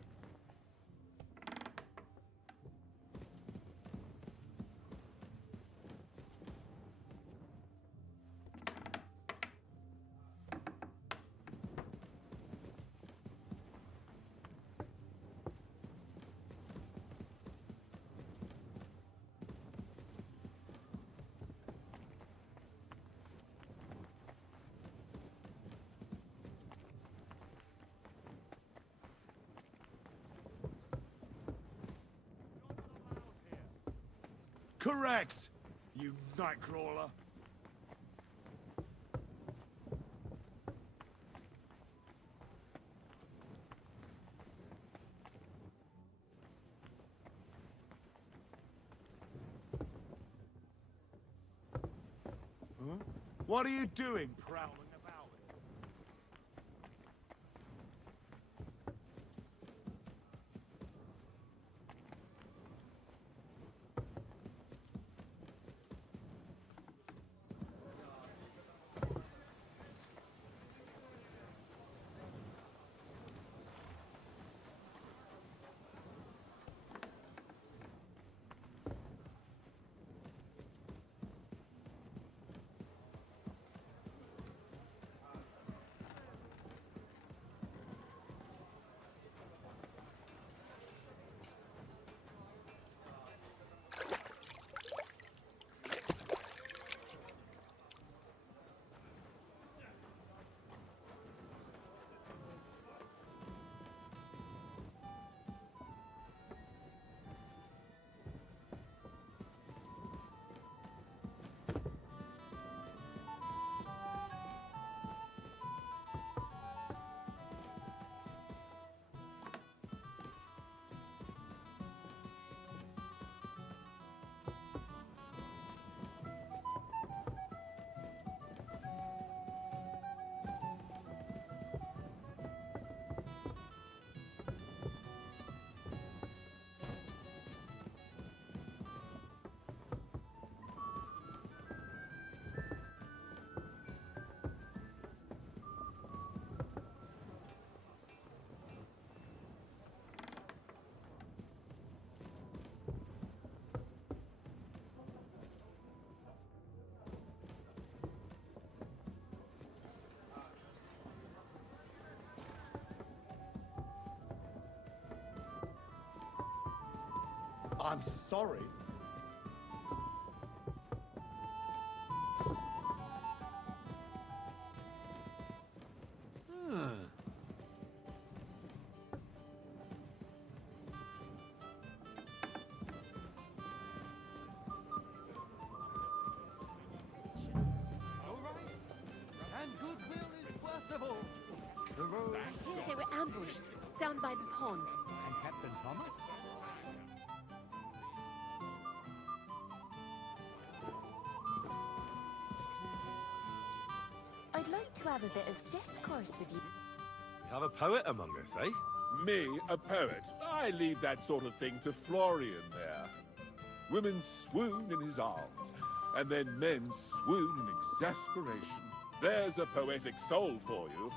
Correct, you nightcrawler. Huh? What are you doing, prowling about? I'm sorry. And goodwill is possible. The road. I hear they were ambushed down by the pond. And Captain Thomas? I'd like to have a bit of discourse with you. We have a poet among us, eh? Me, a poet? I leave that sort of thing to Florian there. Women swoon in his arms, and then men swoon in exasperation. There's a poetic soul for you.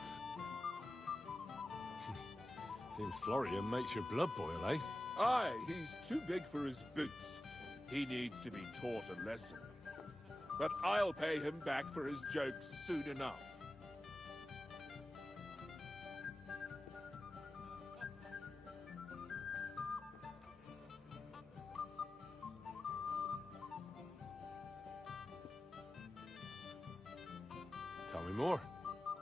Seems Florian makes your blood boil, eh? Aye, he's too big for his boots. He needs to be taught a lesson. But I'll pay him back for his jokes soon enough. Tell me more.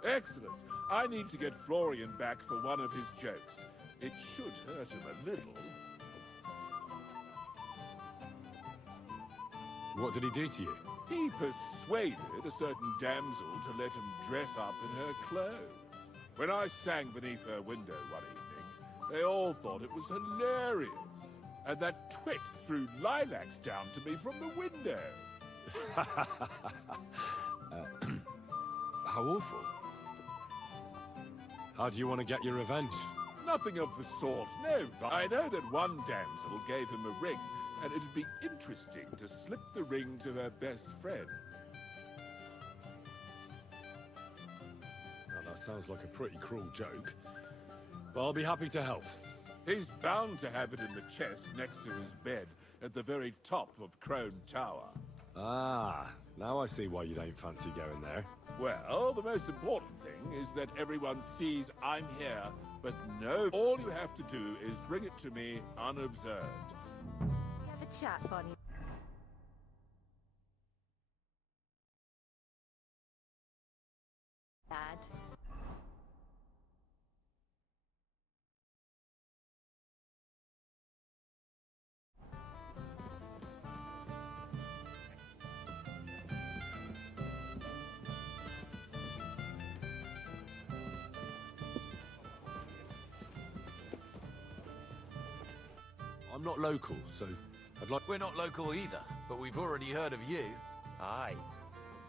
Excellent. I need to get Florian back for one of his jokes. It should hurt him a little. What did he do to you? He persuaded a certain damsel to let him dress up in her clothes. When I sang beneath her window one evening, they all thought it was hilarious. And that twit threw lilacs down to me from the window. How awful. How do you want to get your revenge? Nothing of the sort, no. I know that one damsel gave him a ring, and it'd be interesting to slip the ring to her best friend. Well, that sounds like a pretty cruel joke. Well, I'll be happy to help. He's bound to have it in the chest next to his bed at the very top of Crone Tower. Ah, now I see why you don't fancy going there. Well, the most important thing is that everyone sees I'm here, but no, all you have to do is bring it to me unobserved. Have a chat, Bonnie. Bad. I'm not local, so I'd like... We're not local either, but we've already heard of you. Aye.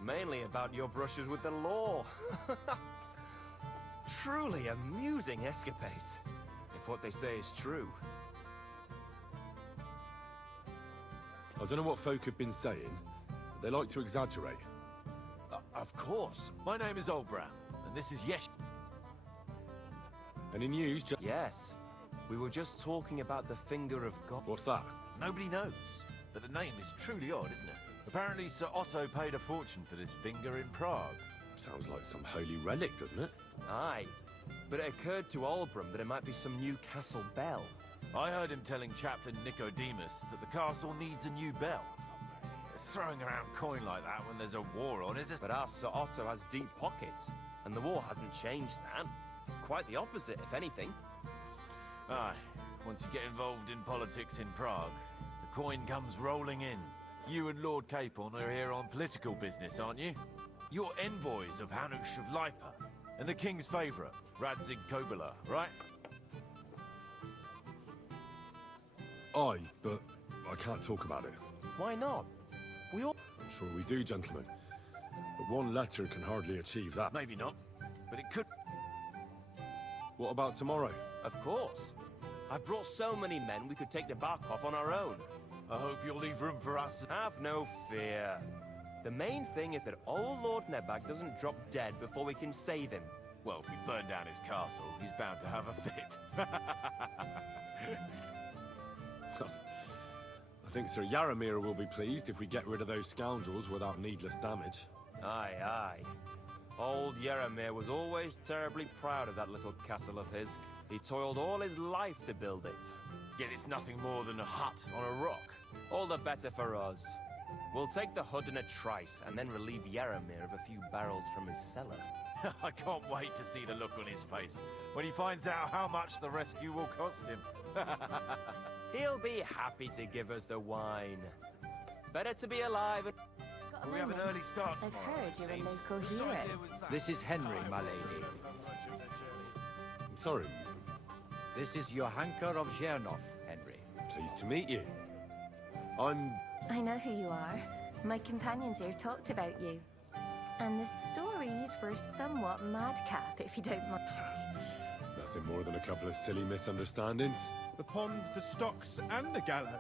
Mainly about your brushes with the law. Truly amusing escapades, if what they say is true. I don't know what folk have been saying, but they like to exaggerate. Of course. My name is Oldbrown, and this is Yesh. Any news? Yes. We were just talking about the Finger of God. What's that? Nobody knows, but the name is truly odd, isn't it? Apparently Sir Otto paid a fortune for this finger in Prague. Sounds like some holy relic, doesn't it? Aye. But it occurred to Albram that it might be some new castle bell. I heard him telling Chaplain Nicodemus that the castle needs a new bell. Throwing around coin like that when there's a war on is... But our Sir Otto has deep pockets, and the war hasn't changed that. Quite the opposite, if anything. Aye, once you get involved in politics in Prague, the coin comes rolling in. You and Lord Capon are here on political business, aren't you? You're envoys of Hanush of Lipa, and the king's favourite, Radzig Kobyla, right? Aye, but I can't talk about it. Why not? We all... Sure we do, gentlemen. But one letter can hardly achieve that. Maybe not, but it could... What about tomorrow? Of course. I've brought so many men we could take the bark off on our own. I hope you'll leave room for us. Have no fear. The main thing is that old Lord Nebak doesn't drop dead before we can save him. Well, if we burn down his castle, he's bound to have a fit. I think Sir Yaramir will be pleased if we get rid of those scoundrels without needless damage. Aye, aye. Old Yaramir was always terribly proud of that little castle of his. He toiled all his life to build it. Yet it's nothing more than a hut on a rock. All the better for us. We'll take the hood in a trice and then relieve Yaramir of a few barrels from his cellar. I can't wait to see the look on his face when he finds out how much the rescue will cost him. He'll be happy to give us the wine. Better to be alive and... We have an early start I've tomorrow, heard it you're a seems. local Whose hero. idea was that? This is Henry, my lady. I'm sorry. This is Johanka of Zhernov, Henry. Pleased to meet you. I'm... I know who you are. My companions here talked about you. And the stories were somewhat madcap, if you don't mind. Nothing more than a couple of silly misunderstandings. The pond, the stocks, and the gallows.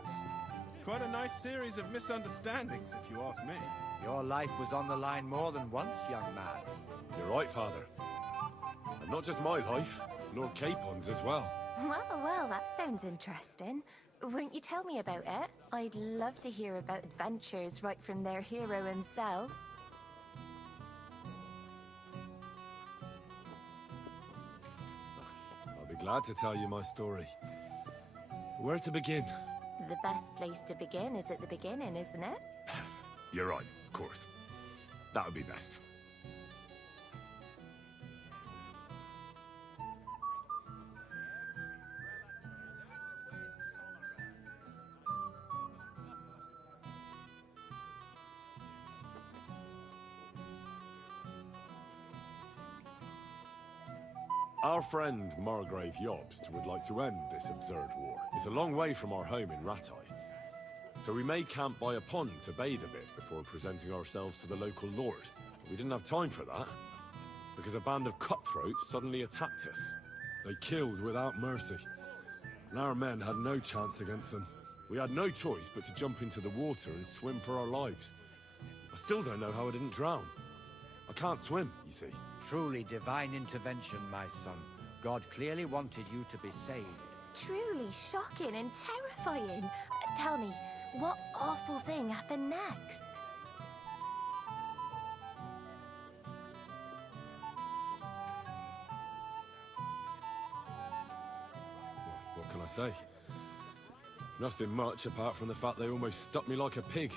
Quite a nice series of misunderstandings, if you ask me. Your life was on the line more than once, young man. You're right, Father. And not just my life, Lord Capon's as well. Well, that sounds interesting. Won't you tell me about it? I'd love to hear about adventures right from their hero himself. I'll be glad to tell you my story. Where to begin? The best place to begin is at the beginning, isn't it? You're right, of course. That would be best. Our friend Margrave Jobst would like to end this absurd war. It's a long way from our home in Ratai. So we made camp by a pond to bathe a bit before presenting ourselves to the local lord. We didn't have time for that, because a band of cutthroats suddenly attacked us. They killed without mercy, and our men had no chance against them. We had no choice but to jump into the water and swim for our lives. I still don't know how I didn't drown. I can't swim, you see. Truly divine intervention, my son. God clearly wanted you to be saved. Truly shocking and terrifying. Tell me, what awful thing happened next? What can I say? Nothing much apart from the fact they almost stuck me like a pig.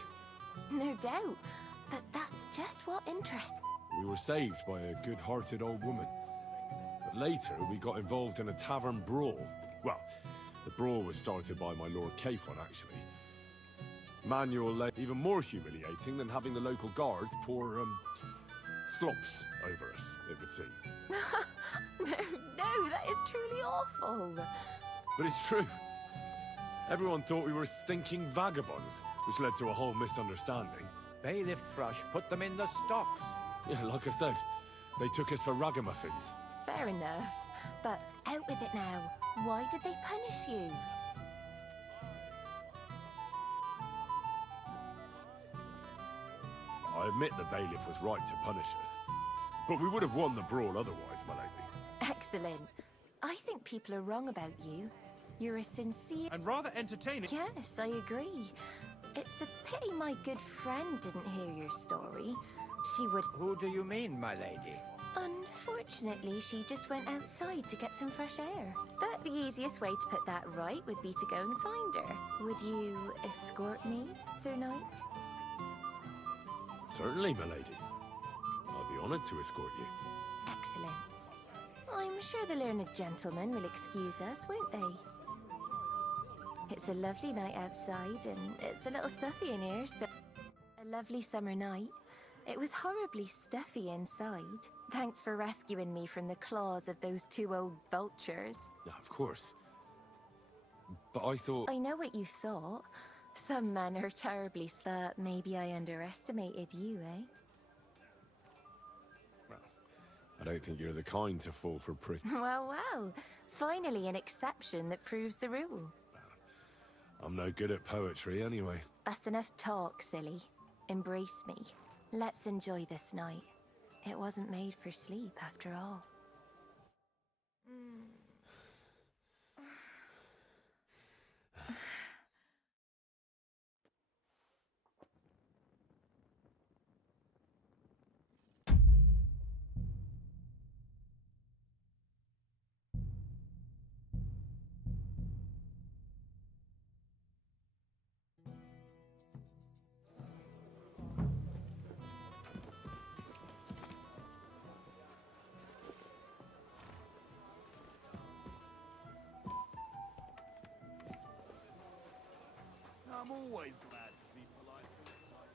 No doubt, but that's just what interests. We were saved by a good-hearted old woman. But later, we got involved in a tavern brawl. Well, the brawl was started by my Lord Capon, actually. Manual even more humiliating than having the local guard pour, slops over us, it would seem. No, that is truly awful. But it's true. Everyone thought we were stinking vagabonds, which led to a whole misunderstanding. Bailiff Thrush put them in the stocks. Yeah, like I said, they took us for ragamuffins. Fair enough, but out with it now. Why did they punish you? I admit the bailiff was right to punish us, but we would have won the brawl otherwise, my lady. Excellent. I think people are wrong about you. You're a sincere... And rather entertaining... Yes, I agree. It's a pity my good friend didn't hear your story. She would... Who do you mean, my lady? Unfortunately, she just went outside to get some fresh air. But the easiest way to put that right would be to go and find her. Would you escort me, Sir Knight? Certainly, my lady. I'll be honored to escort you. Excellent. I'm sure the learned gentlemen will excuse us, won't they? It's a lovely night outside, and it's a little stuffy in here, so... A lovely summer night. It was horribly stuffy inside. Thanks for rescuing me from the claws of those two old vultures. Yeah, of course. But I thought... I know what you thought. Some men are terribly slow. Maybe I underestimated you, eh? I don't think you're the kind to fall for pretty... Well. Finally an exception that proves the rule. I'm no good at poetry, anyway. That's enough talk, silly. Embrace me. Let's enjoy this night. It wasn't made for sleep, after all. I'm always glad to see polite people like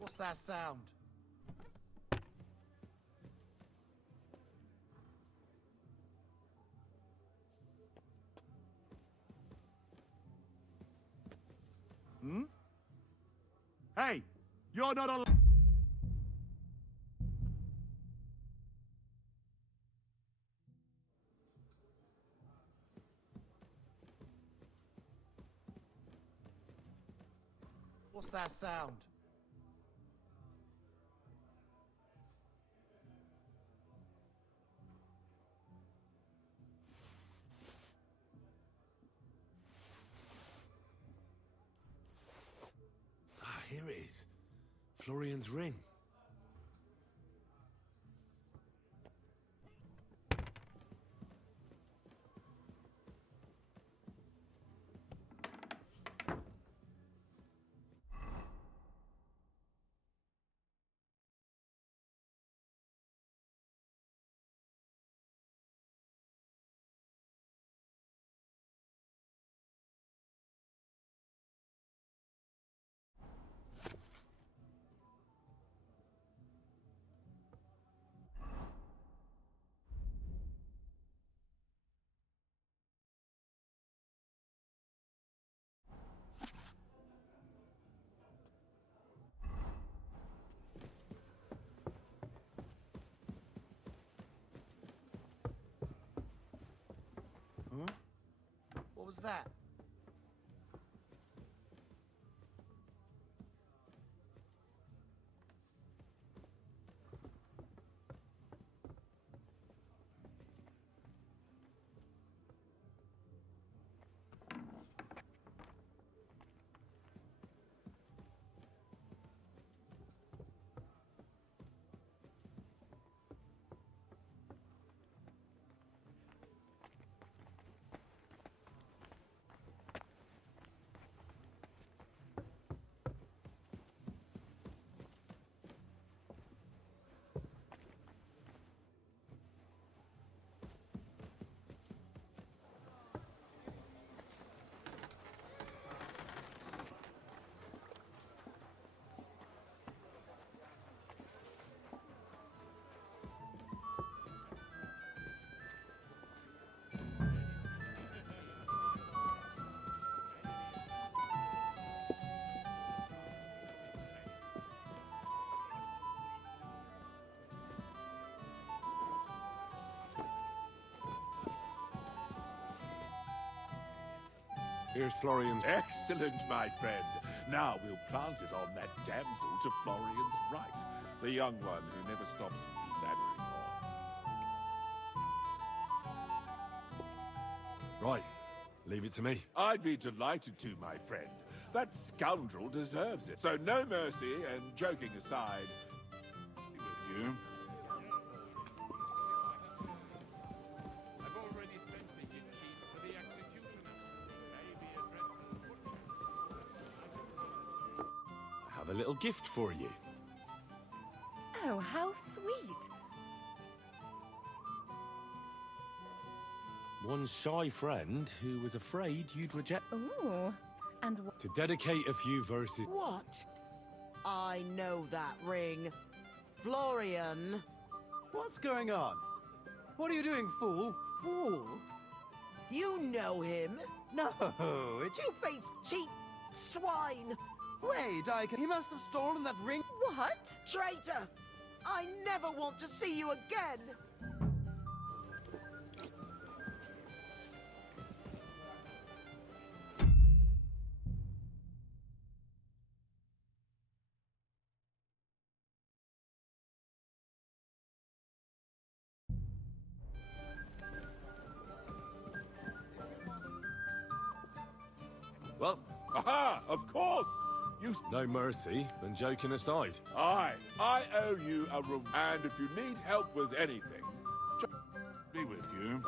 What's that sound? Hmm? Hey, you're not a... What's that sound? Florian's ring. Huh? What was that? Here's Florian's. Excellent, my friend. Now we'll plant it on that damsel to Florian's right. The young one who never stops blabbering on. Right. Leave it to me. I'd be delighted to, my friend. That scoundrel deserves it. So no mercy, and joking aside, with you. I have a little gift for you. Oh, how sweet. One shy friend who was afraid you'd reject. Ooh. And To dedicate a few verses. What? I know that ring. Florian. What's going on? What are you doing, fool? Fool? You know him? No, it's Two-faced cheat swine! Wait, he must have stolen that ring. What? Traitor! I never want to see you again! Well, Aha! Of course! You... No mercy, and joking aside. I owe you a room, and if you need help with anything, just be with you.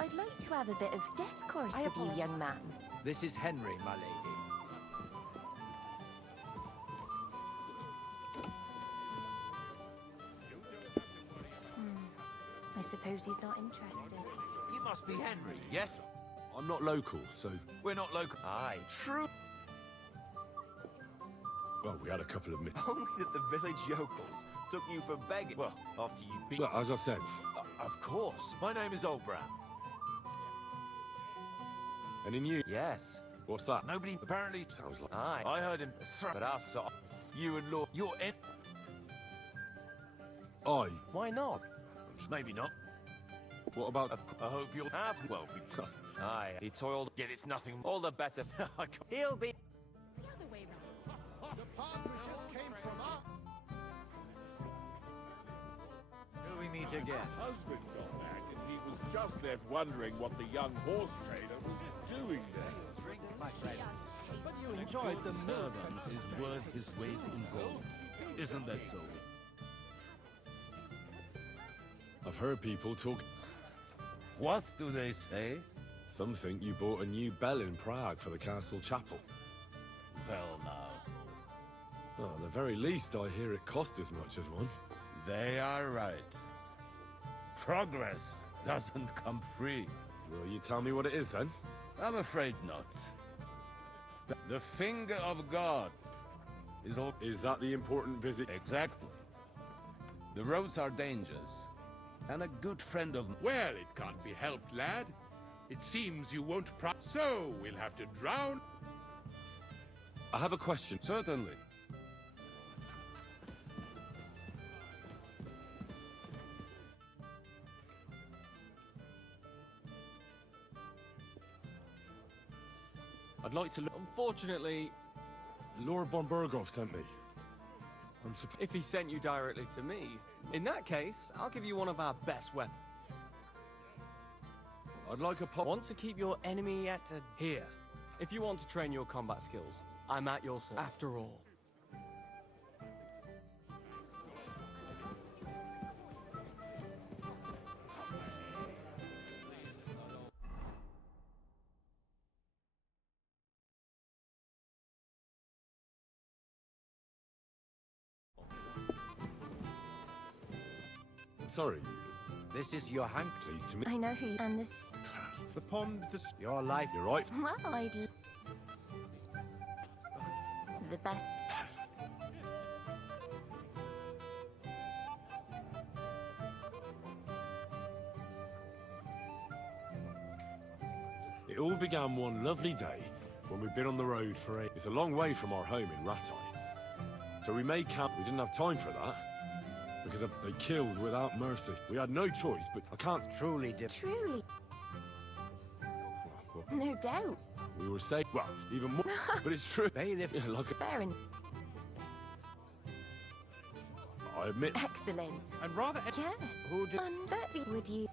I'd like to have a bit of discourse with you, young man. This is Henry, my lady. I suppose he's not interested. You must be Henry, yes? I'm not local, so... We're not local. Aye, true. Well, we had a couple of... Only that the village yokels took you for begging. Well, after you beat... Well, as I said... Of course. My name is Oldbrown. Any news? Yes. What's that? Nobody apparently... Sounds like... Aye. I heard him but us, you and Lord... You're in... Aye. Why not? Maybe not. What about... I hope you'll have... Well, we... Aye, he toiled... Yet it's nothing... All the better. He'll be... The other way round. The partridges came from up. Till we meet again. My husband got back, and he was just left wondering what the young horse trader was doing there. my friends. But you A enjoyed the good milk servant and is worth his weight in gold. Isn't that so? I've heard people talk. What do they say? Some think you bought a new bell in Prague for the castle chapel. Well, now. Well, at the very least, I hear it cost as much as one. They are right. Progress doesn't come free. Will you tell me what it is, then? I'm afraid not. The finger of God is all... Is that the important visit? Exactly. The roads are dangerous. And a good friend of... Well, it can't be helped, lad. It seems you won't so we'll have to drown... I have a question. Certainly. I'd like to look. Unfortunately, Lord von Berghoff sent me. If he sent you directly to me, in that case, I'll give you one of our best weapons. I'd like a pop. Want to keep your enemy at here. If you want to train your combat skills, I'm at your service. After all. Sorry. This is your hank. Pleased to meet. I know who you... And this... The pond, Your life. You're right. Well, the best... It all began one lovely day when we'd been on the road for It's a long way from our home in Rattay. So we made camp. We didn't have time for that. Because they killed without mercy. We had no choice, but I can't... Truly Truly. No doubt. We were safe. Well, even more. But it's true. Bailiff. Yeah, like Fair enough. I admit... Excellent. And rather... Yes. Who did... Undoubtedly would you...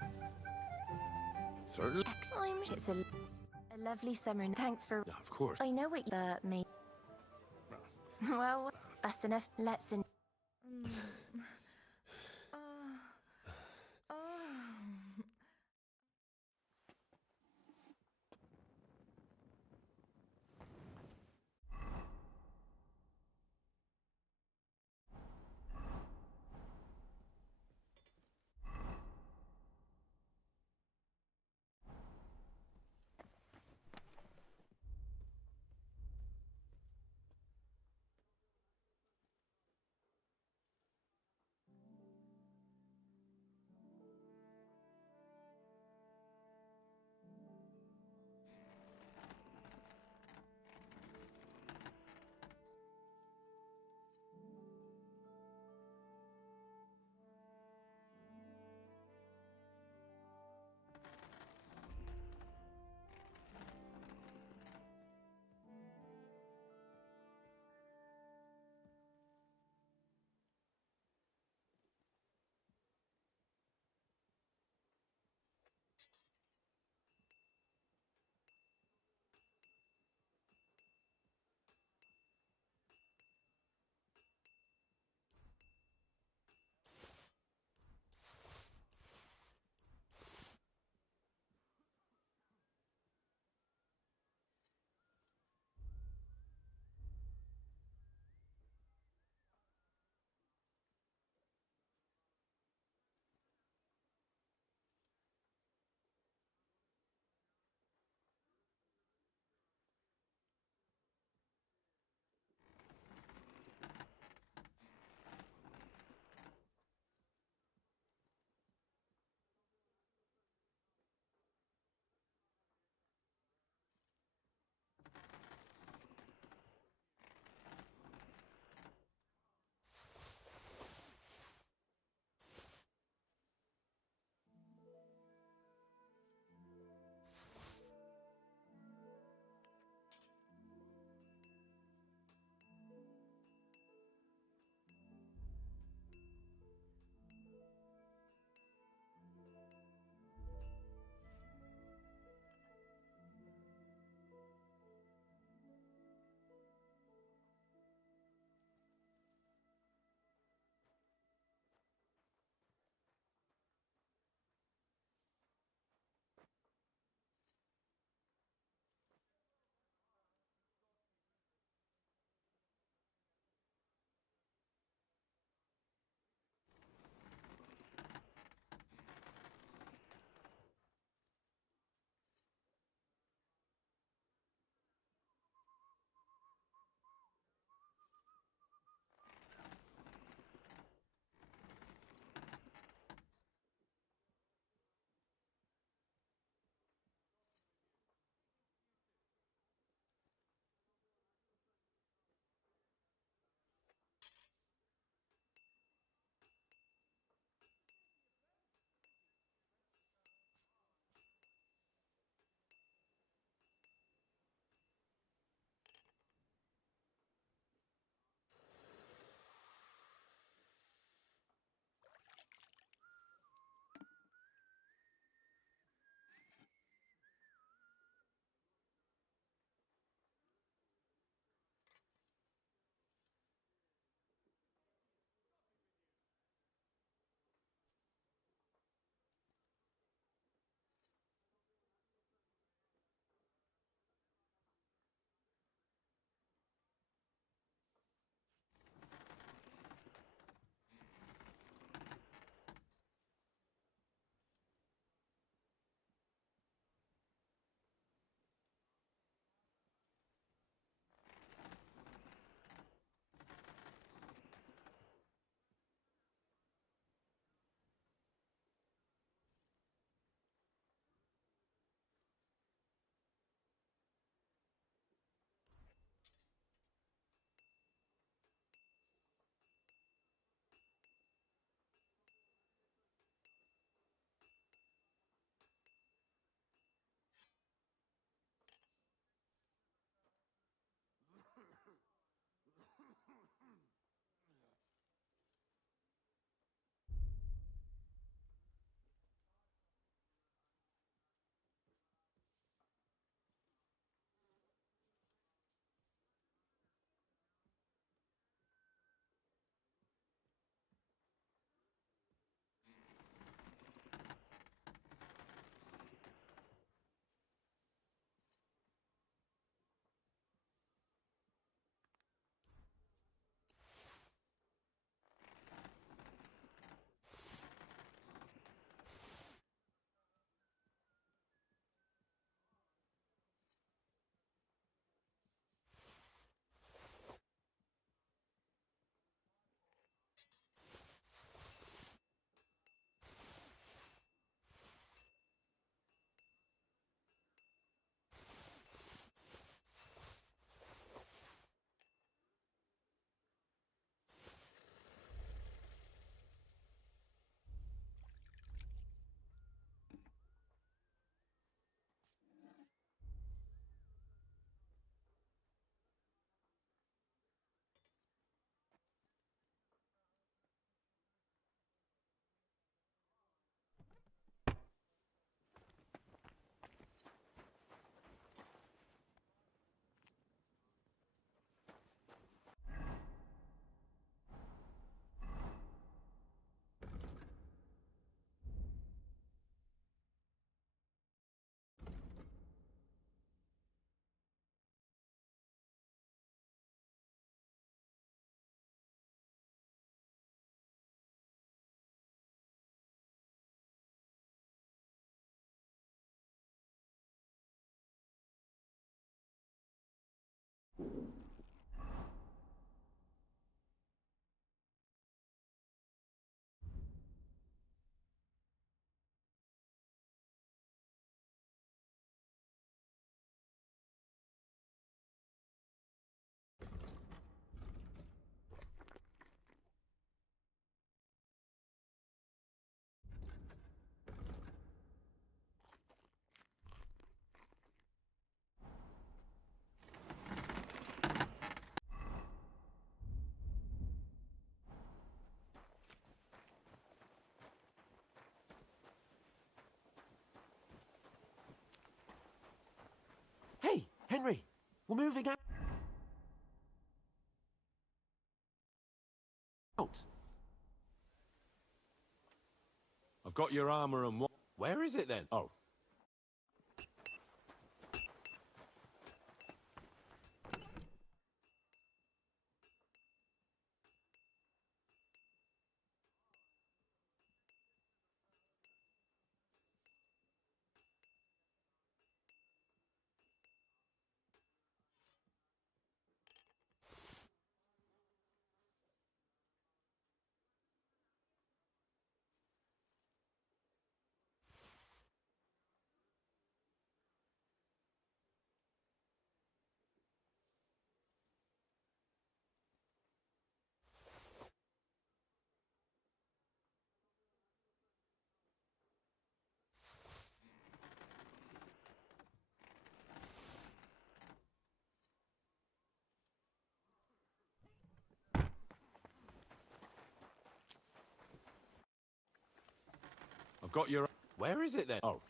Certainly. Excellent. It's a lovely summer. Thanks for... Yeah, of course. I know what you... me. Well, that's enough. Let's... Hey, Henry, we're moving out. I've got your armor and what? Where is it then? Oh. I've got your... Where is it then? Oh.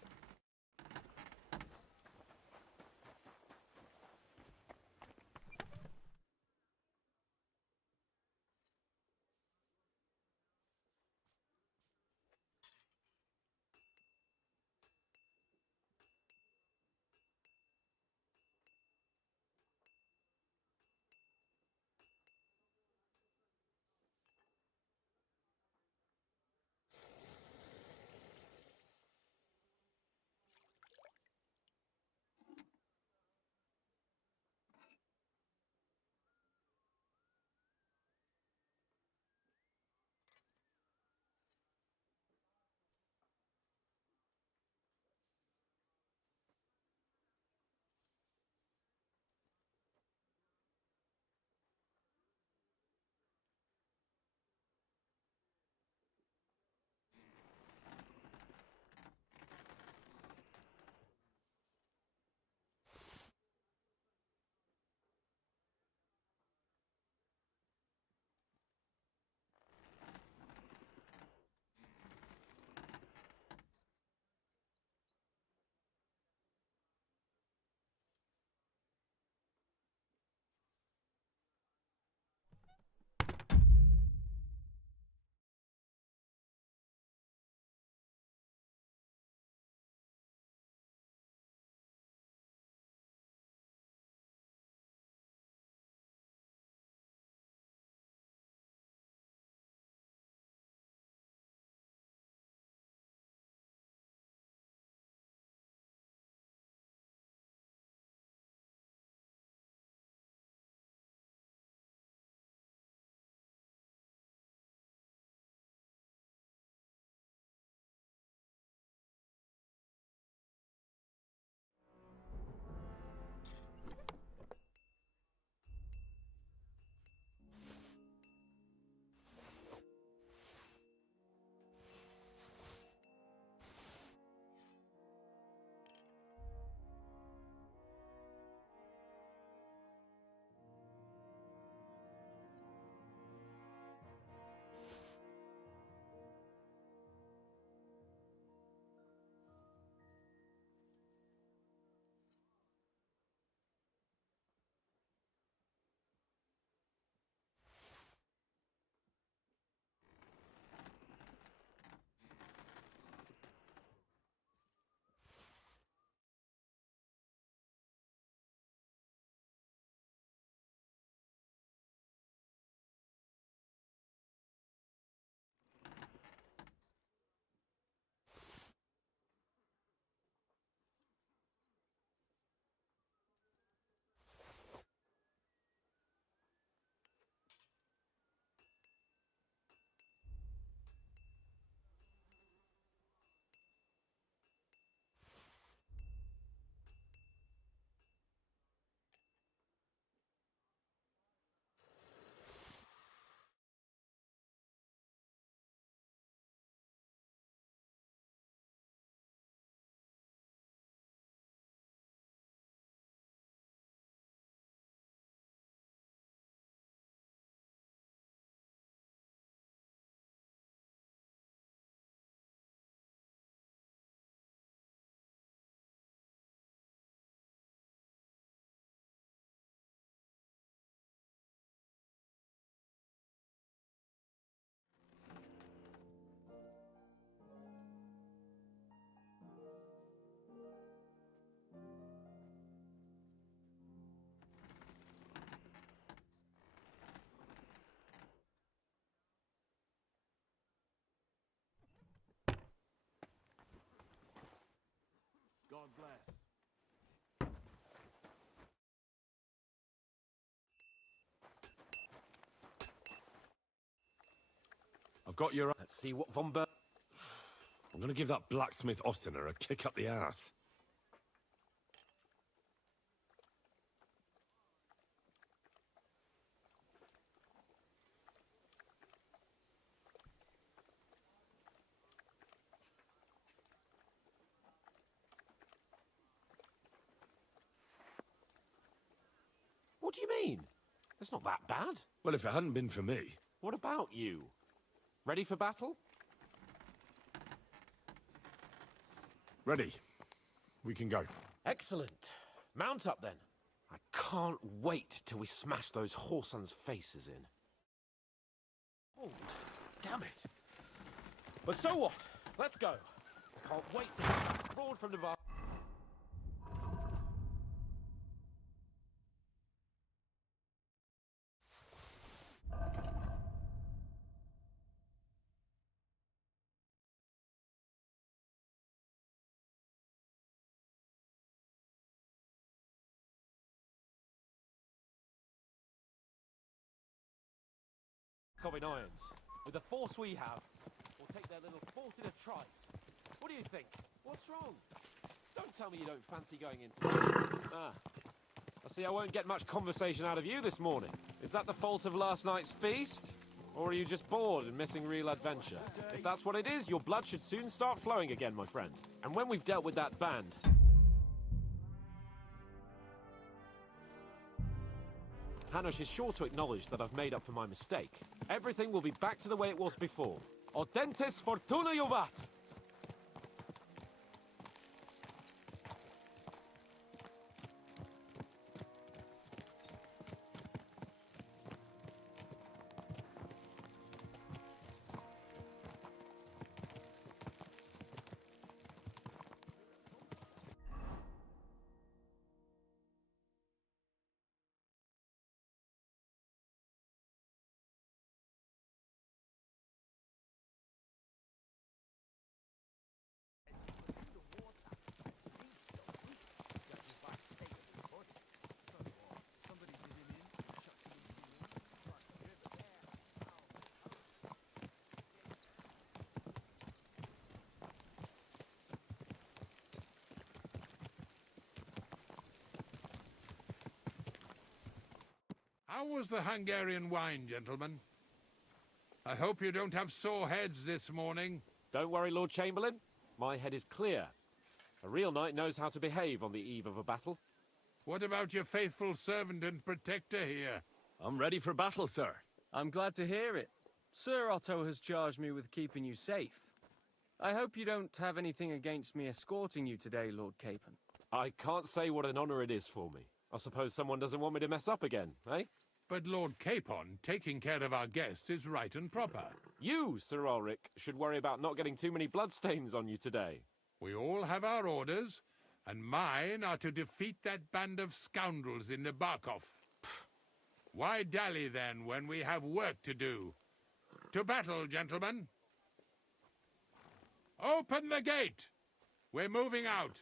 I've got your... Let's see what Von Ber... I'm gonna give that blacksmith Ostiner a kick up the ass. What do you mean? It's not that bad. Well, if it hadn't been for me... What about you? Ready for battle? Ready. We can go. Excellent. Mount up, then. I can't wait till we smash those whoresons' faces in. Oh, damn it. But so what? Let's go. I can't wait to get that fraud from the bar. Cobbing irons. With the force we have, we'll take their little fort in a trice. What do you think? What's wrong? Don't tell me you don't fancy going into... Ah. I see I won't get much conversation out of you this morning. Is that the fault of last night's feast? Or are you just bored and missing real adventure? If that's what it is, your blood should soon start flowing again, my friend. And when we've dealt with that band... Hanush is sure to acknowledge that I've made up for my mistake. Everything will be back to the way it was before. Audentes fortuna juvat! How was the Hungarian wine, gentlemen? I hope you don't have sore heads this morning. Don't worry, Lord Chamberlain. My head is clear. A real knight knows how to behave on the eve of a battle. What about your faithful servant and protector here? I'm ready for battle, sir. I'm glad to hear it. Sir Otto has charged me with keeping you safe. I hope you don't have anything against me escorting you today, Lord Capon. I can't say what an honor it is for me. I suppose someone doesn't want me to mess up again, eh? But Lord Capon, taking care of our guests is right and proper. You, Sir Ulrich, should worry about not getting too many bloodstains on you today. We all have our orders, and mine are to defeat that band of scoundrels in Nebakov. Why dally, then, when we have work to do? To battle, gentlemen! Open the gate! We're moving out.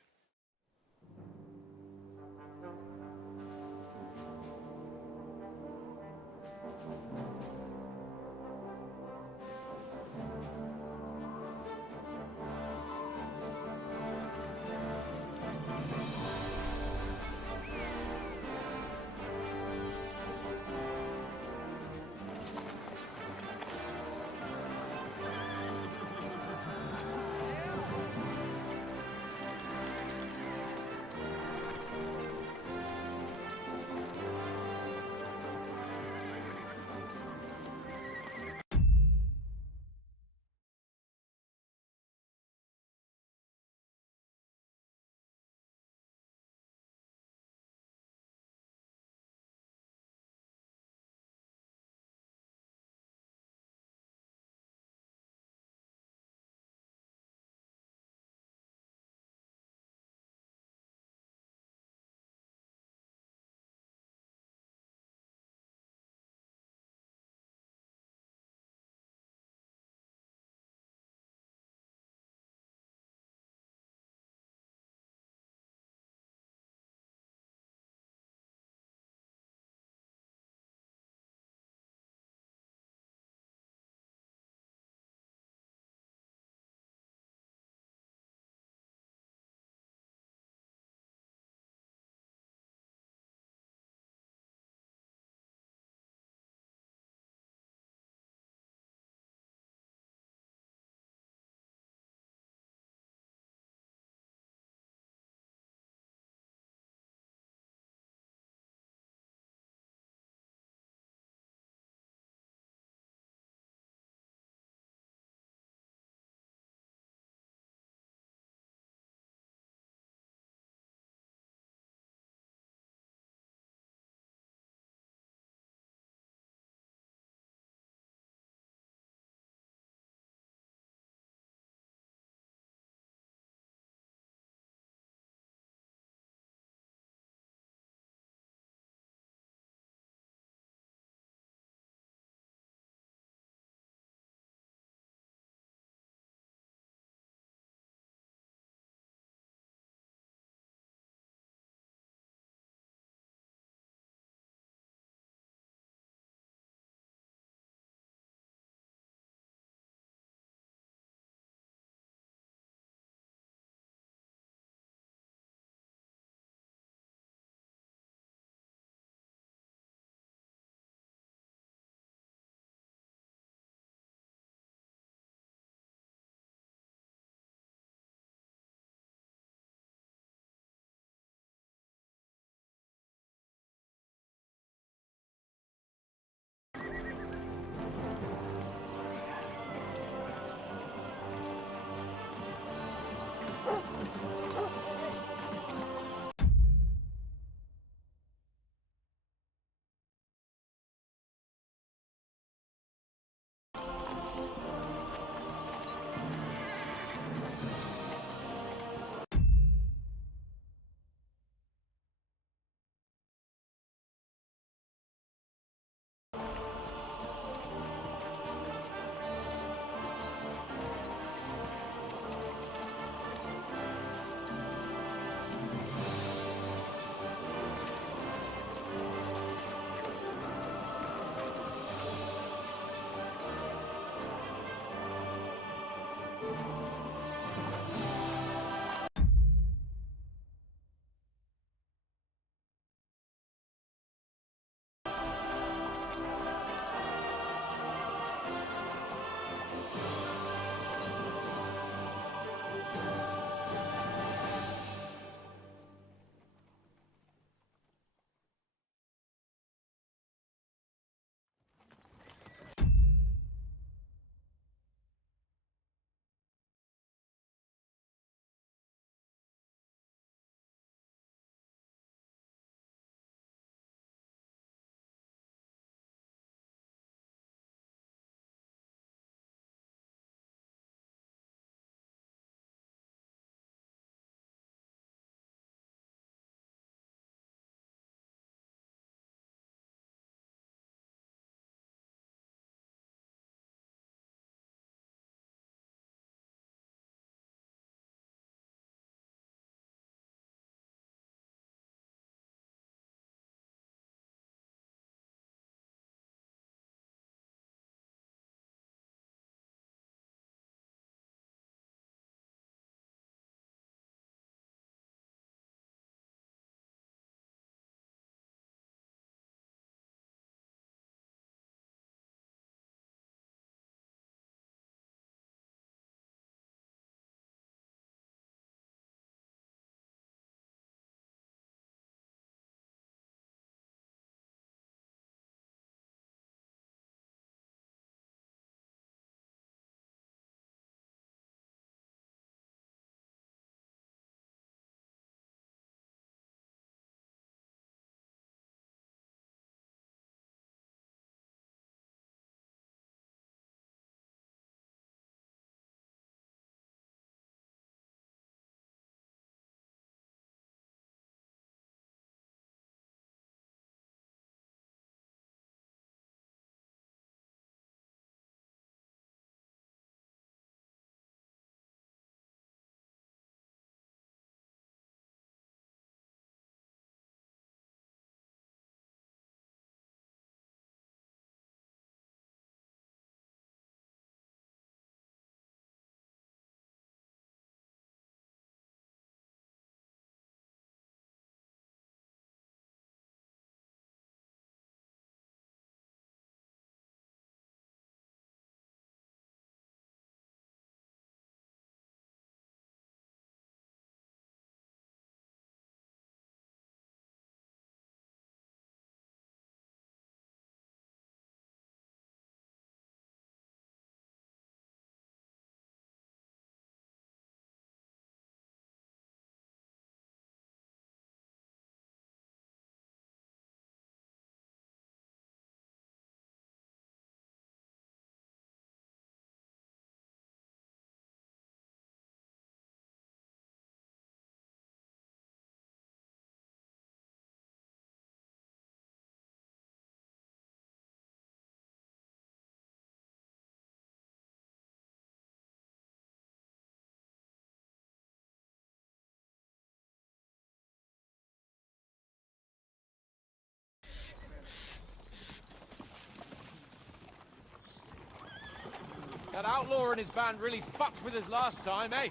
That outlaw and his band really fucked with us last time, eh?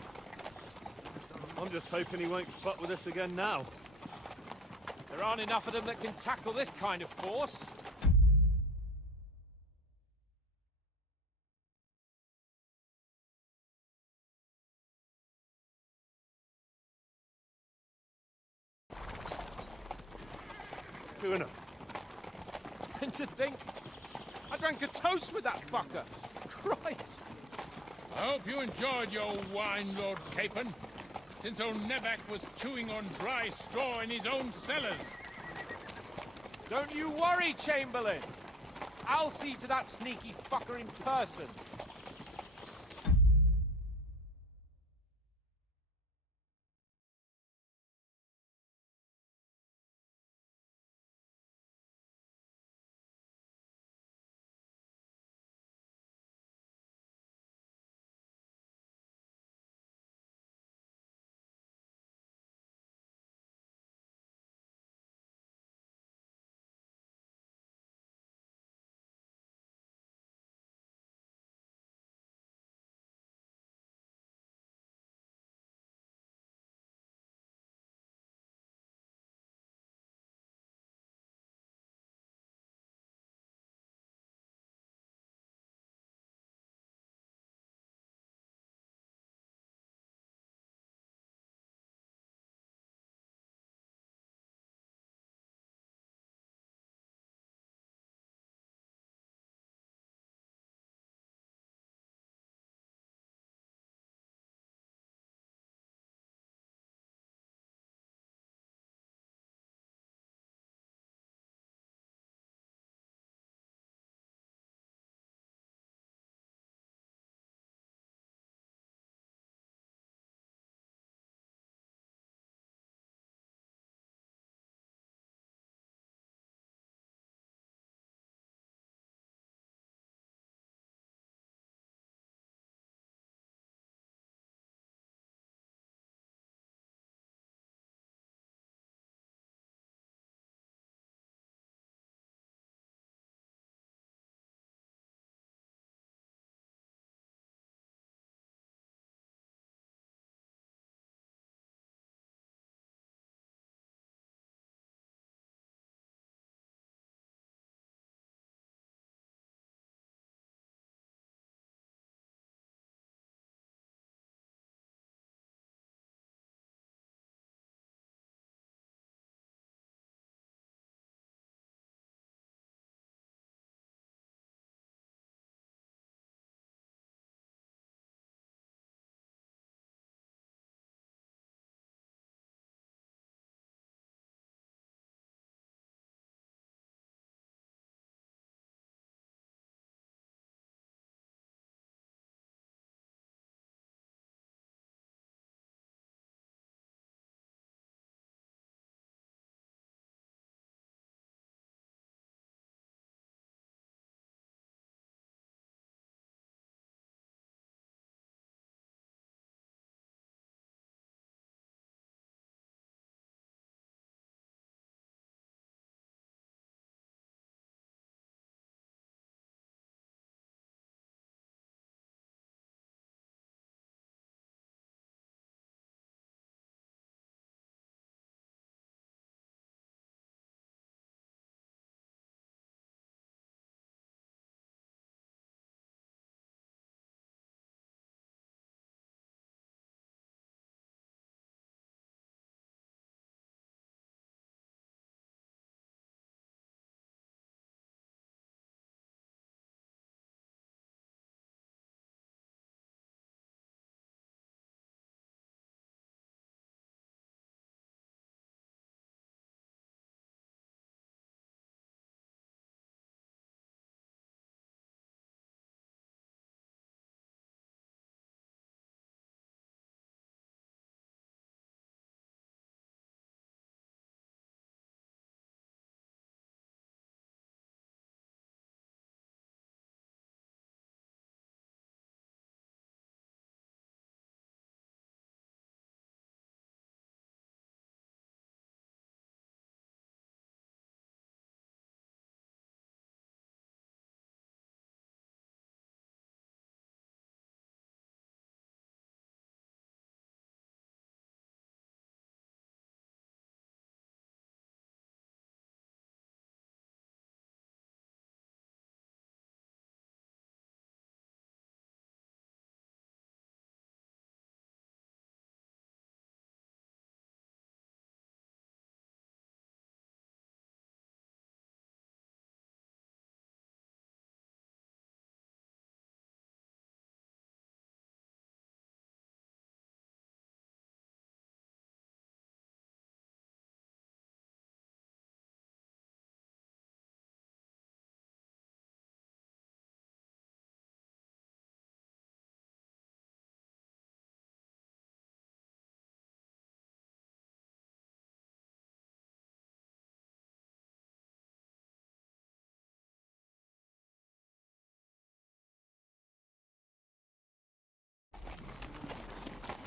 I'm just hoping he won't fuck with us again now. There aren't enough of them that can tackle this kind of force. True enough. And to think, I drank a toast with that fucker. Christ! I hope you enjoyed your wine, Lord Capon, since old Neback was chewing on dry straw in his own cellars. Don't you worry, Chamberlain. I'll see to that sneaky fucker in person.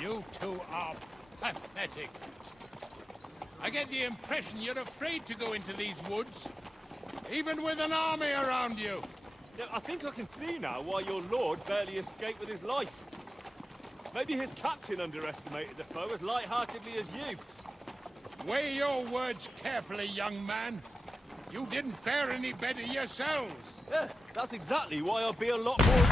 You two are pathetic. I get the impression you're afraid to go into these woods, even with an army around you. Yeah, I think I can see now why your lord barely escaped with his life. Maybe his captain underestimated the foe as light-heartedly as you. Weigh your words carefully, young man. You didn't fare any better yourselves. Yeah, that's exactly why I'll be a lot more...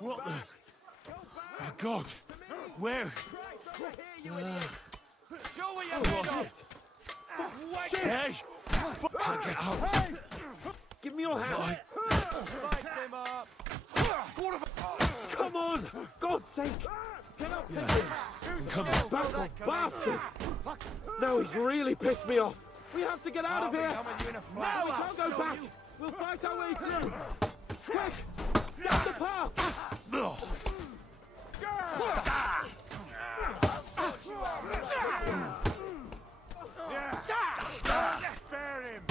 What the? My God! Where? Show where you're made of! Hey! Can't get out. Give me your hand! Light him up! Come on! God's sake! Get up, Come on! Battle, bastard! Now he's really pissed me off! We have to get out of here! Now we can't go back! We'll fight our way through! Quick! Down the path! Spare him!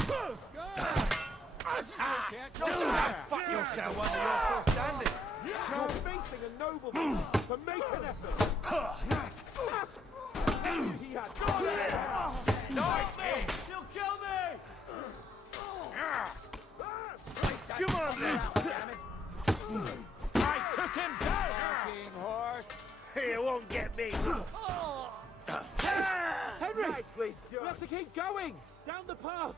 Fuck yourself! You're still standing! You're facing a nobleman, so make an effort! He had... Nice! You'll kill me! Come on, then! I took him down! Fucking horse! He won't get me! Henry! We have to keep going! Down the path!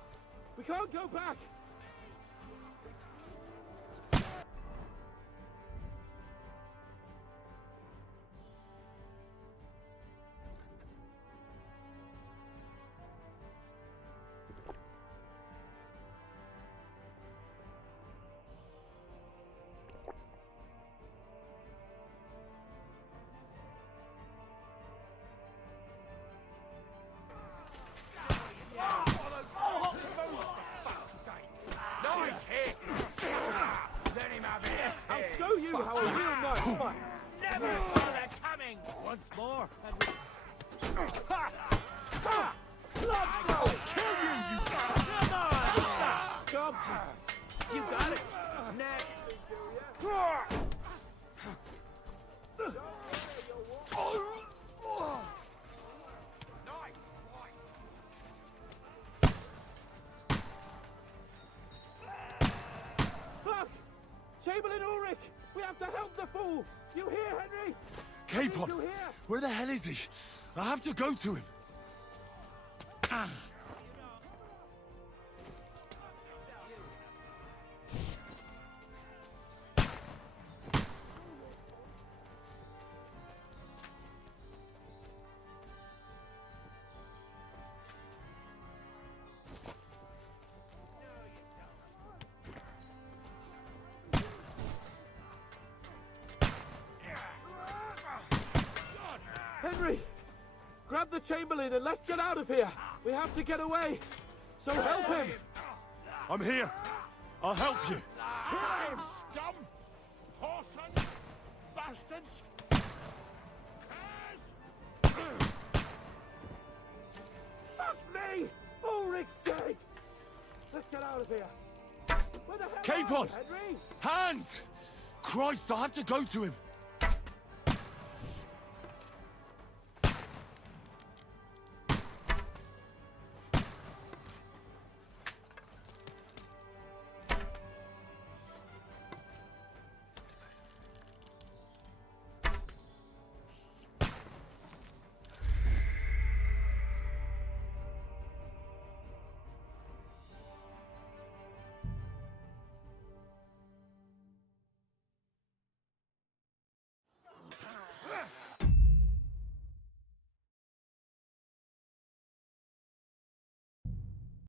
We can't go back! How a real knife fight. Never saw that coming. Once more. I'll kill you, you. Come on. Come. You got it. Next. Fuck! Chamberlain Ulrich! We have to help the fool! You hear, Henry? Capon! You hear? Where the hell is he? I have to go to him. Henry! Grab the Chamberlain and let's get out of here! We have to get away! So help him! I'm here. I'll help you. Crime, scum! Whoreson! Bastards! Fuck me! Ulrich's dead! Let's get out of here! Where the hell Capon! are you, Henry? Hands! Christ, I have to go to him.